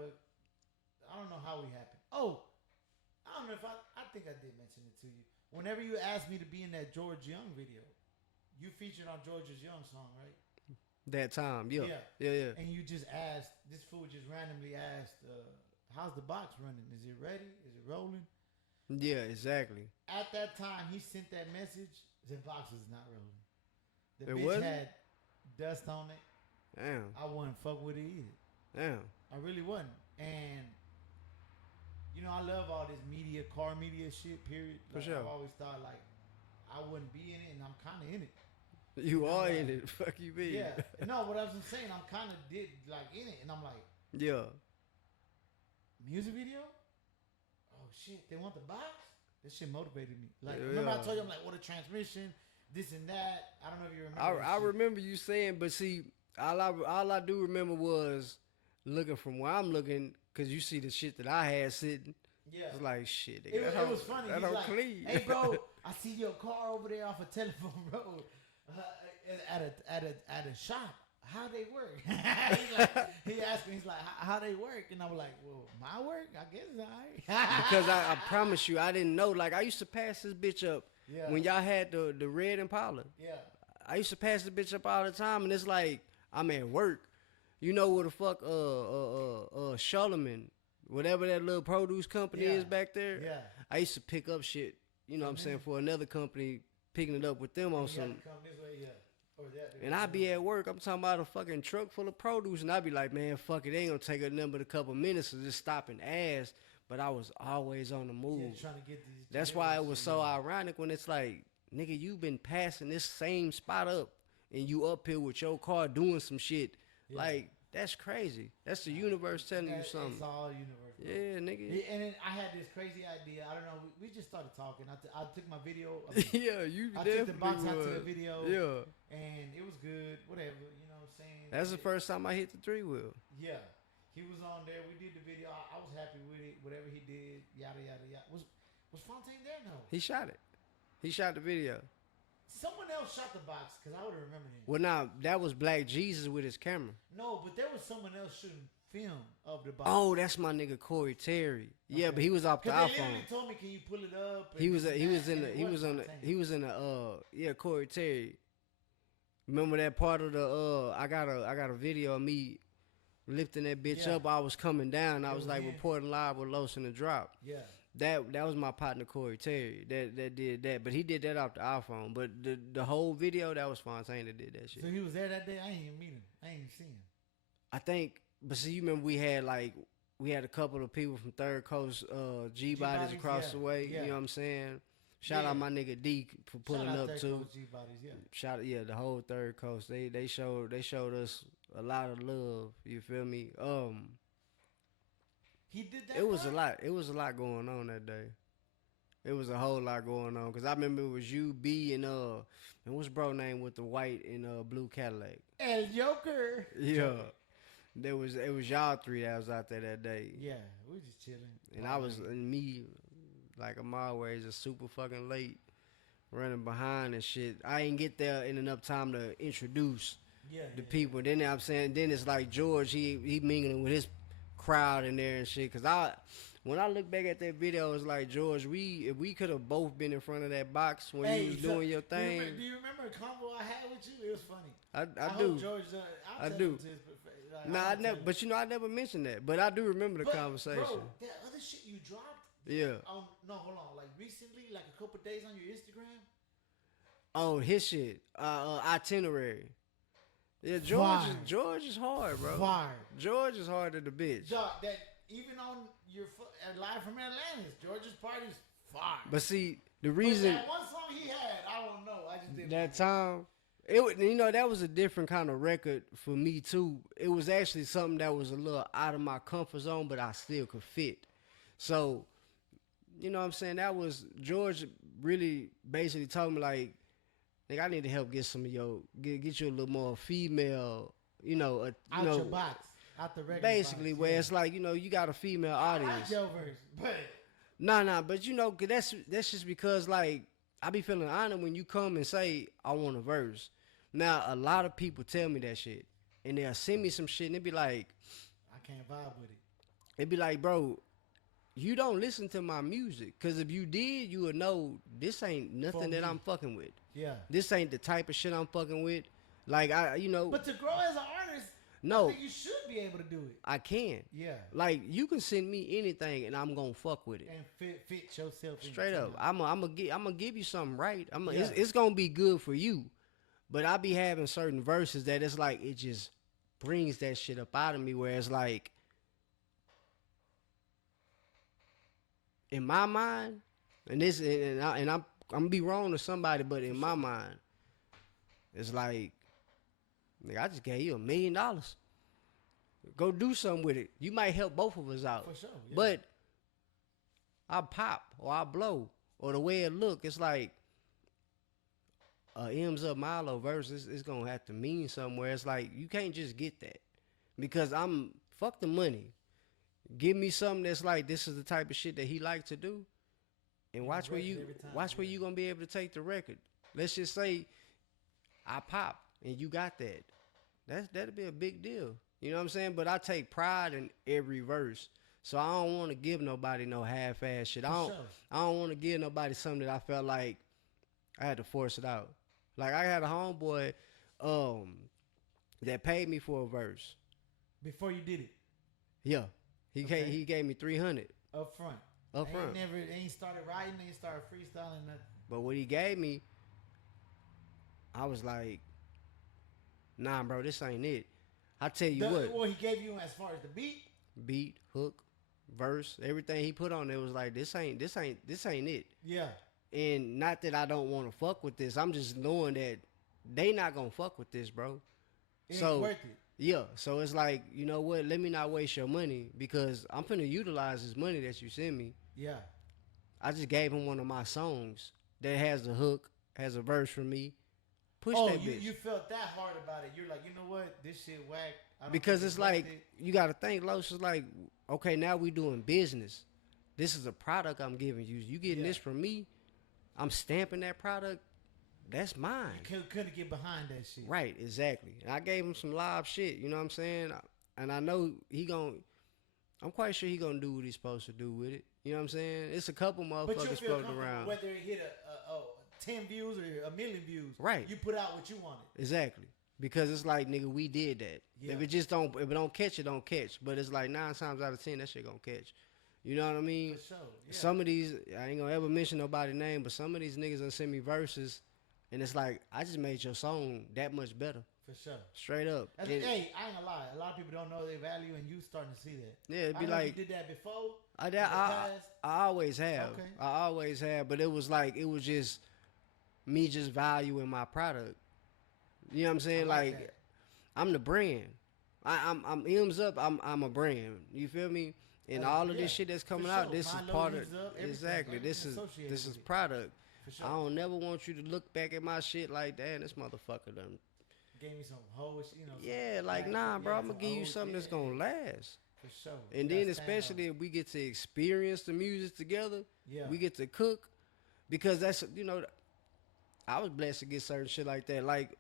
I don't know how we happened. Oh, I don't know if I think I did mention it to you. Whenever you asked me to be in that George Young video, you featured on George's Young song, right? That time, yeah. And you just asked, this fool just randomly asked, how's the box running? Is it ready? Is it rolling? Yeah, exactly. At that time, he sent that message. The box was not rolling. The It bitch wasn't? had dust on it. Damn. I wasn't fuck with it either. Damn. I really wasn't. And you know, I love all this media, car media shit, period. For Like, sure. I've always thought like I wouldn't be in it, and I'm kind of in it. You are in it. Fuck you mean? Yeah. No, what I was saying, I'm kind of in it, and I'm like, Yeah. music video? Oh shit, they want the box? This shit motivated me. Like, Yeah. remember I told you I'm like, what a transmission, this and that. I don't know if you remember. I remember you saying, but see, all I do remember was looking from where I'm looking, because you see the shit that I had sitting. Yeah. It's like, shit. It was funny. That He's don't like, clean. hey bro, I see your car over there off a telephone road at a shop. How they work? He asked me, he's like, how they work? And I was like, well, my work, I guess it's all right. Because I promise you, I didn't know. Like, I used to pass this bitch up Yeah. when y'all had the red Impala. Yeah. I used to pass the bitch up all the time, and it's like, I'm at work. You know where the fuck Charlemagne, whatever that little produce company Yeah. is back there? Yeah. I used to pick up shit, you know what I'm saying, for another company, picking it up with them on You some. got to come this way, yeah. Or that. And I be at work, I'm talking about a fucking truck full of produce, and I be like, man, fuck it, ain't gonna take a number a couple minutes to just stop and ask. But I was always on the move. Yeah, trying to get these. That's why it was so ironic when it's like, nigga, you been passing this same spot up, and you up here with your car doing some shit. Yeah. Like, that's crazy. That's the universe telling you something. It's all universe. Bro. Yeah, nigga. Yeah, and then I had this crazy idea. I don't know. We just started talking. I took my video. I mean, Yeah, you I definitely took the box out to the was. video. Yeah. And it was good. Whatever. You know what I'm saying? That's the first time I hit the 3-wheel. Yeah. He was on there. We did the video. I was happy with it. Whatever he did. Yada, yada, yada. Was Fontaine there? No. He shot it. He shot the video. Someone else shot the box because I would have remembered him. Well, now, that was Black Jesus with his camera. No, but there was someone else shooting film of the box. Oh, that's my nigga Corey Terry. Yeah, Okay. but he was off the 'Cause they iPhone. literally told me, "Can you pull it up?" and He was this and he was that, in and the it he was on the Fontaine. he was in the yeah, Corey Terry. Remember that part of the I got a video of me lifting that bitch Yeah. up. I was coming down. I It was was like him. reporting live with Los in the drop. Yeah. That was my partner Corey Terry. That did that, but he did that off the iPhone. But the whole video, that was Fontaine that did that shit. So he was there that day. I ain't even meet him. I ain't even see him. I think, but see, you remember we had a couple of people from Third Coast G bodies across yeah, the way. yeah. You know what I'm saying? Shout Yeah. out my nigga D for pulling Shout out up Third too. Coast G-Bodies, yeah. Shout out, yeah, the whole Third Coast. They showed us a lot of love. You feel me? He did that. It was part? a lot. It was a lot going on that day. It was a whole lot going on because I remember it was you, B, and what's bro name with the white and blue Cadillac? El Joker. Yeah. It was y'all three that was out there that day. Yeah, we just chilling. And me, like I'm always a super fucking late, running behind and shit. I ain't get there in enough time to introduce the people. Then I'm saying, then it's like George, he mingling with his crowd in there and shit. Cause when I look back at that video, it's like George, if we could have both been in front of that box when you was doing your thing. Do you remember a convo I had with you? It was funny. I hope do. George, I do. I never. But I never mentioned that. But I do remember the conversation. Bro, that other shit you dropped. Yeah. No, hold on. Like recently, like a couple days on your Instagram. Oh, his shit. Itinerary. Yeah, George is hard, bro. Fire. George is hard to the bitch. Dog, that even on your live from Atlantis, George's party's fire. But see, the reason that one song he had, I don't know. I just didn't. That time, that was a different kind of record for me too. It was actually something that was a little out of my comfort zone, but I still could fit. So, you know what I'm saying? That was George really basically told me like, nigga, I need to help get some of get you a little more female, out your box, out the regular basically box, where it's like, you got a female audience. I like your verse, but but that's just because like I be feeling honored when you come and say I want a verse. Now a lot of people tell me that shit, and they'll send me some shit, and they be like, I can't vibe with it. It'd be like, bro, you don't listen to my music, cause if you did, you would know this ain't nothing that I'm fucking with. Yeah, this ain't the type of shit I'm fucking with. Like But to grow as an artist, no, I think you should be able to do it. I can. Yeah. Like you can send me anything and I'm gonna fuck with it. And fit yourself. Straight up. I'm gonna give you something right. It's gonna be good for you. But I be having certain verses that it's like it just brings that shit up out of me where it's like in my mind, and I'm gonna be wrong to somebody, but in my mind, it's like, nigga, I just gave you $1 million. Go do something with it. You might help both of us out. For sure. Yeah. But I pop or I blow or the way it look, it's like MsUP MILO verse it's gonna have to mean somewhere. It's like you can't just get that because fuck the money. Give me something that's like this is the type of shit that he like to do, and watch where you gonna be able to take the record. Let's just say I pop and you got that. That'd be a big deal. You know what I'm saying? But I take pride in every verse. So I don't want to give nobody no half-ass shit. I don't want to give nobody something that I felt like I had to force it out. Like I had a homeboy that paid me for a verse. Before you did it? Yeah. He gave me $300. Up front. Ain't started writing, ain't started freestyling nothing. But what he gave me, I was like, nah, bro, this ain't it. I tell you what. What he gave you as far as the beat, hook, verse, everything he put on there was like, this ain't it. Yeah. And not that I don't want to fuck with this. I'm just knowing that they not gonna fuck with this, bro. It ain't worth it. Yeah. So it's like, you know what? Let me not waste your money because I'm finna utilize this money that you send me. Yeah. I just gave him one of my songs that has a hook, has a verse from me. Push that bitch. You felt that hard about it. You're like, you know what? This shit whack. Because it's like, you got to think, Los, it's like, okay, now we doing business. This is a product I'm giving you. You getting this from me. I'm stamping that product. That's mine. You couldn't get behind that shit. Right, exactly. And I gave him some live shit, you know what I'm saying? And I know I'm quite sure he gonna do what he's supposed to do with it. You know what I'm saying? It's a couple motherfuckers floating around. Whether it hit a 10 views or 1 million views. Right. You put out what you wanted. Exactly. Because it's like, nigga, we did that. Yeah. If it don't catch, it don't catch. But it's like 9 times out of 10, that shit gonna catch. You know what I mean? For sure. Yeah. Some of these, I ain't gonna ever mention nobody's name, but some of these niggas done send me verses, and it's like, I just made your song that much better. For sure. Straight up. Hey, I ain't gonna lie. A lot of people don't know their value, and you starting to see that. Yeah, it'd be like you did that before. I always have. Okay. I always have, but it was just me just valuing my product. You know what I'm saying? Like that. I'm the brand. I'm MsUP. I'm a brand. You feel me? And all of this shit that's coming out, this is part of exactly. This is product. For sure. I don't never want you to look back at my shit like that. This motherfucker done Gave me some whole, you know. Yeah, like nah, bro. I'm gonna give you something that's gonna last. For sure. And You then gotta stand especially if we get to experience the music together, Yeah. we get to cook, because that's I was blessed to get certain shit like that. Like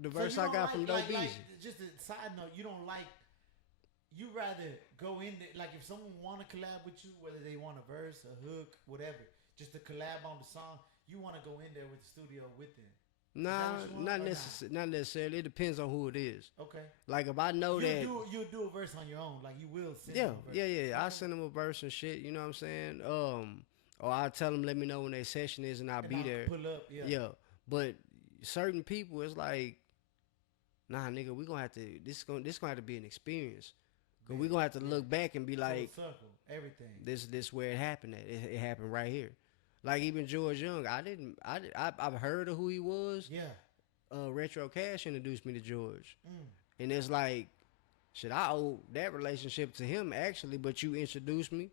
the So verse you I don't got from Dope like, Easy. just a side note, you don't like. You rather go in there, like if someone want to collab with you, whether they want a verse, a hook, whatever, just to collab on the song, you want to go in there with the studio with them. Nah, what you want not or necessarily. Not necessarily. It depends on who it is. Okay. Like if I know that. You do a verse on your own, like you will send Yeah, them a verse. yeah. I send them a verse and shit. You know what I'm saying? Or I tell them let me know when their session is and I'll And be I'll there. pull up, yeah. Yeah, but certain people, it's like, nah, nigga, we gonna have to. This gonna have to be an experience. Cause we gonna have to look back and be like, Full circle, everything. this where it happened at. It happened right here. Like even George Young, I've heard of who he was. Yeah. Retro Cash introduced me to George, Mm. and it's like, shit, I owe that relationship to him actually. But you introduced me,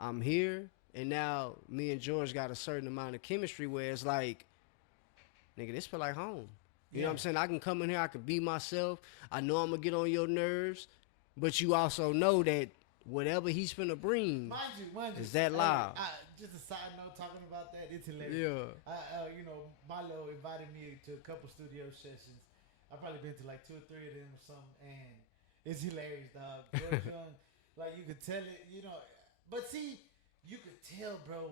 I'm here, and now me and George got a certain amount of chemistry where it's like, nigga, this feel like home. You know what I'm saying? I can come in here, I can be myself. I know I'm gonna get on your nerves, but you also know that whatever he's finna bring, Mind you, is that loud? Just a side note, talking about that, it's hilarious. Yeah. You know, MILO invited me to a couple studio sessions. I've probably been to like 2 or 3 of them or something, and it's hilarious, dog. George Young, like you could tell it, you know. But see, you could tell, bro,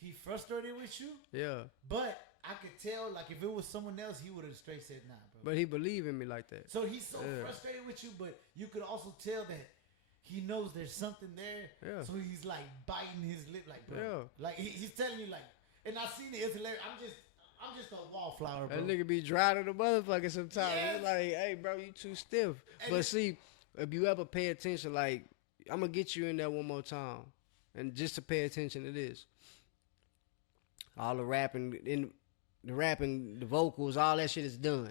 he frustrated with you. Yeah. But I could tell, like, if it was someone else, he would have straight said nah, bro. But he believed in me like that. So he's so frustrated with you, but you could also tell that he knows there's something there. Yeah. So he's like biting his lip, like, bro. Yeah. Like he's telling you, like, and I seen it. It's hilarious. I'm just a wallflower, bro. That nigga be dry to the motherfucker sometimes. Yes. It's like, hey, bro, you too stiff. And But see, if you ever pay attention, like, I'm gonna get you in there one more time, and just to pay attention to this, all the rapping, the vocals, all that shit is done,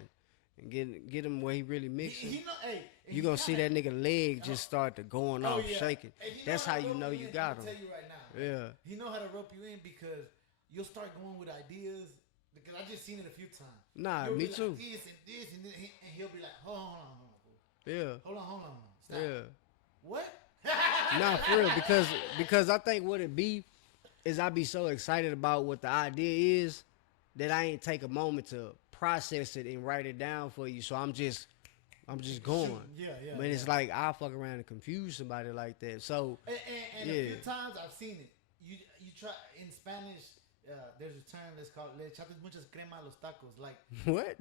and get him where he really mixing. he know, hey, and You he gonna see kinda- that nigga leg just start to going Oh, off, yeah. shaking. And he That's how to you rope know you in. got I'm him. gonna tell you right now. Yeah. He know how to rope you in because you'll start going with ideas. Because I just seen it a few times. Nah, You'll me be like, too. this, and then and he'll be like, hold on. Yeah. Hold on. Stop. Yeah. What? Nah, for real, because I think what it be is I be so excited about what the idea is that I ain't take a moment to process it and write it down for you. So I'm just going. Yeah. But it's like I fuck around and confuse somebody like that. So And Yeah. a few times I've seen it. You try in Spanish. There's a term that's called "le echaste muchas crema a los tacos." Like what?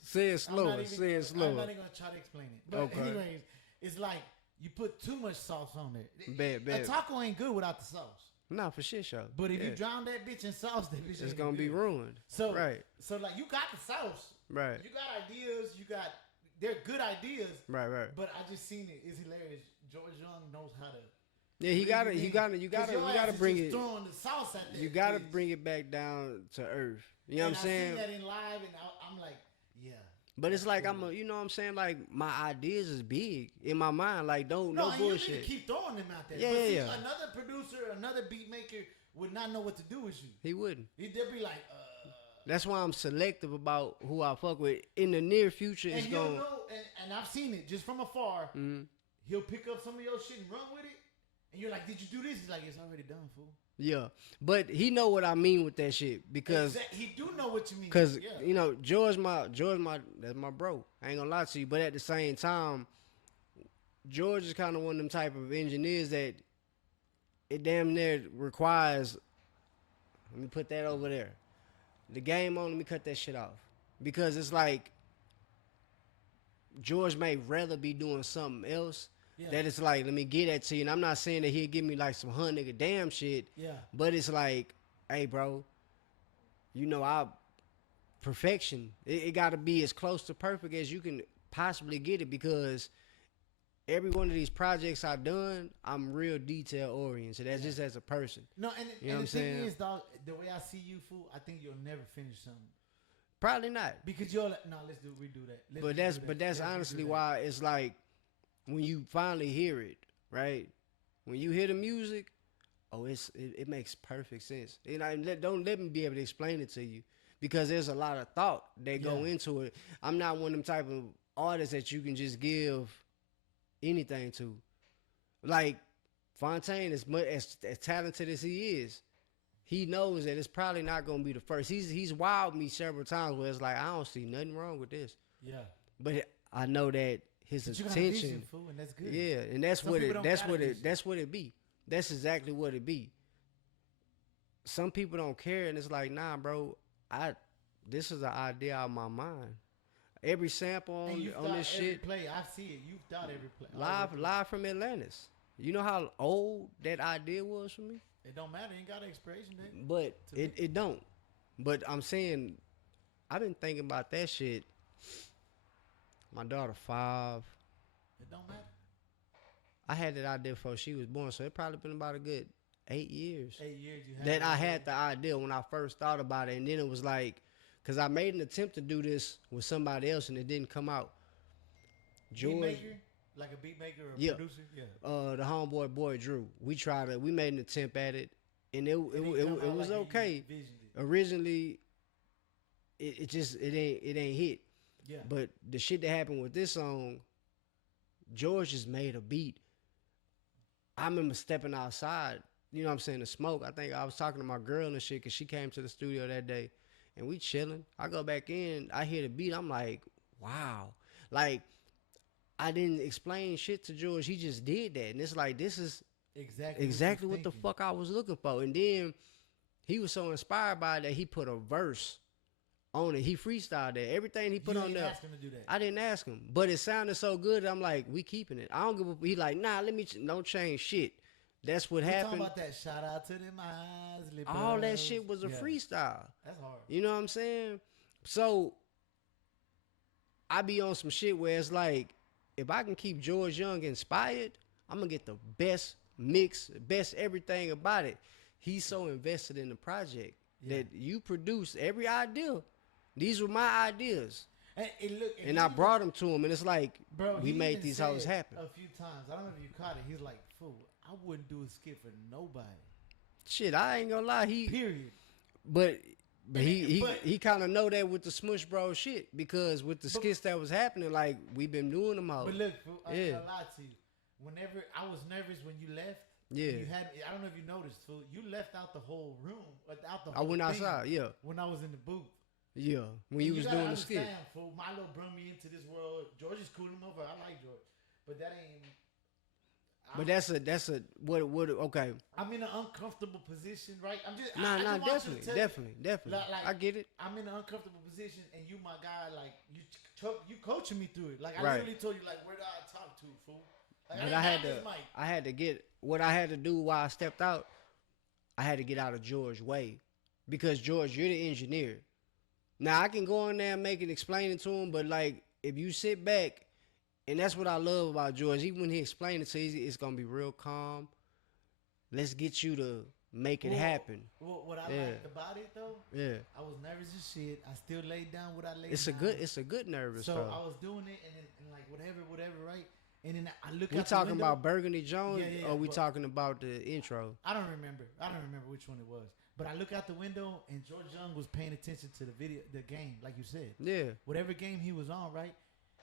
Say it I'm slower. not even- Say it I'm slower. not even gonna try to explain it. But Okay. anyways, it's like you put too much sauce on it. Bad. A taco ain't good without the sauce. Nah, for shit, show. But if Yeah. you drown that bitch in sauce, that bitch it's ain't gonna be good. ruined. So right. So like you got the sauce. Right. You got ideas. They're good ideas. Right. But I just seen it. It's hilarious. George Young knows how to. Yeah, you gotta bring it. Throwing the sauce at that You gotta bitch. bring it back down to earth. You know what I'm I saying? seen that in live, and I'm like, yeah. But it's like you know what I'm saying? Like my ideas is big in my mind. Like no and you need bullshit. to keep throwing them out there. Yeah, But see, yeah. Another producer, another beat maker would not know what to do with you. He wouldn't. They'd be like, That's why I'm selective about who I fuck with. In the near future, and it's he'll going. know, and I've seen it just from afar. Mhm. He'll pick up some of your shit and run with it, and you're like, "Did you do this?" He's like, "It's already done, fool." Yeah, but he know what I mean with that shit because He do know what you mean. Cause Yeah. you know George, that's my bro. I ain't gonna lie to you, but at the same time, George is kind of one of them type of engineers that it damn near requires. Let me put that over there. The game on. Let me cut that shit off because it's like George may rather be doing something else. Yeah. That it's like, let me get that to you. And I'm not saying that he'll give me like some nigga damn shit. Yeah. But it's like, hey, bro, you know, perfection, it got to be as close to perfect as you can possibly get it because every one of these projects I've done, I'm real detail oriented. That's just as a person. No, and You know the what thing I'm saying? is, dog, the way I see you, fool, I think you'll never finish something Probably not. because you're like, no, let's redo that. But that's honestly why it's like when you finally hear it, right? When you hear the music, it makes perfect sense. And don't let me be able to explain it to you because there's a lot of thought that go Yeah. into it. I'm not one of them type of artists that you can just give anything to. Like Fontaine, as much as talented as he is, he knows that it's probably not gonna be the first. He's wowed me several times where it's like I don't see nothing wrong with this, Yeah. but I know that his But you got a vision, intention, fool, and that's good. yeah, and that's Some what people it don't that's got a what vision. it that's what it be. That's exactly what it be. Some people don't care, and it's like, nah, bro, this is an idea out of my mind. Every sample And on, you've on thought this every shit, play. I see it. You've thought every play. live from Atlantis. You know how old that idea was for me? It don't matter. You ain't got an expiration date. But To it don't. But I'm saying, I've been thinking about that shit. My daughter 5. It don't matter. I had that idea before she was born, so it probably been about a good 8 years. 8 years you had That it I already. had the idea when I first thought about it, and then it was like, because I made an attempt to do this with somebody else, and it didn't come out. Beat George, maker, like a beat maker or a Yeah. producer. Yeah. the homeboy boy Drew, we made an attempt at it, and it It didn't come out was like you okay. envisioned it. Originally, it ain't hit. Yeah. But the shit that happened with this song, George just made a beat. I remember stepping outside, you know what I'm saying, to smoke. I think I was talking to my girl and shit because she came to the studio that day, and we chilling. I go back in, I hear the beat. I'm like, wow. Like, I didn't explain shit to George. He just did that. And it's like, this is exactly what the fuck I was looking for. And then he was so inspired by it that he put a verse on it. He freestyled that. Everything he put you on didn't there. ask him to do that. I didn't ask him, but it sounded so good. I'm like, we keeping it. I don't give a. He like, nah, don't change shit. That's what We talking happened. about that. Shout out to them eyes. lip All that gloves. shit was a Yeah. freestyle. That's hard. You know what I'm saying? So I be on some shit where it's like, if I can keep George Young inspired, I'm gonna get the best mix, best everything about it. He's so invested in the project that you produce every idea. These were my ideas, And look, and I brought them to him, and it's like, bro, we he made even these hoes said happen. a few times. I don't know if you caught it. He's like, fool, I wouldn't do a skit for nobody. Shit, I ain't gonna lie. Period. But he But- kind of know that with the Smush Bro shit, because with the skits that was happening, like, we've been doing them all. But look, fool, I ain't Yeah. gonna lie to you. Whenever I was nervous when you left, Yeah. you had. I don't know if you noticed, fool. You left out the whole room, out the. I Whole went thing outside, yeah. When I was in the booth. Yeah, when you was gotta doing the skit. understand, fool. Milo brought me into this world. George is cool enough. I like George, but that ain't. But that's a what okay. I'm in an uncomfortable position, right? I'm just. Nah, I just want you to tell you, definitely. like, I get it. I'm in an uncomfortable position, and you, my guy, like you coaching me through it. Like I Right. literally told you, like, where do I talk to, fool? Like, But ain't I had got this to mic. I had to get what I had to do while I stepped out. I had to get out of George's way, because George, you're the engineer. Now I can go in there and make it explain it to him, but like, if you sit back, and that's what I love about George. Even when he explained it to you, it's gonna be real calm. Let's get you to make it happen. What I Yeah. liked about it though, Yeah, I was nervous as shit. I still laid down what I laid it's a down. good nervous So though. I was doing it, and like whatever, right? And then I look. We out the talking window. about Burgundy Jones, Yeah, or we but- talking about the intro? I don't remember which one it was. But I look out the window, and George Young was paying attention to the game, like you said. Yeah, Whatever game he was on, right?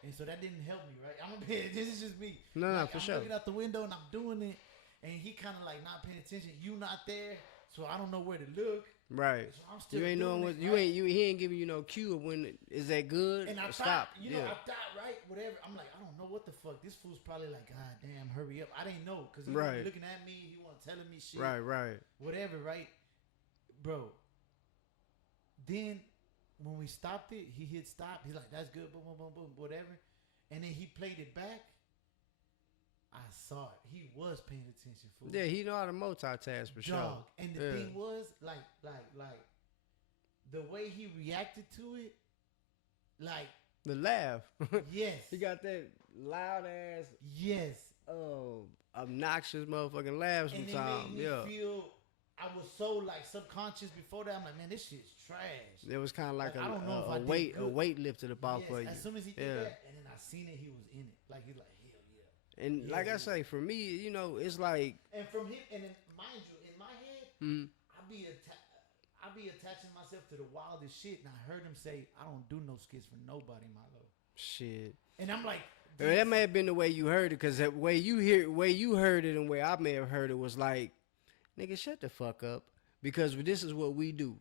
And so that didn't help me, right? I'm paying. This is just me. No, Like, for I'm sure. looking out the window and I'm doing it, and he kind of like not paying attention. You not there, so I don't know where to look. right. So I'm still You ain't knowing doing what it, right? he ain't giving you no cue of when is that good And I or thought, stop. I thought, right, whatever. I'm like, I don't know what the fuck. This fool's probably like, God damn, hurry up. I didn't know because he Right. wasn't looking at me. He wasn't telling me shit. Right. Whatever, right, bro. Then when we stopped it, he hit stop. He's like, that's good, boom, boom, boom, boom, whatever. And then he played it back. I saw it. He was paying attention, fool. Yeah, he know how to multitask for sure. Dog. And the Yeah. thing was, like, the way he reacted to it, like, The laugh. yes. He got that loud ass, Yes. obnoxious motherfucking laugh And it sometimes. made me Yeah. feel, I was so, like, subconscious before that. I'm like, man, this shit's trash. It was kind of like, Like, I don't know if I a did weight good. lifted up off Yes, for you. as soon as he did Yeah. that, and then I seen it, he was in it. Like, he's like, hell yeah. And like I say, for me, it's like, And from him, and then, mind you, in my head, mm, I be attaching myself to the wildest shit, and I heard him say, "I don't do no skits for nobody, Milo." Shit. And I'm like, Well, that may have been the way you heard it, because the way you heard it and way I may have heard it was like, nigga, shut the fuck up. Because this is what we do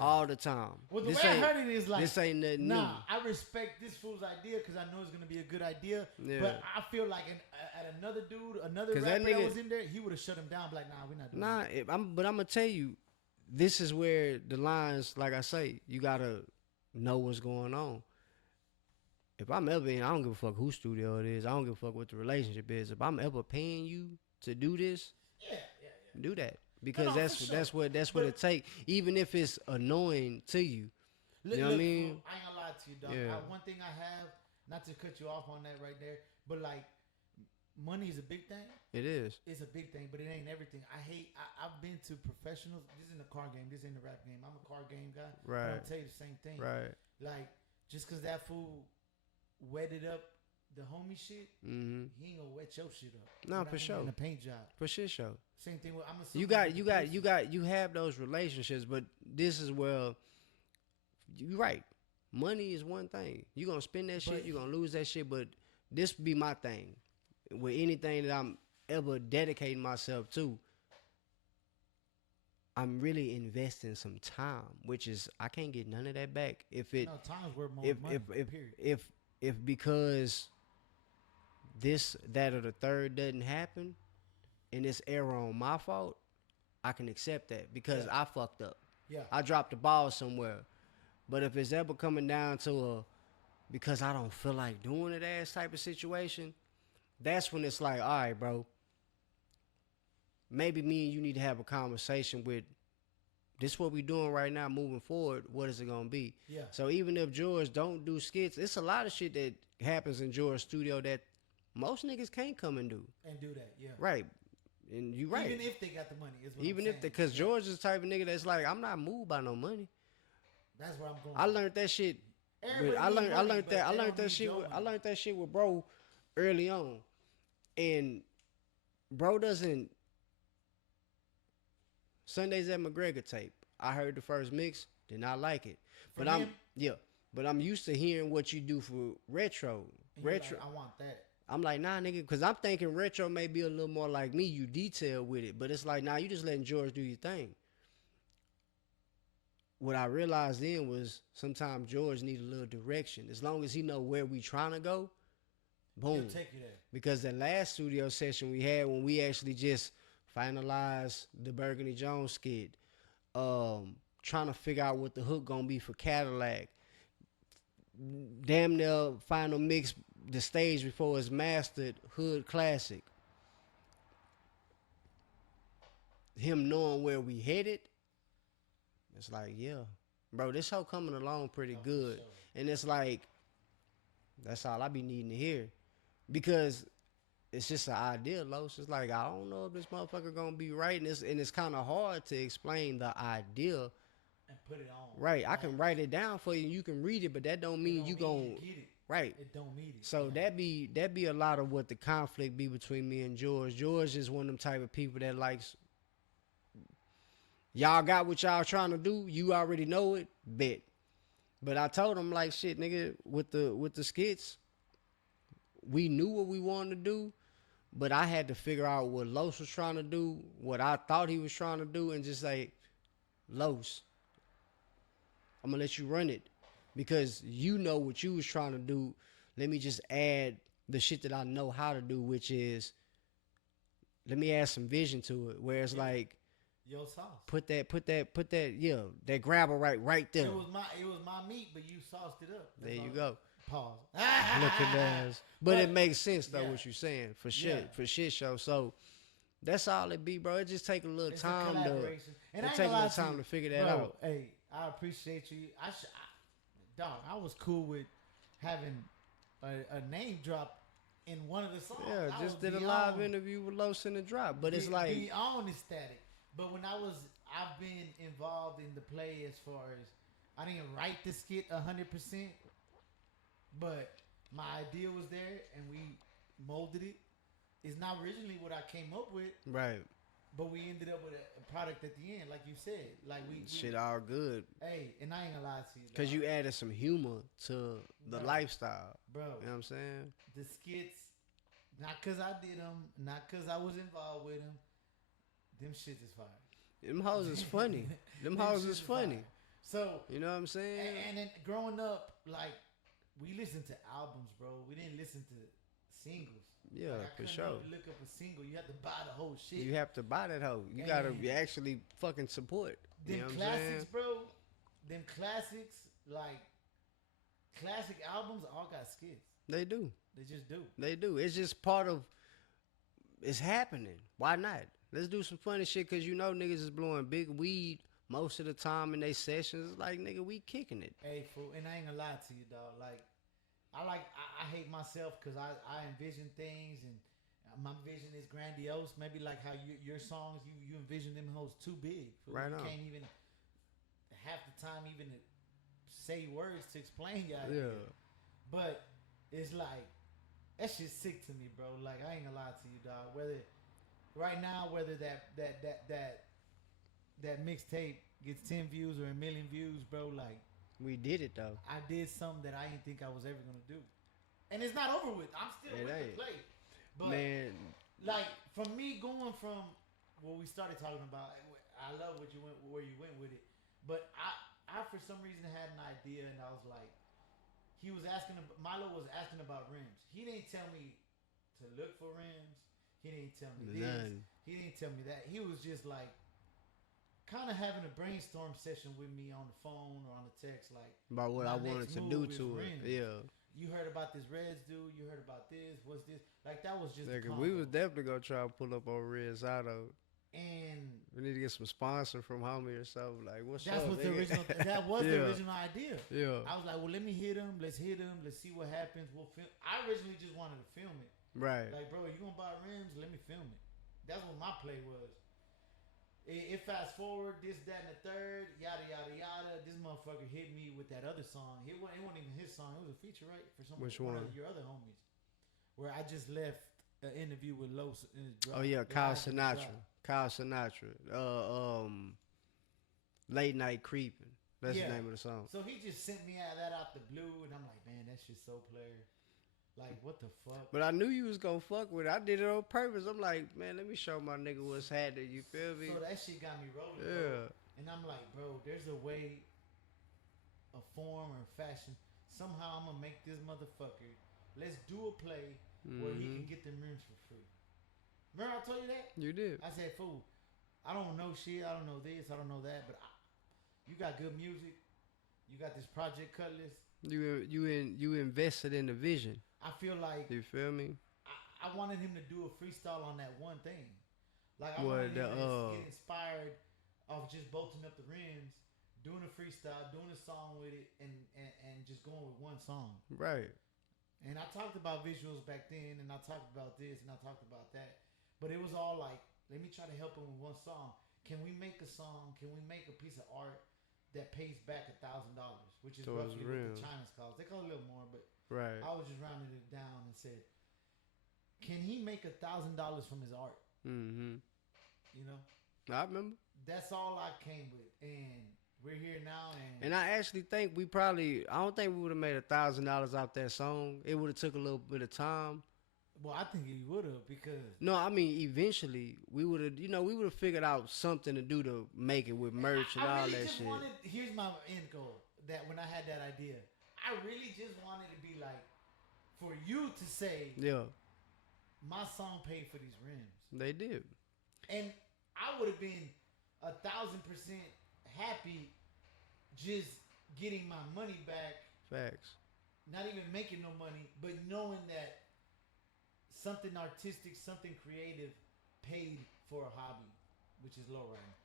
all the time. Well, the this way I heard it is like, this ain't nothing nah, new. I respect this fool's idea because I know it's gonna be a good idea. Yeah. But I feel like at another dude, another 'Cause rapper that that nigga- was in there, he would have shut him down. Like, nah, we're not doing Nah, that. but I'm gonna tell you, this is where the lines, like I say, you gotta know what's going on. If I'm ever in, I don't give a fuck whose studio it is. I don't give a fuck what the relationship is. If I'm ever paying you to do this, do that, because No, that's for sure. that's what But- it takes. Even if it's annoying to you, Look, you know what I look, mean? fool, I ain't gonna lie to you, dog. Yeah. One thing I have, not to cut you off on that right there, but like, money is a big thing. It is. It's a big thing, but it ain't everything. I've been to professionals. This isn't a car game. This ain't a rap game. I'm a car game guy. But I'll Right. tell you the same thing. Right. Like, just because that fool wetted up the homie shit, Mm-hmm. he ain't gonna wet your shit up. No, You know what for I mean? sure. In a paint job. For shit show. Same thing with, I'm You have those relationships, but this is where you're right. Money is one thing. You're gonna spend that shit, But- you're gonna lose that shit, but this be my thing. With anything that I'm ever dedicating myself to, I'm really investing some time, which is I can't get none of that back. If it No, time's worth more if money. if period. if because this, that, or the third doesn't happen, and it's error on my fault, I can accept that because I fucked up. Yeah. I dropped the ball somewhere. But if it's ever coming down to a because I don't feel like doing it ass type of situation, that's when it's like, all right, bro, maybe me and you need to have a conversation with this what we doing right now moving forward, what is it gonna be? Yeah. So even if George don't do skits, it's a lot of shit that happens in George's studio that most niggas can't come and do. And do that, yeah. Right. And you right. Even if they got the money, is what Even I'm if saying. because George is the type of nigga that's like, I'm not moved by no money. That's where I'm going. I learned that shit. Everybody I need learned money, but they don't need that shit. your I money. learned that shit with bro early on, and bro doesn't. Sundays at McGregor tape. I heard the first mix, did not like it, From but him? but I'm used to hearing what you do for retro. And you're Retro. like, I want that. I'm like, nah, nigga, because I'm thinking retro may be a little more like me. You detail with it, but it's like, nah, you just letting George do your thing. What I realized then was sometimes George need a little direction. As long as he know where we trying to go, boom. He'll take you there. Because the last studio session we had when we actually just finalized the Burgundy Jones skit, trying to figure out what the hook gonna be for Cadillac, damn near final mix the stage before it's mastered, Hood Classic. Him knowing where we headed, it's like, yeah, bro, this hoe coming along pretty good. And it's like, that's all I be needing to hear. Because it's just an idea, Los. It's like, I don't know if this motherfucker gonna be right. And it's kind of hard to explain the idea. And put it on. Right, I can write it down for you and you can read it, but that don't mean you gon' get it. right. It don't mean it. So that be a lot of what the conflict be between me and George. George is one of them type of people that likes, y'all got what y'all trying to do, you already know it, bet. But I told him like, shit, nigga, with the skits, we knew what we wanted to do, but I had to figure out what Los was trying to do, what I thought he was trying to do, and just say, Los, I'm gonna let you run it because you know what you was trying to do. Let me just add the shit that I know how to do, which is let me add some vision to it. Where it's like, Your sauce. put that, yeah, that grabber right there. It was my meat, but you sauced it up. There That's you all. go. Pause. Look at that. But it makes sense though yeah. what you're saying for Yeah. shit show. So that's all it be, bro. It just take a little It's time a to. collaboration. And It I ain't take a gonna lie little time you, to figure that bro, out. Hey, I appreciate you. Dog, I was cool with having a name drop in one of the songs. Yeah, I just was did a beyond- live interview with Los in the drop. But it's be- like, beyond ecstatic. But when I've been involved in the play as far as I didn't write the skit 100%, but my idea was there and we molded it. It's not originally what I came up with, right. but we ended up with a product at the end, like you said. Like we Shit all good. Hey, and I ain't gonna lie to you, Cause dog. you added some humor to the Bro. lifestyle. Bro, You know what I'm saying? the skits, not cause I did them, not cause I was involved with them shits is fire. Them hoes is funny. Them hoes shits is funny. fire. So, You know what I'm saying? and then growing up, like, we listened to albums, bro. We didn't listen to singles. Yeah, Like, I for couldn't sure. even look up a single. You have to buy the whole shit. You have to buy that hoe. You And- gotta be actually fucking support. You Them know what I'm classics, saying? bro. Them classics, like, classic albums all got skits. They do. They just do. They do. It's just part of. It's happening. Why not? Let's do some funny shit because you know niggas is blowing big weed most of the time in their sessions. It's like, nigga, we kicking it. Hey, fool, and I ain't gonna lie to you, dog. Like, I hate myself because I envision things and my vision is grandiose. Maybe like how your songs, you envision them hoes too big. Fool. Right You on. can't even half the time even say words to explain y'all. Yeah. But it's like that shit's sick to me, bro. Like I ain't gonna lie to you, dog. Whether right now, whether that mixtape gets 10 views or a million views, bro, like We did it though. I did something that I didn't think I was ever gonna do, and it's not over with. I'm still It with ain't. the play, but Man, like from me going from what we started talking about, I love what you went where you went with it, but I for some reason had an idea, and I was like, he was asking, MILO was asking about rims. He didn't tell me to look for rims. He didn't tell me this. None. He didn't tell me that. He was just like kind of having a brainstorm session with me on the phone or on the text, like about what my I wanted next to move do is to it. rims. Yeah. You heard about this Reds dude. You heard about this. What's this? Like that was just. Nigga, the we combo. was definitely gonna try to pull up on Reds Auto. And We need to get some sponsor from homie or something. Like, what's that's up? what the nigga? original. That was Yeah. the original idea. Yeah. I was like, well, let me hit him. Let's hit him. Let's see what happens. We'll film. I originally just wanted to film it. Right. Like, bro, you gonna buy rims? Let me film it. That's what my play was. It fast forward, this, that, and the third, yada yada yada. This motherfucker hit me with that other song. It wasn't even his song. It was a feature, right? For some Which one one? of your other homies. Where I just left an interview with Los. In his drop. Oh yeah, Live Kyle in his Sinatra. drop. Kyle Sinatra. Late Night Creeping. That's Yeah. the name of the song. So he just sent me that out the blue, and I'm like, man, that shit's so player. Like, what the fuck? But I knew you was gonna fuck with it. I did it on purpose. I'm like, man, let me show my nigga what's happening. You feel me? So that shit got me rolling. Yeah. Bro. And I'm like, bro, there's a way, a form or fashion. Somehow I'm gonna make this motherfucker. Let's do a play where he can get them rims for free. Remember I told you that? You did. I said, fool, I don't know shit. I don't know this. I don't know that. But you got good music. You got this Project Cutlass. You invested in the vision. I feel like You feel me? I wanted him to do a freestyle on that one thing. Like I What, wanted him the, to get inspired of just bolting up the rims, doing a freestyle, doing a song with it, and just going with one song. Right. And I talked about visuals back then, and I talked about this, and I talked about that. But it was all like, let me try to help him with one song. Can we make a song? Can we make a piece of art that pays back $1,000, which is Towards roughly what rims. the China's cost? They cost a little more, but Right. I was just rounding it down and said, can he make $1,000 from his art? Mm-hmm. You know, I remember. that's all I came with, and we're here now. And And I actually think I don't think we would have made $1,000 off that song. It would have took a little bit of time. well, I think he would have because No, I mean, eventually we would have figured out something to do to make it with merch and I all really that just shit. wanted. Here's my end goal. That when I had that idea, I really just wanted to be like, for you to say, Yeah, my song paid for these rims, they did. and I would have been 1,000% happy just getting my money back. Facts. Not even making no money, but knowing that something artistic, something creative paid for a hobby, which is lowriding.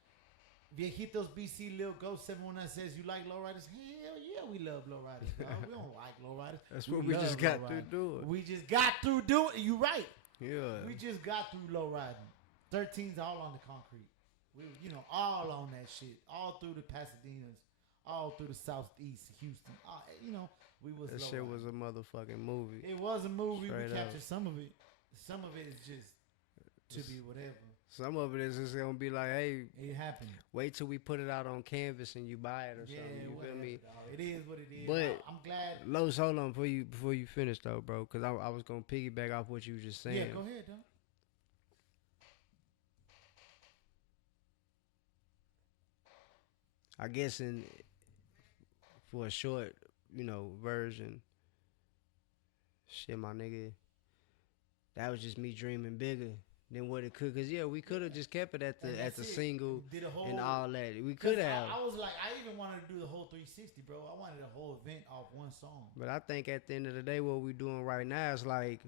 Viejitos BC Lil Ghost 719 says, you like lowriders? Hell yeah, we love lowriders, dog. We don't like lowriders. That's what we just got through doing. We just got through doing. You right. Yeah. We just got through lowriding. 13's all on the concrete. We, all on that shit. All through the Pasadenas. All through the Southeast, Houston. We was That low shit riding. was a motherfucking movie. It was a movie. Straight we up. captured some of it. Some of it is just to be whatever. Some of it is just gonna be like, hey, It happened. wait till we put it out on canvas and you buy it or Yeah, something. You feel whatever, me? dog. It is what it is. But- I'm glad. Los, hold on before you finish though, bro, because I was gonna piggyback off what you were just saying. Yeah, go ahead, dog. I guess for a short, version, shit, my nigga, that was just me dreaming bigger than what it could. Cause yeah, we could have just kept it at And the that's it. single Did a whole, and all that. We 'cause could have, I was like, I even wanted to do the whole 360, bro. I wanted a whole event off one song. but I think at the end of the day, what we doing right now is like,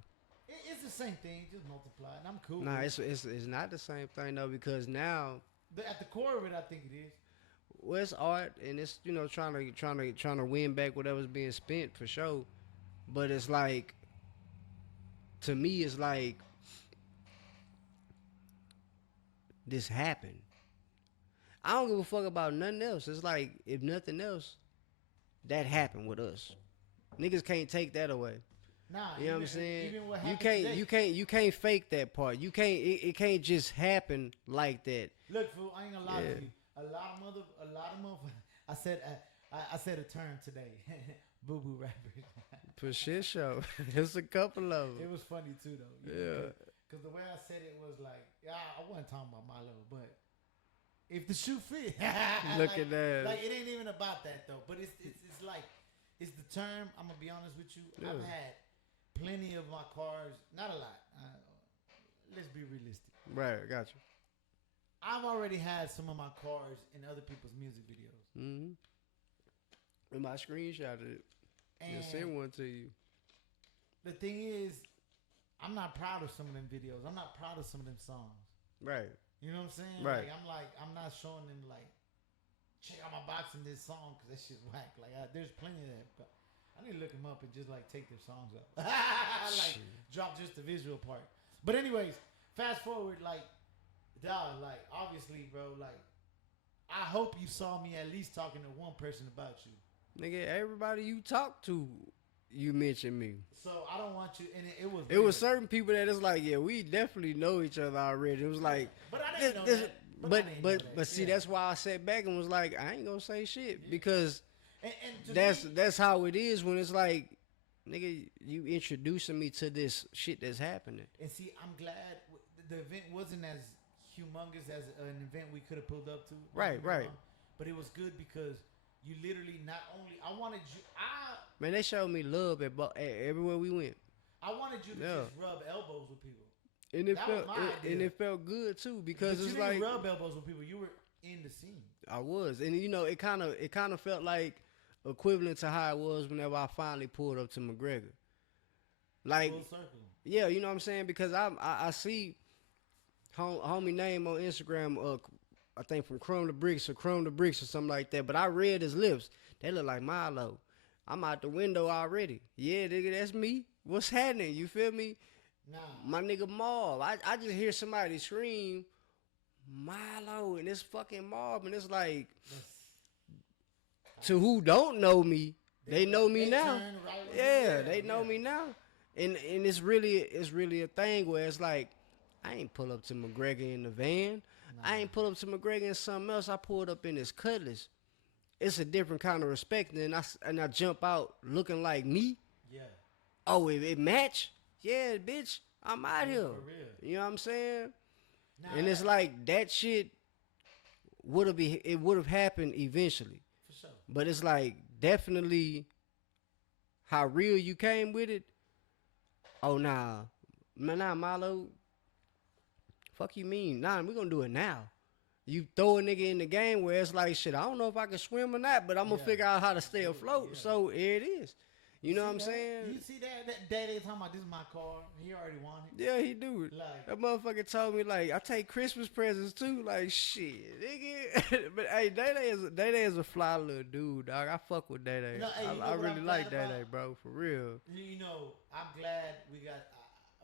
It's the same thing, just multiply, and I'm cool. nah, with it. it's not the same thing though, because now. At the core of it, I think it is. Well, it's art, and it's trying to win back whatever's being spent for sure. But it's like, to me, it's like this happened. I don't give a fuck about nothing else. It's like, if nothing else, that happened with us. Niggas can't take that away. Nah, You know what I'm saying? Even what You happened can't today. you can't fake that part. You can't it can't just happen like that. Look, fool, I ain't gonna lie Yeah. to you. A lot of motherfuckers. I said a term today. Boo boo rappers. For shit show. There's a couple of It them. was funny too though. Yeah. Because the way I said it was like, yeah, I wasn't talking about MILO, but if the shoe fit, Look at that. Like it ain't even about that though. But it's like it's the term. I'm gonna be honest with you. Yeah. I've had plenty of my cars, not a lot. Let's be realistic. Right, got you. I've already had some of my cars in other people's music videos. Mm-hmm. And I screenshotted it. And Just send one to you. the thing is, I'm not proud of some of them videos. I'm not proud of some of them songs. Right. You know what I'm saying? Right. Like, I'm not showing them, like, check out my box in this song because that shit's whack. Like, there's plenty of that. But I need to look them up and just, like, take their songs up. Like, drop just the visual part. But anyways, fast forward, like, dog, like, obviously, bro, like, I hope you saw me at least talking to one person about you. Nigga, everybody you talk to, you mention me. So I don't want you, and it was It was weird. certain people that it's like, yeah, we definitely know each other already. It was like, But I didn't know this- that. I didn't know that. but see, Yeah. that's why I sat back and was like, I ain't gonna say shit because And to me, that's how it is when it's like, nigga, you introducing me to this shit that's happening. and see, I'm glad the event wasn't as humongous as an event we could have pulled up to. Right, Don't get me right. wrong, but it was good because you literally not only I wanted you Man, they showed me love at everywhere we went, I wanted you to Yeah. just rub elbows with people. and it That was felt my and idea. it felt good too because But you it's didn't like rub elbows with people. You were in the scene. I was, and it kind of felt like equivalent to how it was whenever I finally pulled up to McGregor. Like, Full circle. yeah, you know what I'm saying? Because I see homie name on Instagram, I think from Chrome to Bricks or something like that. But I read his lips. They look like MILO. I'm out the window already. Yeah, nigga, that's me. What's happening? You feel me? Nah. My nigga Mob. I just hear somebody scream MILO and it's fucking Mob, and it's like, to who don't know me, they know me They now. turn right when Yeah, you- they know me now. And it's really a thing where it's like, I ain't pull up to McGregor in the van. I ain't pull up to McGregor in something else. I pulled up in this Cutlass. It's a different kind of respect. And I jump out looking like me. Yeah. Oh, it match? Yeah, bitch, I'm out here. For real. You know what I'm saying? Nah, And it's like that shit would have happened eventually. for sure. But it's like definitely how real you came with it. Oh nah, MILO. Fuck you mean? Nah, we gonna do it now. You throw a nigga in the game where it's like shit. I don't know if I can swim or not, but I'm gonna Yeah. figure out how to stay afloat. Yeah. So here it is. You know what I'm See that? saying? You see that day they talking about this is my car. He already won it. Yeah, he do it. Like- That motherfucker told me like I take Christmas presents too. Like shit, nigga. But hey, Day is a fly little dude, dog. I fuck with Day. No, hey, you know I what really I'm like glad Day, about? bro. For real. You know, I'm glad we got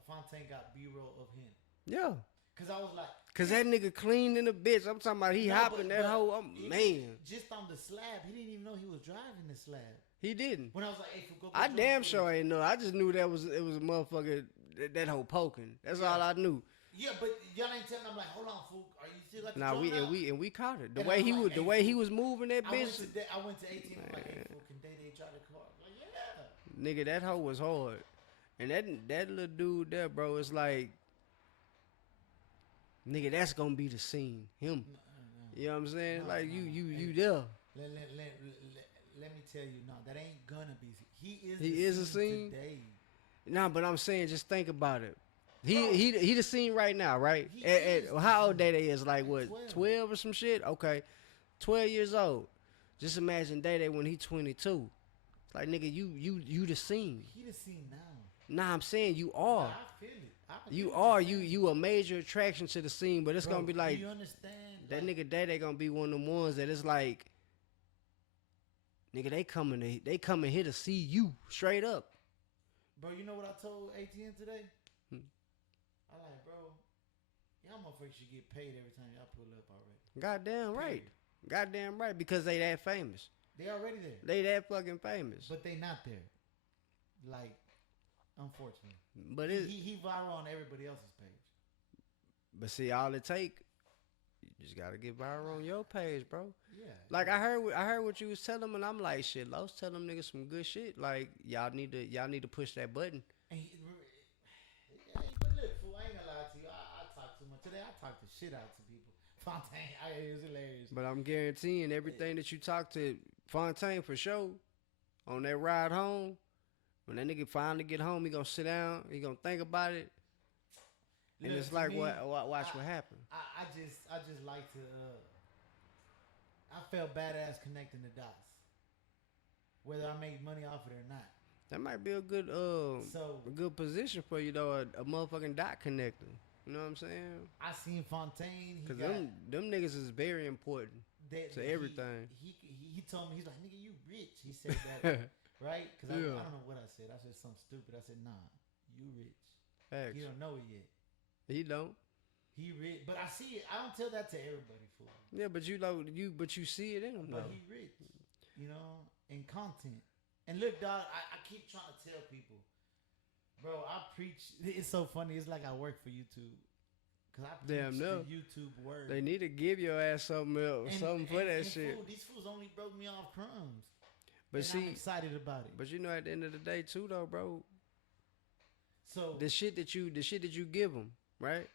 Fontaine got B-roll of him. Yeah. Cause I was like, Cause that nigga clean in the bitch. I'm talking about he no, hopping that hoe. he Man, didn't- just on the slab, he didn't even know he was driving the slab. he didn't. When I was like, hey, go I put damn your sure ain't know. I just knew it was a motherfucker that hoe poking. That's all I knew. Yeah, but y'all ain't telling. I'm like, hold on, fool. Are you still got the Nah, drum out? we caught it. The And way I'm he like, was, the hey, way he fool. was moving that I went bitch, to I went to 18. I'm like, hey, fool, can they drive the car? I'm like, yeah. nigga, that hoe was hard. And that little dude there, bro, is like, nigga, that's gonna be the scene. Him. You know what I'm saying? Like you there. Let me tell you, no, that ain't gonna be. He He is a scene? today. Nah, but I'm saying, just think about it. He the scene right now, right? He At, is at, the how old scene. Day is? Like what, 12 or some shit? Okay, 12 years old. Just imagine Day when he 22. It's like, nigga, you the scene. He the scene now. Nah, I'm saying you are. I feel it. You are. You a major attraction to the scene, but it's Bro, gonna be like do you understand? that Like, nigga Day gonna be one of them ones that it's like, nigga, they coming here to see you straight up. bro, you know what I told ATN today? I like, bro, y'all motherfuckers should get paid every time y'all pull up already. Goddamn right. Period. Goddamn right, because they that famous. They already there, They that fucking famous. but they not there. Like, unfortunately, But it, he viral on everybody else's page. but see, all it take, you just gotta get viral on your page, bro. Yeah, Like I heard what you was telling them, and I'm like, shit, Los tell them niggas some good shit. Like y'all need to push that button. And but look, fool, I ain't gonna lie to you. I talk too much today. I talk the shit out to people. Fontaine, it was hilarious. But I'm guaranteeing everything that you talk to Fontaine for sure on that ride home. When that nigga finally get home, he gonna sit down, he gonna think about it, and Look, it's to like me, watch what happen. I just like to. I felt badass connecting the dots, whether I make money off it or not. That might be a good So a good position for you though, a motherfucking dot connector. You know what I'm saying? I seen Fontaine. He Cause got them niggas is very important to everything. He told me, he's like, nigga, you rich. He said that, right? Because I Yeah. don't know what I said. I said something stupid. I said, nah, you rich. Facts. You don't know it yet. He don't. He rich, but I see it. I don't tell that to everybody, fool. Yeah, but you see it in him But though. he rich, you know, in content. And look, dog, I keep trying to tell people, bro, I preach. It's so funny. It's like I work for YouTube. Because I preach Damn, no. the YouTube word. They need to give your ass something else, something for that shit. Fool, these fools only broke me off crumbs. But and see, I'm excited about it. but you know, at the end of the day, too, though, bro, So the shit that you give them, right?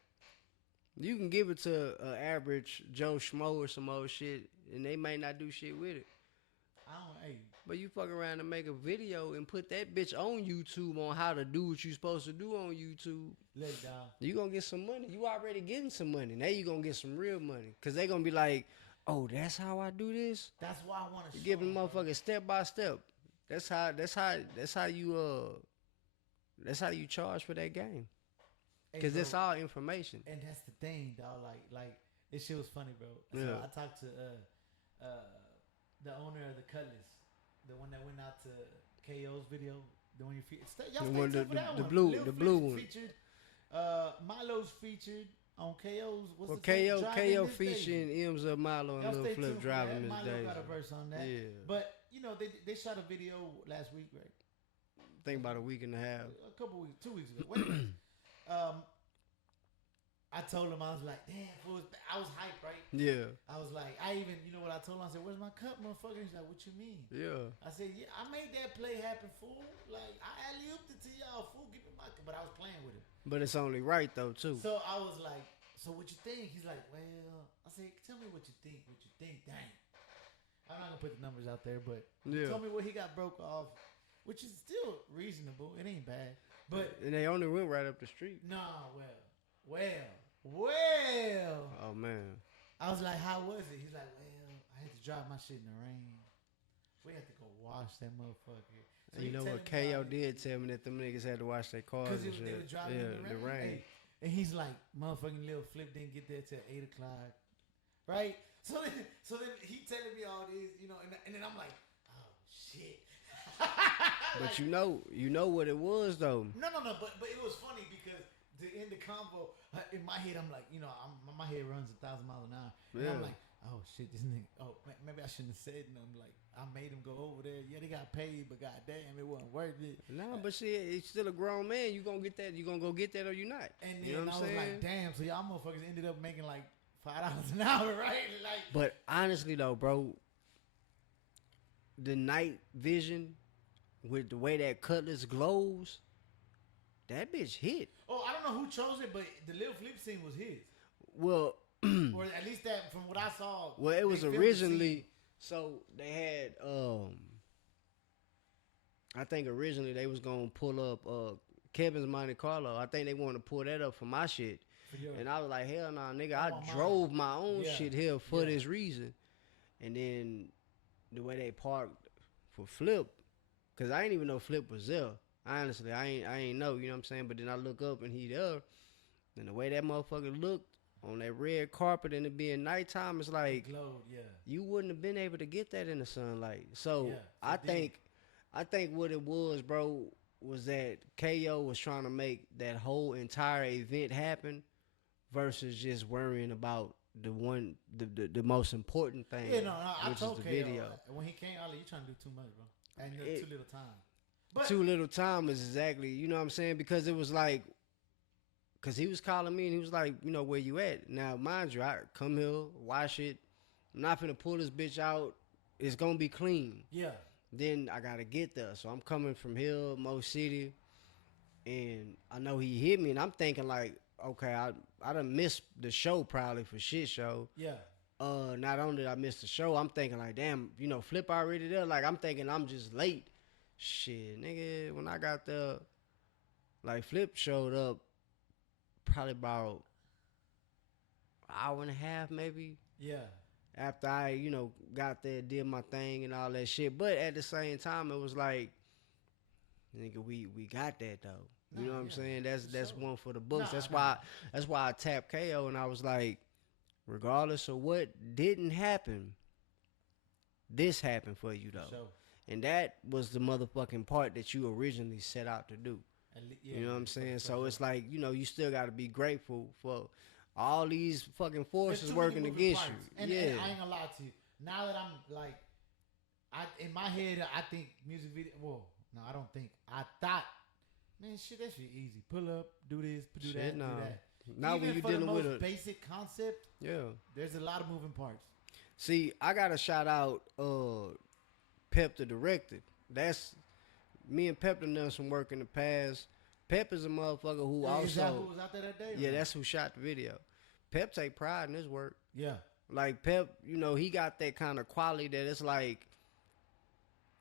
You can give it to an average Joe Schmo or some old shit, and they may not do shit with it. I don't. Hey, But you fuck around and make a video and put that bitch on YouTube on how to do what you supposed to do on YouTube. look, dog. You gonna get some money. You already getting some money. Now you gonna get some real money. Cause they gonna be like, oh, that's how I do this? That's why I want to. You give them motherfuckking step by step. That's how you charge for that game. Cause it's all information. And that's the thing, dog. Like this shit was funny, bro. So Yeah. I talked to the owner of the Cutlass, the one that went out to KO's video, the one you y'all The stay one, tuned for that the one. blue, Lil the Flip blue one. featured. Milo's featured on KO's. What's Well, the thing? Driving KO This Day. featuring MsUP, MILO, Y'all and Lil stay Flip tuned for driving that. this Milo day. got a verse on that. Yeah. But you know they shot a video last week, right? Think about a week and a half. A couple weeks, 2 weeks ago. Wait a minute. I told him, I was like, damn, I was hyped, right? Yeah, I was like, you know what I told him? I said, where's my cup, motherfucker? He's like, what you mean? yeah. I said, yeah, I made that play happen, fool. Like, I alley-ooped it to y'all, fool. Give me my cup. But I was playing with him. But it's only right though too. So I was like, so what you think? He's like, well, I said, tell me what you think. Dang. I'm not going to put the numbers out there, but Yeah. tell me what he got broke off, which is still reasonable. It ain't bad. But, And they only went right up the street. nah, well. Oh man. I was like, how was it? He's like, well, I had to drive my shit in the rain. We had to go wash that motherfucker. So And you he know telling what? me KO all this- did tell me that them niggas had to wash their cars Cause and they shit. were driving Yeah, in the rain. Hey, and he's like, motherfucking Lil Flip didn't get there till 8 o'clock, right? So then he telling me all this, you know, and then I'm like, oh shit. But you know what it was though. No, but it was funny because to end the convo, in my head I'm like, you know, my head runs 1,000 miles an hour, and Yeah. I'm like, oh shit, this nigga. Oh, maybe I shouldn't have said nothing. Like I made him go over there. Yeah, they got paid, but goddamn, it wasn't worth it. Nah, but shit, it's still a grown man. You gonna get that? You gonna go get that or you not? And You know then what I I'm was saying? like, damn. So y'all motherfuckers ended up making like $5 an hour, right? Like, But honestly though, bro, the night vision with the way that Cutlass glows, that bitch hit. oh, I don't know who chose it, but the little flip scene was his, Well, or at least that from what I saw. well, it they was filmed the originally scene. so they had I think originally they was gonna pull up Kevin's Monte Carlo. I think they wanted to pull that up for my shit. For your- And I was like, hell nah, nigga, Oh, I my drove my own Yeah. shit here for Yeah. this reason. And then the way they parked for Flip, cause I ain't even know Flip was there. Honestly, I ain't know, you know what I'm saying? But then I look up and he there. And the way that motherfucker looked on that red carpet and it being nighttime, it's like glowed, yeah. you wouldn't have been able to get that in the sunlight. So Yeah, I it did. think what it was, bro, was that KO was trying to make that whole entire event happen versus just worrying about the most important thing, Yeah, no, I which told is the KO, video. when he came, I was like, you trying to do too much, bro, and you have too little time. But Too little time is exactly, you know what I'm saying? Because it was like, because he was calling me and he was like, you know, where you at? Now, mind you, I come here, watch it. I'm not finna pull this bitch out. It's gonna be clean. yeah, Then I gotta get there. So I'm coming from here, Mo City, and I know he hit me, and I'm thinking like, okay, I done missed the show probably for shit show. yeah, Not only did I miss the show, I'm thinking like, damn, you know, Flip already there. Like I'm thinking I'm just late. Shit, nigga, when I got there, like Flip showed up probably about hour and a half maybe yeah. after I, you know, got there, did my thing and all that shit. But at the same time, it was like, nigga, we got that though. You know what I'm saying? That's sure. one for the books. Nah. That's why I tapped KO and I was like, regardless of what didn't happen, this happened for you though. So, And that was the motherfucking part that you originally set out to do. yeah, You know what I'm for saying? So sure. it's like, you know, you still got to be grateful for all these fucking There's forces too working many moving against parts. you. And, yeah. and I ain't gonna lie to you. Now that I'm like, in my head, I think music video. Well, no, I don't think. I thought, man, shit, that shit easy. Pull up, do this, do Shit, that, nah. do that. Now Even when you're for the dealing with most a basic concept, yeah. there's a lot of moving parts. See, I gotta shout out Pep the director. That's me and Pep done some work in the past. Pep is a motherfucker who Is that also who was out there that day? or yeah, no? that's who shot the video. Pep take pride in his work. Yeah. Like Pep, you know, he got that kind of quality that it's like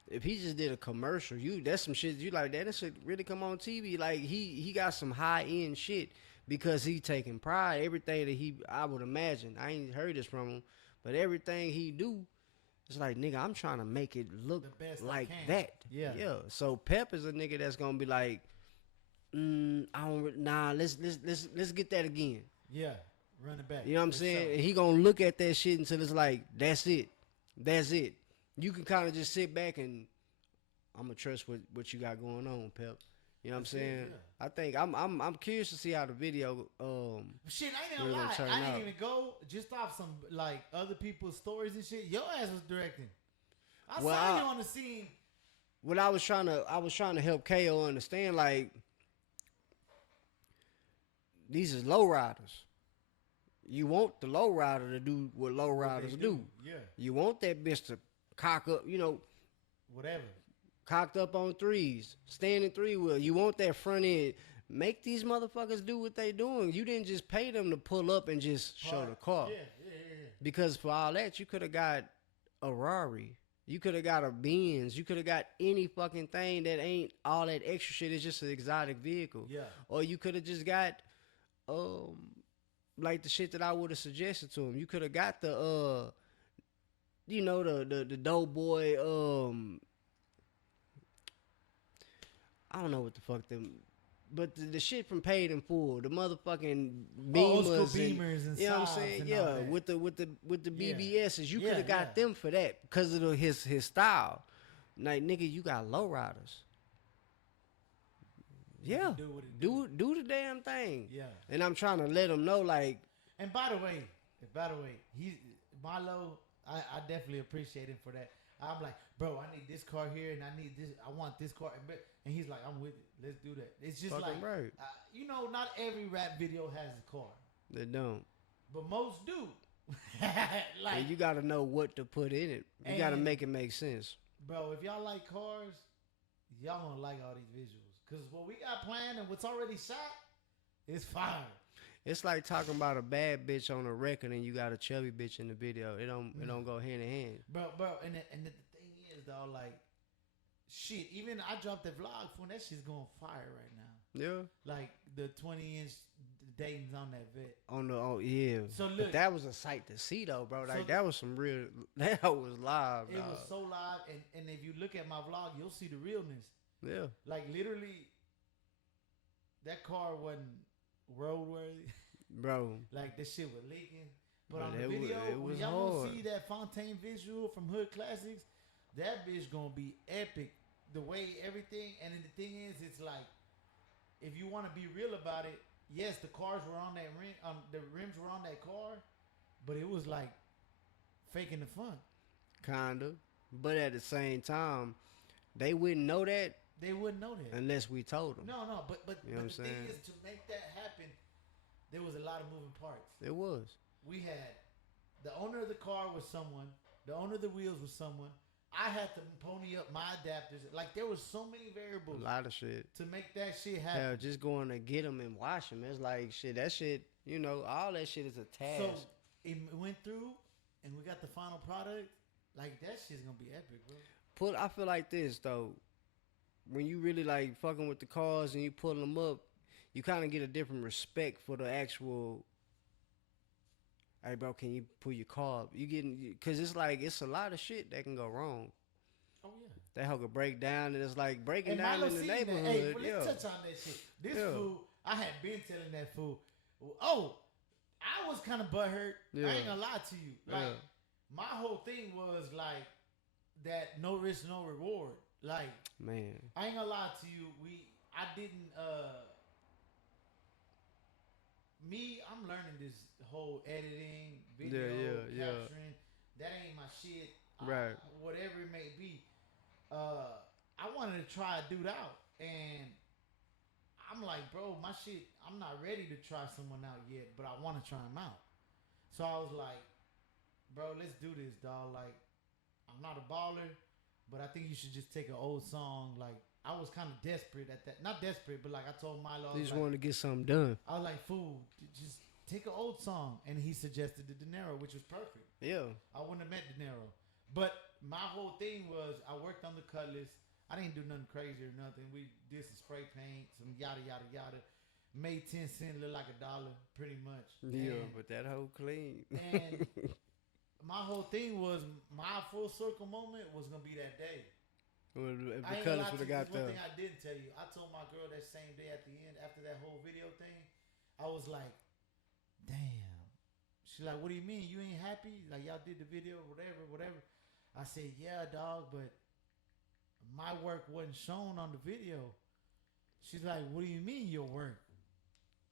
if he just did a commercial, that's some shit you like that shit really come on TV. Like he got some high end shit because he taking pride. Everything that I would imagine, I ain't heard this from him, but everything he do, it's like nigga, I'm trying to make it look The best I like can. that. Yeah. Yeah. So Pep is a nigga that's gonna be like, let's get that again. Yeah. Run it back. You know what I'm For saying? sure. And he gonna look at that shit until it's like, that's it. That's it. You can kind of just sit back and I'm gonna trust what you got going on, Pep. You know what I'm saying? yeah. I think I'm curious to see how the video Shit, I ain't Really gonna lie. turn I didn't out. even go just off some like other people's stories and shit. Your ass was directing. I Well, saw I- you on the scene. what I was trying to help KO understand, like these is low riders. You want the low rider to do what low riders They do. Yeah. You want that bitch to cock up, you know, Whatever. cocked up on threes, standing three wheel. You want that front end. Make these motherfuckers do what they doing. You didn't just pay them to pull up and just show the car. Yeah. Because for all that, you could have got a Rari. You could have got a Benz. You could have got any fucking thing that ain't all that extra shit. It's just an exotic vehicle. Yeah. Or you could have just got, like the shit that I would have suggested to him. You could have got the, you know, the Doughboy, I don't know what the fuck them, but the shit from Paid in Full, the motherfucking old Beamers, school Beamers and you know what I'm Saabs saying? and Yeah, all that. with the Yeah. BBSs, you Yeah, could have got yeah. them for that because of his style. Like nigga, you got lowriders. Yeah, do what it do. do the damn thing. Yeah. And I'm trying to let them know, like, And by the way, Milo, I definitely appreciate him for that. I'm like, bro, I need this car here, and I need this. I want this car, and he's like, I'm with it. Let's do that. It's just Fucking like, right. you know, not every rap video has a car, They don't. but most do. Like, Like, you got to know what to put in it. You got to And- make it make sense. bro, if y'all like cars, y'all gonna like all these visuals, cause what we got planned and what's already shot is fire. It's like talking about a bad bitch on a record and you got a chubby bitch in the video. It don't go hand in hand. Bro, and the thing is, though, like, shit, even I dropped the vlog for that shit's going fire right now. Yeah. Like, the 20-inch Dayton's on that vet. Yeah. So, But look, that was a sight to see though, bro. Like So- that was some real. That was live. it dog. was so live, and if you look at my vlog, you'll see the realness. Yeah. Like, literally, that car wasn't roadworthy. Bro. Like, this shit was leaking. But Man, on the it video, was when y'all hard. gonna see that Fontaine visual from Hood Classics, that bitch gonna be epic. The way everything, and then the thing is, it's like, if you want to be real about it, yes, the cars were on that rim, the rims were on that car, but it was like faking the fun. Kinda. But at the same time, they wouldn't know that They wouldn't know that. unless we told them. No, but You know what I'm the thing saying? is, to make that happen, there was a lot of moving parts. It was. We had the owner of the car was someone, the owner of the wheels was someone. I had to pony up my adapters. Like, there was so many A variables lot of shit. to make that shit happen. Hell, just going to get them and wash them. It's like shit. That shit, you know, all that shit is a task. So it went through, and we got the final product. Like, that shit's gonna be epic, bro. I feel like this though. When you really like fucking with the cars and you pull them up, you kind of get a different respect for the actual. Hey, bro, can you pull your car up? You getting because it's like it's a lot of shit that can go wrong. Oh yeah. That hoe could break down, and it's like breaking And down Milo in the seen that. neighborhood. Hey, well, yeah. let's touch on that shit. This Yeah. fool, I had been telling that fool. Oh, I was kind of butthurt. Yeah. I ain't gonna lie to you. Like, Yeah. my whole thing was like that no risk, no reward. Like, Man, I ain't gonna lie to you. I didn't. I'm learning this whole editing, video, yeah. capturing. That ain't my shit. Right. Whatever it may be. I wanted to try a dude out, and I'm like, bro, my shit. I'm not ready to try someone out yet, but I want to try him out. So I was like, bro, let's do this, dog. Like, I'm not a baller, but I think you should just take an old song. Like, I was kind of desperate at that. Not desperate, but like I told Milo, I they was just like, wanted to get something done. I was like, fool, just take an old song. And he suggested the De Niro, which was perfect. Yeah. I wouldn't have met De Niro. But my whole thing was I worked on the Cutlass. I didn't do nothing crazy or nothing. We did some spray paint, some yada, yada, yada. Made 10 cents look like $1, pretty much. Yeah, And- but that whole clean. and my whole thing was my full circle moment was going to be that day. Well, if I the ain't gonna colors lie would to have you, got there's one the. thing I didn't tell you. I told my girl that same day at the end, after that whole video thing, I was like, damn. She's like, what do you mean? You ain't happy? Like, y'all did the video, whatever. I said, yeah, dog, but my work wasn't shown on the video. She's like, what do you mean your work?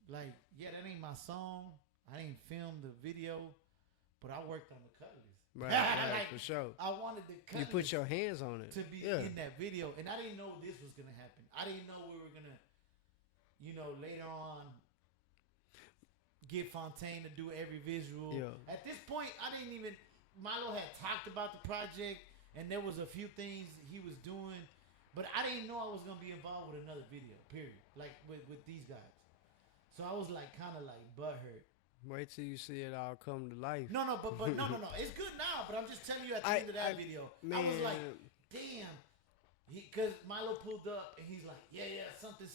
Like, yeah, that ain't my song. I ain't filmed the video, but I worked on the Cutlass. Right, Like, for sure. I wanted the You Cutlass put your hands on it. to be yeah. in that video, and I didn't know this was gonna happen. I didn't know we were gonna, later on get Fontaine to do every visual. Yeah. At this point, I didn't even. Milo had talked about the project, and there was a few things he was doing, but I didn't know I was gonna be involved with another video. Period. Like with these guys. So I was like, kind of like butthurt. Wait till you see it all come to life. No, but no. It's good now, but I'm just telling you at the end of that video, I was like, damn. Because Milo pulled up and he's like, yeah, something,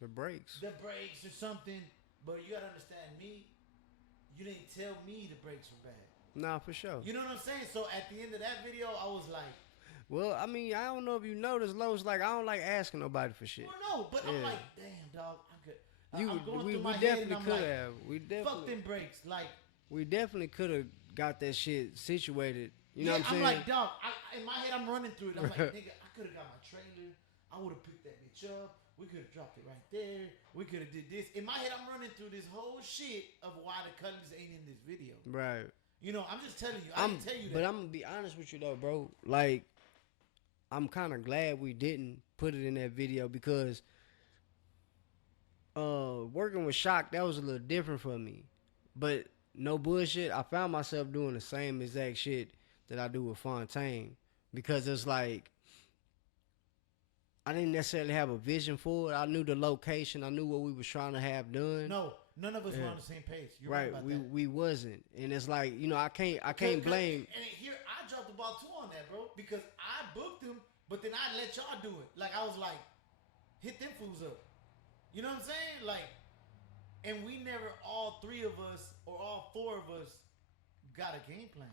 The brakes. the brakes or something. But you gotta understand me. You didn't tell me the brakes were bad. Nah, for sure. You know what I'm saying? So at the end of that video, I was like, Well, I mean, I don't know if you noticed, Lowe's, like, I don't like asking nobody for shit. well, no, but I'm Yeah. like, damn, dog, I'm good. You, I'm going we through my head definitely and I'm could like, have. We fuck definitely, them brakes. Like, we definitely could have got that shit situated. You know what I'm saying? like, dog, in my head, I'm running through it. I'm like, nigga, I could have got my trailer. I would have picked that bitch up. We could have dropped it right there. We could have did this. In my head, I'm running through this whole shit of why the Cutlass ain't in this video. Right. You know, I'm just telling you. I didn't tell you that. But I'm gonna be honest with you though, bro. Like, I'm kind of glad we didn't put it in that video because working with Shock, that was a little different for me. But no bullshit, I found myself doing the same exact shit that I do with Fontaine because it's like I didn't necessarily have a vision for it. I knew the location. I knew what we was trying to have done. No, none of us were on the same page. You're Right, about that. we wasn't, and it's like, you know, I can't blame. And here I dropped the ball too on that, bro, because I booked him, but then I let y'all do it. Like I was like, hit them fools up. You know what I'm saying? Like, and we never, all three of us or all four of us, got a game plan.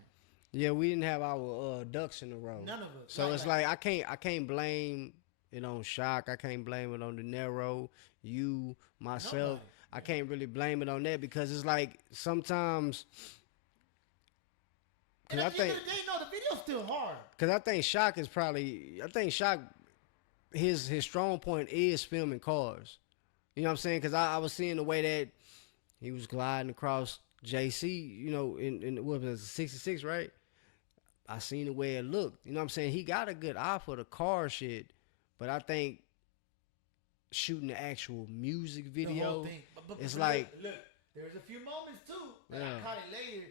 Yeah, we didn't have our ducks in a row. None of us. So it's like I can't blame it on Shock. I can't blame it on De Niro, you, myself. Nobody. I can't really blame it on that because it's like sometimes. And at the end of the day, no, the video's still hard. Because I think Shock is probably. I think Shock, his strong point is filming cars. You know what I'm saying? Because I was seeing the way that he was gliding across JC. You know, in what was it, 66, right? I seen the way it looked. You know what I'm saying? He got a good eye for the car shit, but I think shooting the actual music video, it's like look, there's a few moments too that Yeah. I caught it later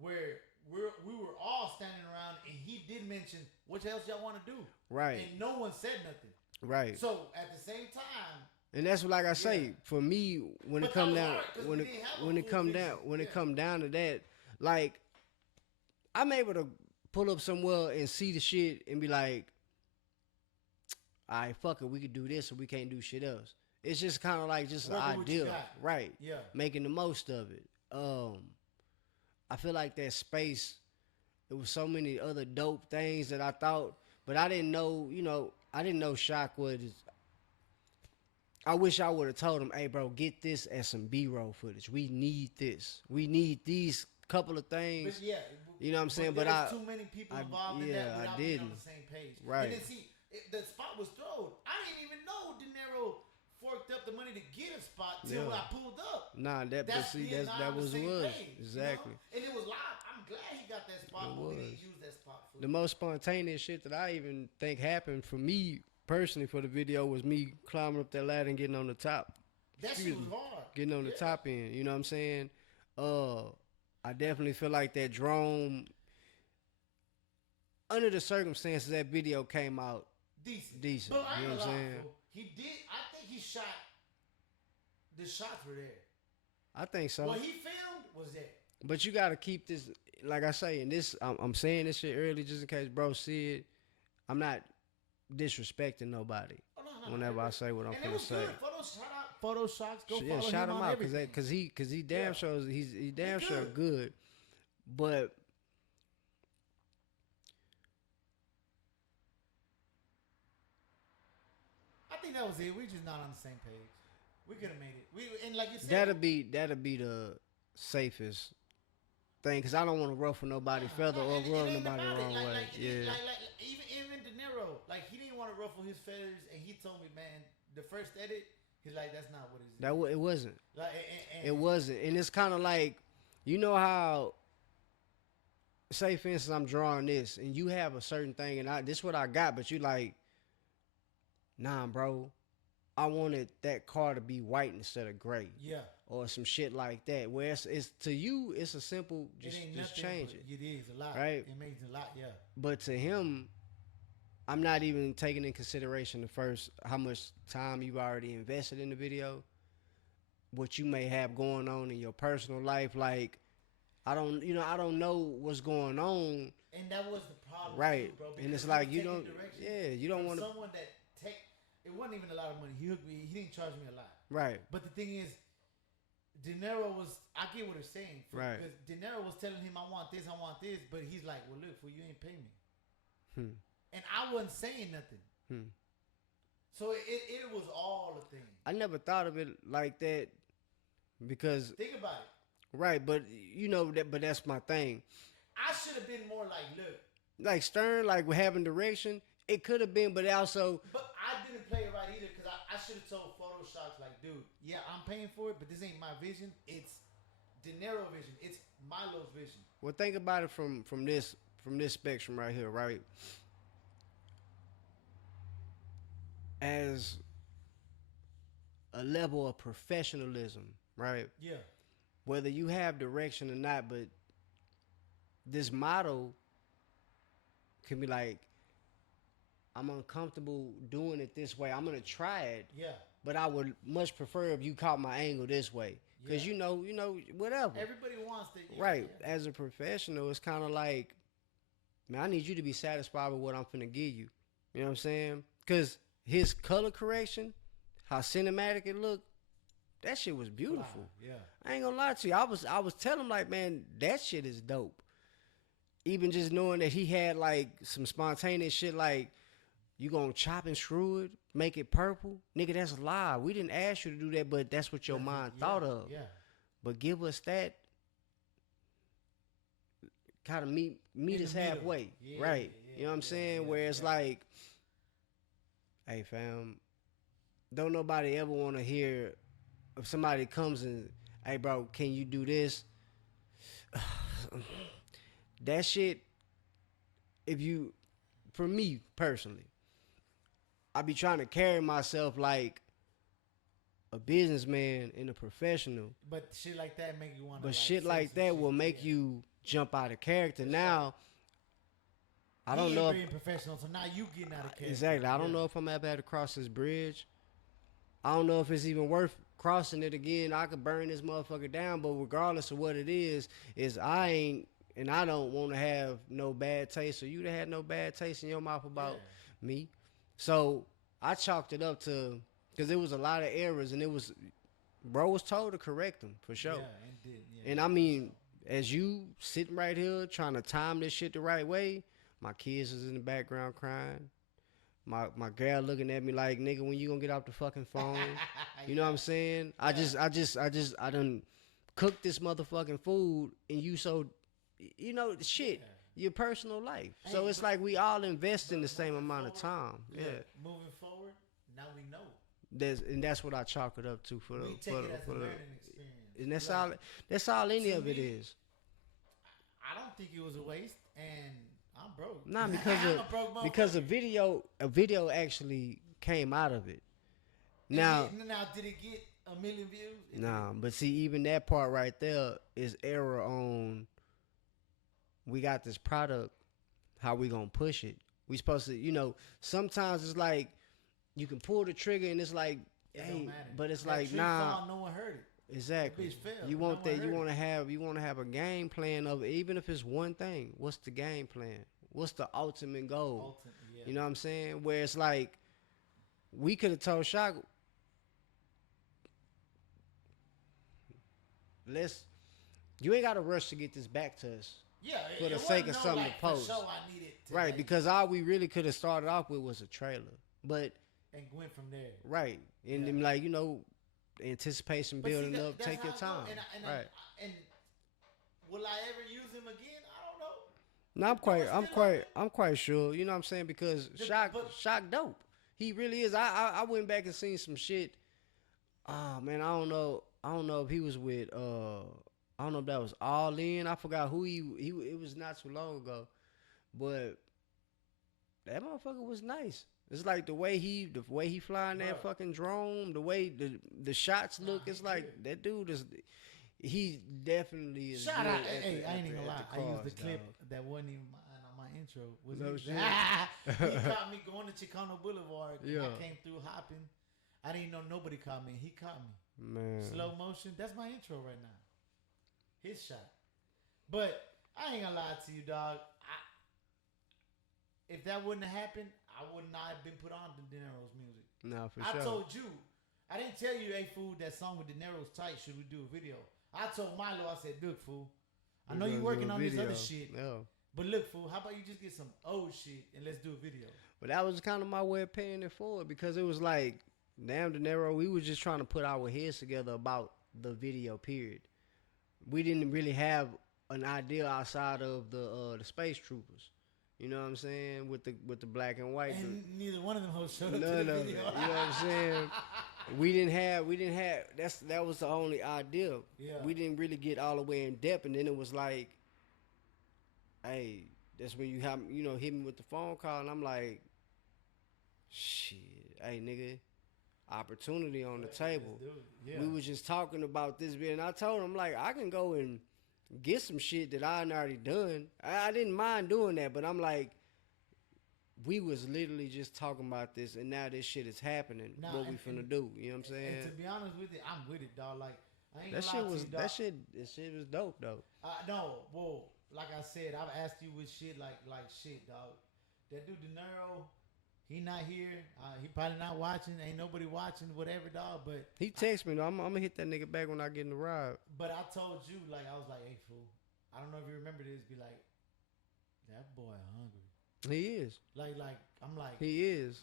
where we were all standing around and he did mention what else y'all want to do, right, and no one said nothing. right. So at the same time, And that's what, like I say, Yeah. for me, when But it come that was down, hard 'cause when we it didn't have a when it full come vision. down, when it Yeah. come down to that, like I'm able to pull up somewhere and see the shit and be like, all right, fuck it, we could do this or we can't do shit else. It's just kind of like just an Working with what you idea, got. right? Yeah. Making the most of it. I feel like that space, there was so many other dope things that I thought, but I didn't know, you know, I didn't know Shock would. I wish I would have told him, hey, bro, get this as some B-roll footage. We need this. We need these couple of things. But yeah, You know what I'm saying? But there was I- too many people I- involved in yeah, that I without being on didn't. the same page. Right. And then see, the spot was thrown. I didn't even know De Niro forked up the money to get a spot till Yeah. I pulled up. Nah, that but That's see, being that on the was same was page, you know? exactly. And it was live. I'm glad he got that spot, It but we was. didn't use that spot for The most spontaneous shit that I even think happened for me personally for the video was me climbing up that ladder and getting on the top. that shit was hard. Getting on the top end, you know what I'm saying? I definitely feel like that drone, under the circumstances that video came out decent. But I You ain't know what I'm gonna lie, saying? fool. He did. I think he shot. The shots were there. I think so. What he filmed was there. But you gotta keep this, like I say, and this I'm saying this shit early just in case bro see it. I'm not disrespecting nobody Oh, no, whenever I say what I'm and it gonna was say. good. Photoshops. Go Yeah, follow shout him him on out everything. cause he damn Yeah. sure he's damn He sure good. good. But I think that was it. We just not on the same page. We could have made it. And like you said, that'll be the safest thing, cause I don't want to ruffle nobody's feather or and it rub ain't nobody the about it. wrong way. Yeah. Like even De Niro, like he didn't want to ruffle his feathers, and he told me, man, the first edit, he's like, that's not what it is. It wasn't. Like, It wasn't, and it's kind of like, you know how, say for instance, I'm drawing this, and you have a certain thing, and this what I got, but you like, nah, bro, I wanted that car to be white instead of gray, Yeah. or some shit like that. Where it's to you, it's a simple, It ain't just nothing, change but it. It is a lot. Right. It makes a lot, yeah. But to him, I'm not even taking in consideration the first how much time you've already invested in the video, what you may have going on in your personal life. Like, I don't know what's going on. And that was the problem, Right. too, bro. And it's because like he you was don't, taking direction yeah, you don't from want to, someone that it wasn't even a lot of money. He hooked me. He didn't charge me a lot. right, But the thing is, De Niro was, I get what he's saying. Right. Because De Niro was telling him, I want this, but he's like, well, look, fool, you ain't pay me. Hmm. And I wasn't saying nothing. Hmm. So it was all a thing. I never thought of it like that because, Think about it. right, but you know that, but that's my thing. I should have been more like, look, Like Stern, like with having direction, it could have been, but also, but I didn't play it right either because I should have told Photoshops like, dude, yeah, I'm paying for it, but this ain't my vision. It's De Niro vision. It's Milo's vision. Well, think about it from this spectrum right here, right? As a level of professionalism, right? Yeah. Whether you have direction or not, but this model can be like, I'm uncomfortable doing it this way. I'm gonna try it, Yeah. but I would much prefer if you caught my angle this way, because Yeah. you know, whatever. Everybody wants to. Yeah, Right. Yeah. As a professional, it's kind of like, man, I need you to be satisfied with what I'm finna give you. You know what I'm saying? Because his color correction, how cinematic it looked, that shit was beautiful. Yeah. I ain't gonna lie to you. I was telling him, like, man, that shit is dope. Even just knowing that he had like some spontaneous shit, like, you gonna chop and screw it, make it purple, nigga. That's live. We didn't ask you to do that, but that's what your mind thought of. Yeah. But give us that. Kind of meet us the middle. halfway, Yeah, right? yeah, You know what I'm saying? yeah, Where it's yeah. like, hey fam, don't nobody ever want to hear if somebody comes and, hey bro, can you do this? That shit, if you, for me personally, I be trying to carry myself like a businessman and a professional. But shit like that make you want to. But shit like that will make you jump out of character. Now, I don't know. Being professional, so now you getting out of character. Exactly. I don't know if I'm ever had to cross this bridge. I don't know if it's even worth crossing it again. I could burn this motherfucker down. But regardless of what it is I ain't, and I don't want to have no bad taste, or you to have no bad taste in your mouth about me. So I chalked it up to, because there was a lot of errors, and it was, bro was told to correct them for sure. Yeah, it did. Yeah. And I mean, as you sitting right here trying to time this shit the right way, my kids is in the background crying. My girl looking at me like, nigga, when you gonna get off the fucking phone? You know what I'm saying? I done cooked this motherfucking food, and you so, you know, shit, your personal life. So it's like we all invest in the same amount of time. Yeah. Moving forward, now we know. That's what I chalk it up to for We the take it as a learning experience. and that's Like, that's all any to of it me, is. I don't think it was a waste, and I'm broke. Nah, I'm a broke because motherfucker. a video actually came out of it. Now, Did it get 1 million views? nah, but see, even that part right there is error on. We got this product, how we gonna push it? We supposed to, you know, sometimes it's like you can pull the trigger and it's like, It hey, don't matter. but it's That like, tree nah. fall, no one heard it. Exactly. That bitch fell, You but want no one that. You heard want to have. You want to have a game plan of it, even if it's one thing. What's the game plan? What's the ultimate goal? Yeah. You know what I'm saying? Where it's like, we could have told Shock, you ain't got to rush to get this back to us. Yeah, for the sake of something to post. For sure I need it today. Right, because all we really could have started off with was a trailer. But, and went from there. right. And then, like, you know, anticipation But see, building up, that's take your how I go. time. And and will I ever use him again? I don't know. No, I'm quite sure. You know what I'm saying? Because Shock dope. He really is. I went back and seen some shit. Oh man, I don't know if he was with I don't know if that was All In. I forgot who he it was not too long ago. But that motherfucker was nice. It's like the way he flying that fucking drone, the way the shots look, it's like that dude is. He definitely is. Shout out! good Hey, I ain't even at gonna lie. the I used cars, the clip dog. that wasn't even on my intro. Was No he? shit. He caught me going to Chicano Boulevard. Yeah. I came through hopping. I didn't know nobody caught me. He caught me. Man. Slow motion. That's my intro right now. His shot. But I ain't gonna lie to you, dog. If that wouldn't have happened, I would not have been put on to De Niro's music. No, for I sure. told you. I didn't tell you, hey, fool, that song with De Niro's tight. Should we do a video? I told Milo, I said, look, fool. I know you working on this other shit. Yeah. But look, fool, how about you just get some old shit and let's do a video? But that was kind of my way of paying it forward, because it was like, damn, De Niro, we was just trying to put our heads together about the video, period. We didn't really have an idea outside of the Space Troopers. You know what I'm saying? With the black and white. And neither one of them hoes showed up None to the of it. video. You know what I'm saying? we didn't have that was the only idea. Yeah. We didn't really get all the way in depth, and then it was like, hey, that's when you have hit me with the phone call, and I'm like, shit, hey nigga, opportunity on the table. Yeah. We was just talking about this bit, and I told him like I can go and get some shit that I already done. I didn't mind doing that, but I'm like, we was literally just talking about this, and now this shit is happening. Nah, what we finna do? You know what I'm saying? And to be honest with you, I'm with it, dog. Like I ain't That gonna shit lie was to you, dog. that shit was dope though. No, well, like I said, I've asked you with shit like shit, dog. That dude De Niro, he not here. He probably not watching. Ain't nobody watching, whatever, dog. But He texted me though. I'm gonna hit that nigga back when I get in the ride. but I told you, like, I was like, hey fool, I don't know if you remember this. Be like, that boy hungry. He is. Like I'm like, He is.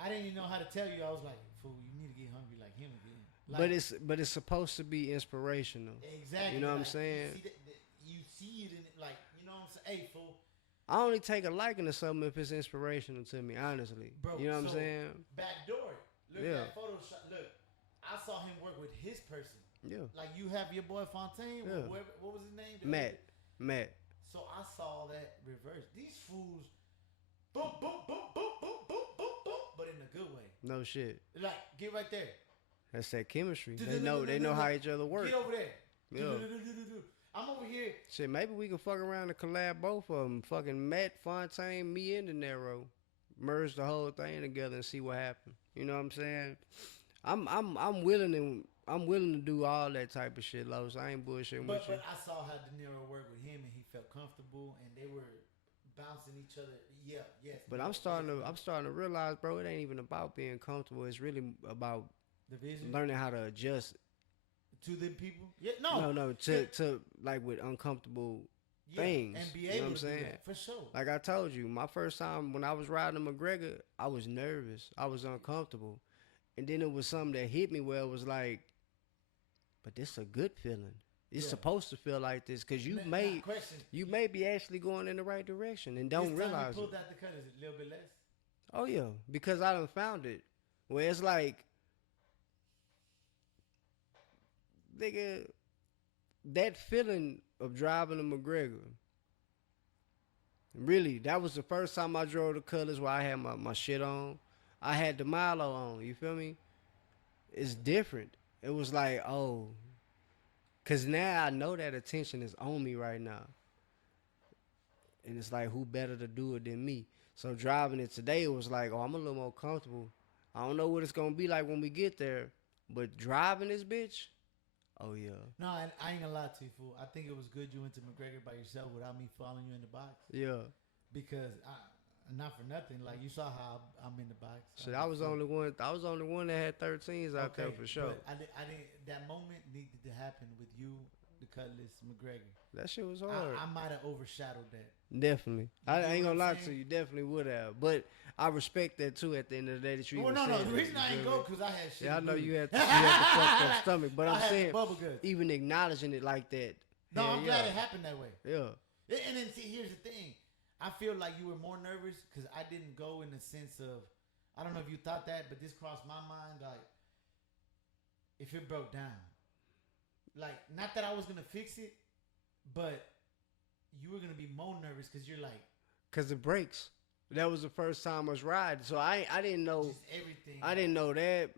I didn't even know how to tell you. I was like, fool, you need to get hungry like him again. Like, But it's supposed to be inspirational. exactly. You know what I'm like, saying? You see it in it, like, you know what I'm saying? Hey fool, I only take a liking to something if it's inspirational to me, honestly. bro. You know what I'm so, saying? Backdoor. Look Yeah. at that Photoshop. Look, I saw him work with his person. Yeah. Like you have your boy Fontaine. Yeah. What was his name? Matt. So I saw that reverse. These fools, boom, boom, boom, boom, boom, boom, boom, boom, but in a good way. No shit. Like get right there. That's that chemistry. They know how each other work. Get over there. Yeah. I'm over here. Shit, maybe we can fuck around and collab both of them. Fucking Matt, Fontaine, me, and De Niro. Merge the whole thing together and see what happens. You know what I'm saying? I'm willing to do all that type of shit, Los. I ain't bullshitting with you. But I saw how De Niro worked with him, and he felt comfortable, and they were bouncing each other. Yeah, yes. But I'm starting to realize, bro, it ain't even about being comfortable. It's really about the vision learning how to adjust. to them people. Yeah, no, No, to like with uncomfortable things. and be You know able what I'm to do saying? that for sure. Like I told you, my first time when I was riding a McGregor, I was nervous. I was uncomfortable. And then it was something that hit me where it was like, but this a good feeling. It's Yeah. supposed to feel like this because you Now, may question. you may be actually going in the right direction and don't This time realize you it. pulled out the cut, is it a little bit less? Oh yeah, because I done found it. Where it's like, nigga, that feeling of driving a McGregor. Really, that was the first time I drove the Cutlass where I had my shit on. I had the MILO on. You feel me? It's different. It was like, oh, cause now I know that attention is on me right now. And it's like, who better to do it than me? So driving it today, it was like, oh, I'm a little more comfortable. I don't know what it's gonna be like when we get there, but driving this bitch, oh yeah, No, I ain't gonna lie to you, fool. I think it was good you went to McGregor by yourself without me following you in the box. yeah. Because not for nothing, like you saw how I'm in the box. Shit, I was the only one. I was the only one that had 13s out there for sure. But I didn't. That moment needed to happen with you, the Cutlass, McGregor. That shit was hard. I might have overshadowed that. Definitely. I know ain't what gonna I'm lie saying? to you. Definitely would have. But I respect that too. At the end of the day, that you Well, even no. said The that, reason you I ain't feel go me? because I had shit. Yeah, I to know do. you had the fucked up stomach, but I I'm had saying bubble guts. even acknowledging it like that. No, hell I'm glad yeah. it happened that way. Yeah. And then see, here's the thing. I feel like you were more nervous because I didn't go in the sense of, I don't know if you thought that, but this crossed my mind. Like, if it broke down, like, not that I was gonna fix it, but you were gonna be more nervous because you're like, Cause it breaks. That was the first time I was riding, so I didn't know. just everything. I didn't know that.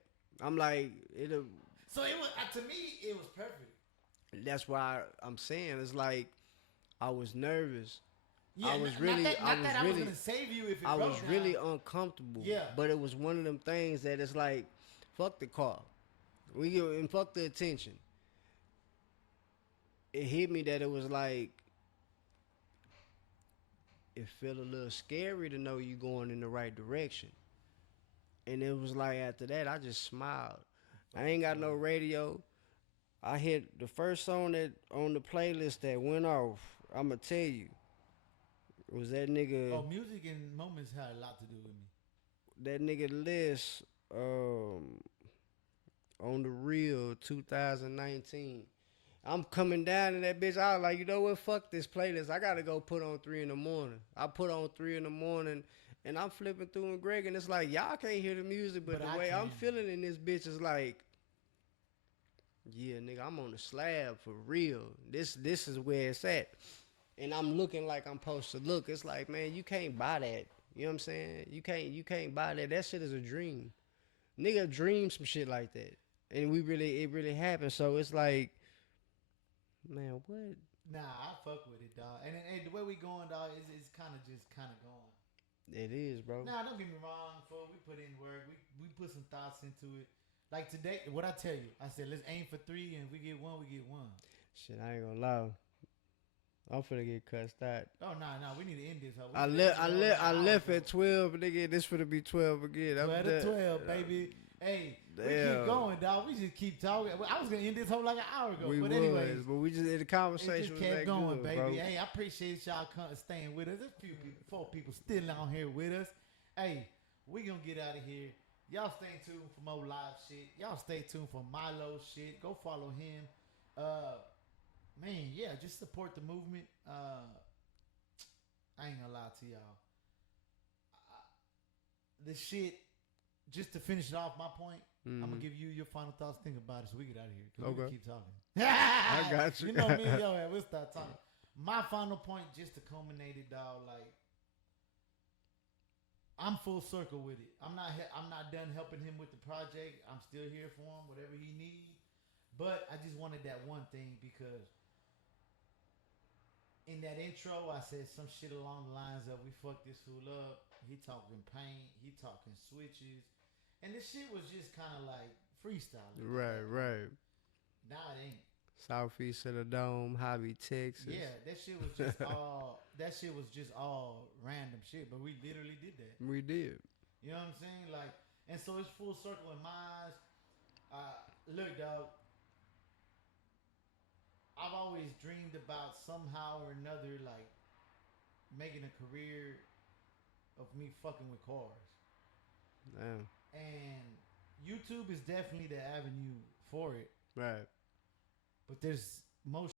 I'm like it'll. So it was to me, it was perfect. That's why I'm saying it's like I was nervous. Yeah, I was really, not that I was gonna save you if it I broke was down. really uncomfortable. Yeah. But it was one of them things that it's like, fuck the car. We give and fuck the attention. It hit me that it was like, it felt a little scary to know you going in the right direction. And it was like after that, I just smiled. I ain't got no radio. I hit the first song that on the playlist that went off. I'ma tell you. Was that nigga? Oh, music and moments had a lot to do with me. That nigga list on the real 2019. I'm coming down in that bitch. I was like, you know what? Fuck this playlist. I gotta go put on 3 in the morning. I put on 3 in the morning, And I'm flipping through and Greg, and it's like y'all can't hear the music, but But the I way I'm can. feeling in this bitch is like, yeah, nigga, I'm on the slab for real. This is where it's at, and I'm looking like I'm supposed to look. It's like, man, you can't buy that. You know what I'm saying? You can't buy that. That shit is a dream. Nigga dream some shit like that, and it really happened. So it's like, man, what? Nah, I fuck with it, dog. And the way we going, dog, is kind of going. It is, bro. Nah, don't get me wrong, fool. We put in work. We put some thoughts into it. Like today, what I tell you, I said let's aim for 3, and if we get 1, we get 1. Shit, I ain't gonna lie. I'm finna get cussed out. Oh nah, we need to end this. Hoe. I left at 12, nigga. This finna be 12 again. 12 to 12, baby. Hey, we Damn. keep going, dog. We just keep talking. I was gonna end this whole like an hour ago, We but was, anyways, but we just the it conversation just was kept that going, good, baby. bro. Hey, I appreciate y'all staying with us. There's 4 people still on here with us. Hey, we gonna get out of here. Y'all stay tuned for more live shit. Y'all stay tuned for MILO shit. Go follow him. Man, yeah, just support the movement. I ain't gonna lie to y'all. The shit, just to finish it off my point, I'm gonna give you your final thoughts. Think about it so we get out of here. 'Cause we can Okay. keep talking. I got you. You know me and yo, we'll start talking. My final point, just to culminate it, dog, like, I'm full circle with it. I'm not done helping him with the project. I'm still here for him, whatever he needs. But I just wanted that one thing because in that intro, I said some shit along the lines of we fucked this fool up. He talking paint. He talking switches. And this shit was just kind of like freestyle. Right. Nah, it ain't. Southeast of the Dome, Hobby, Texas. Yeah, that shit was just all. That shit was just all random shit. But we literally did that. We did. You know what I'm saying? Like, and so it's full circle in my eyes. Look, dog. I've always dreamed about somehow or another, like, making a career of me fucking with cars. Damn. And YouTube is definitely the avenue for it. Right. But there's most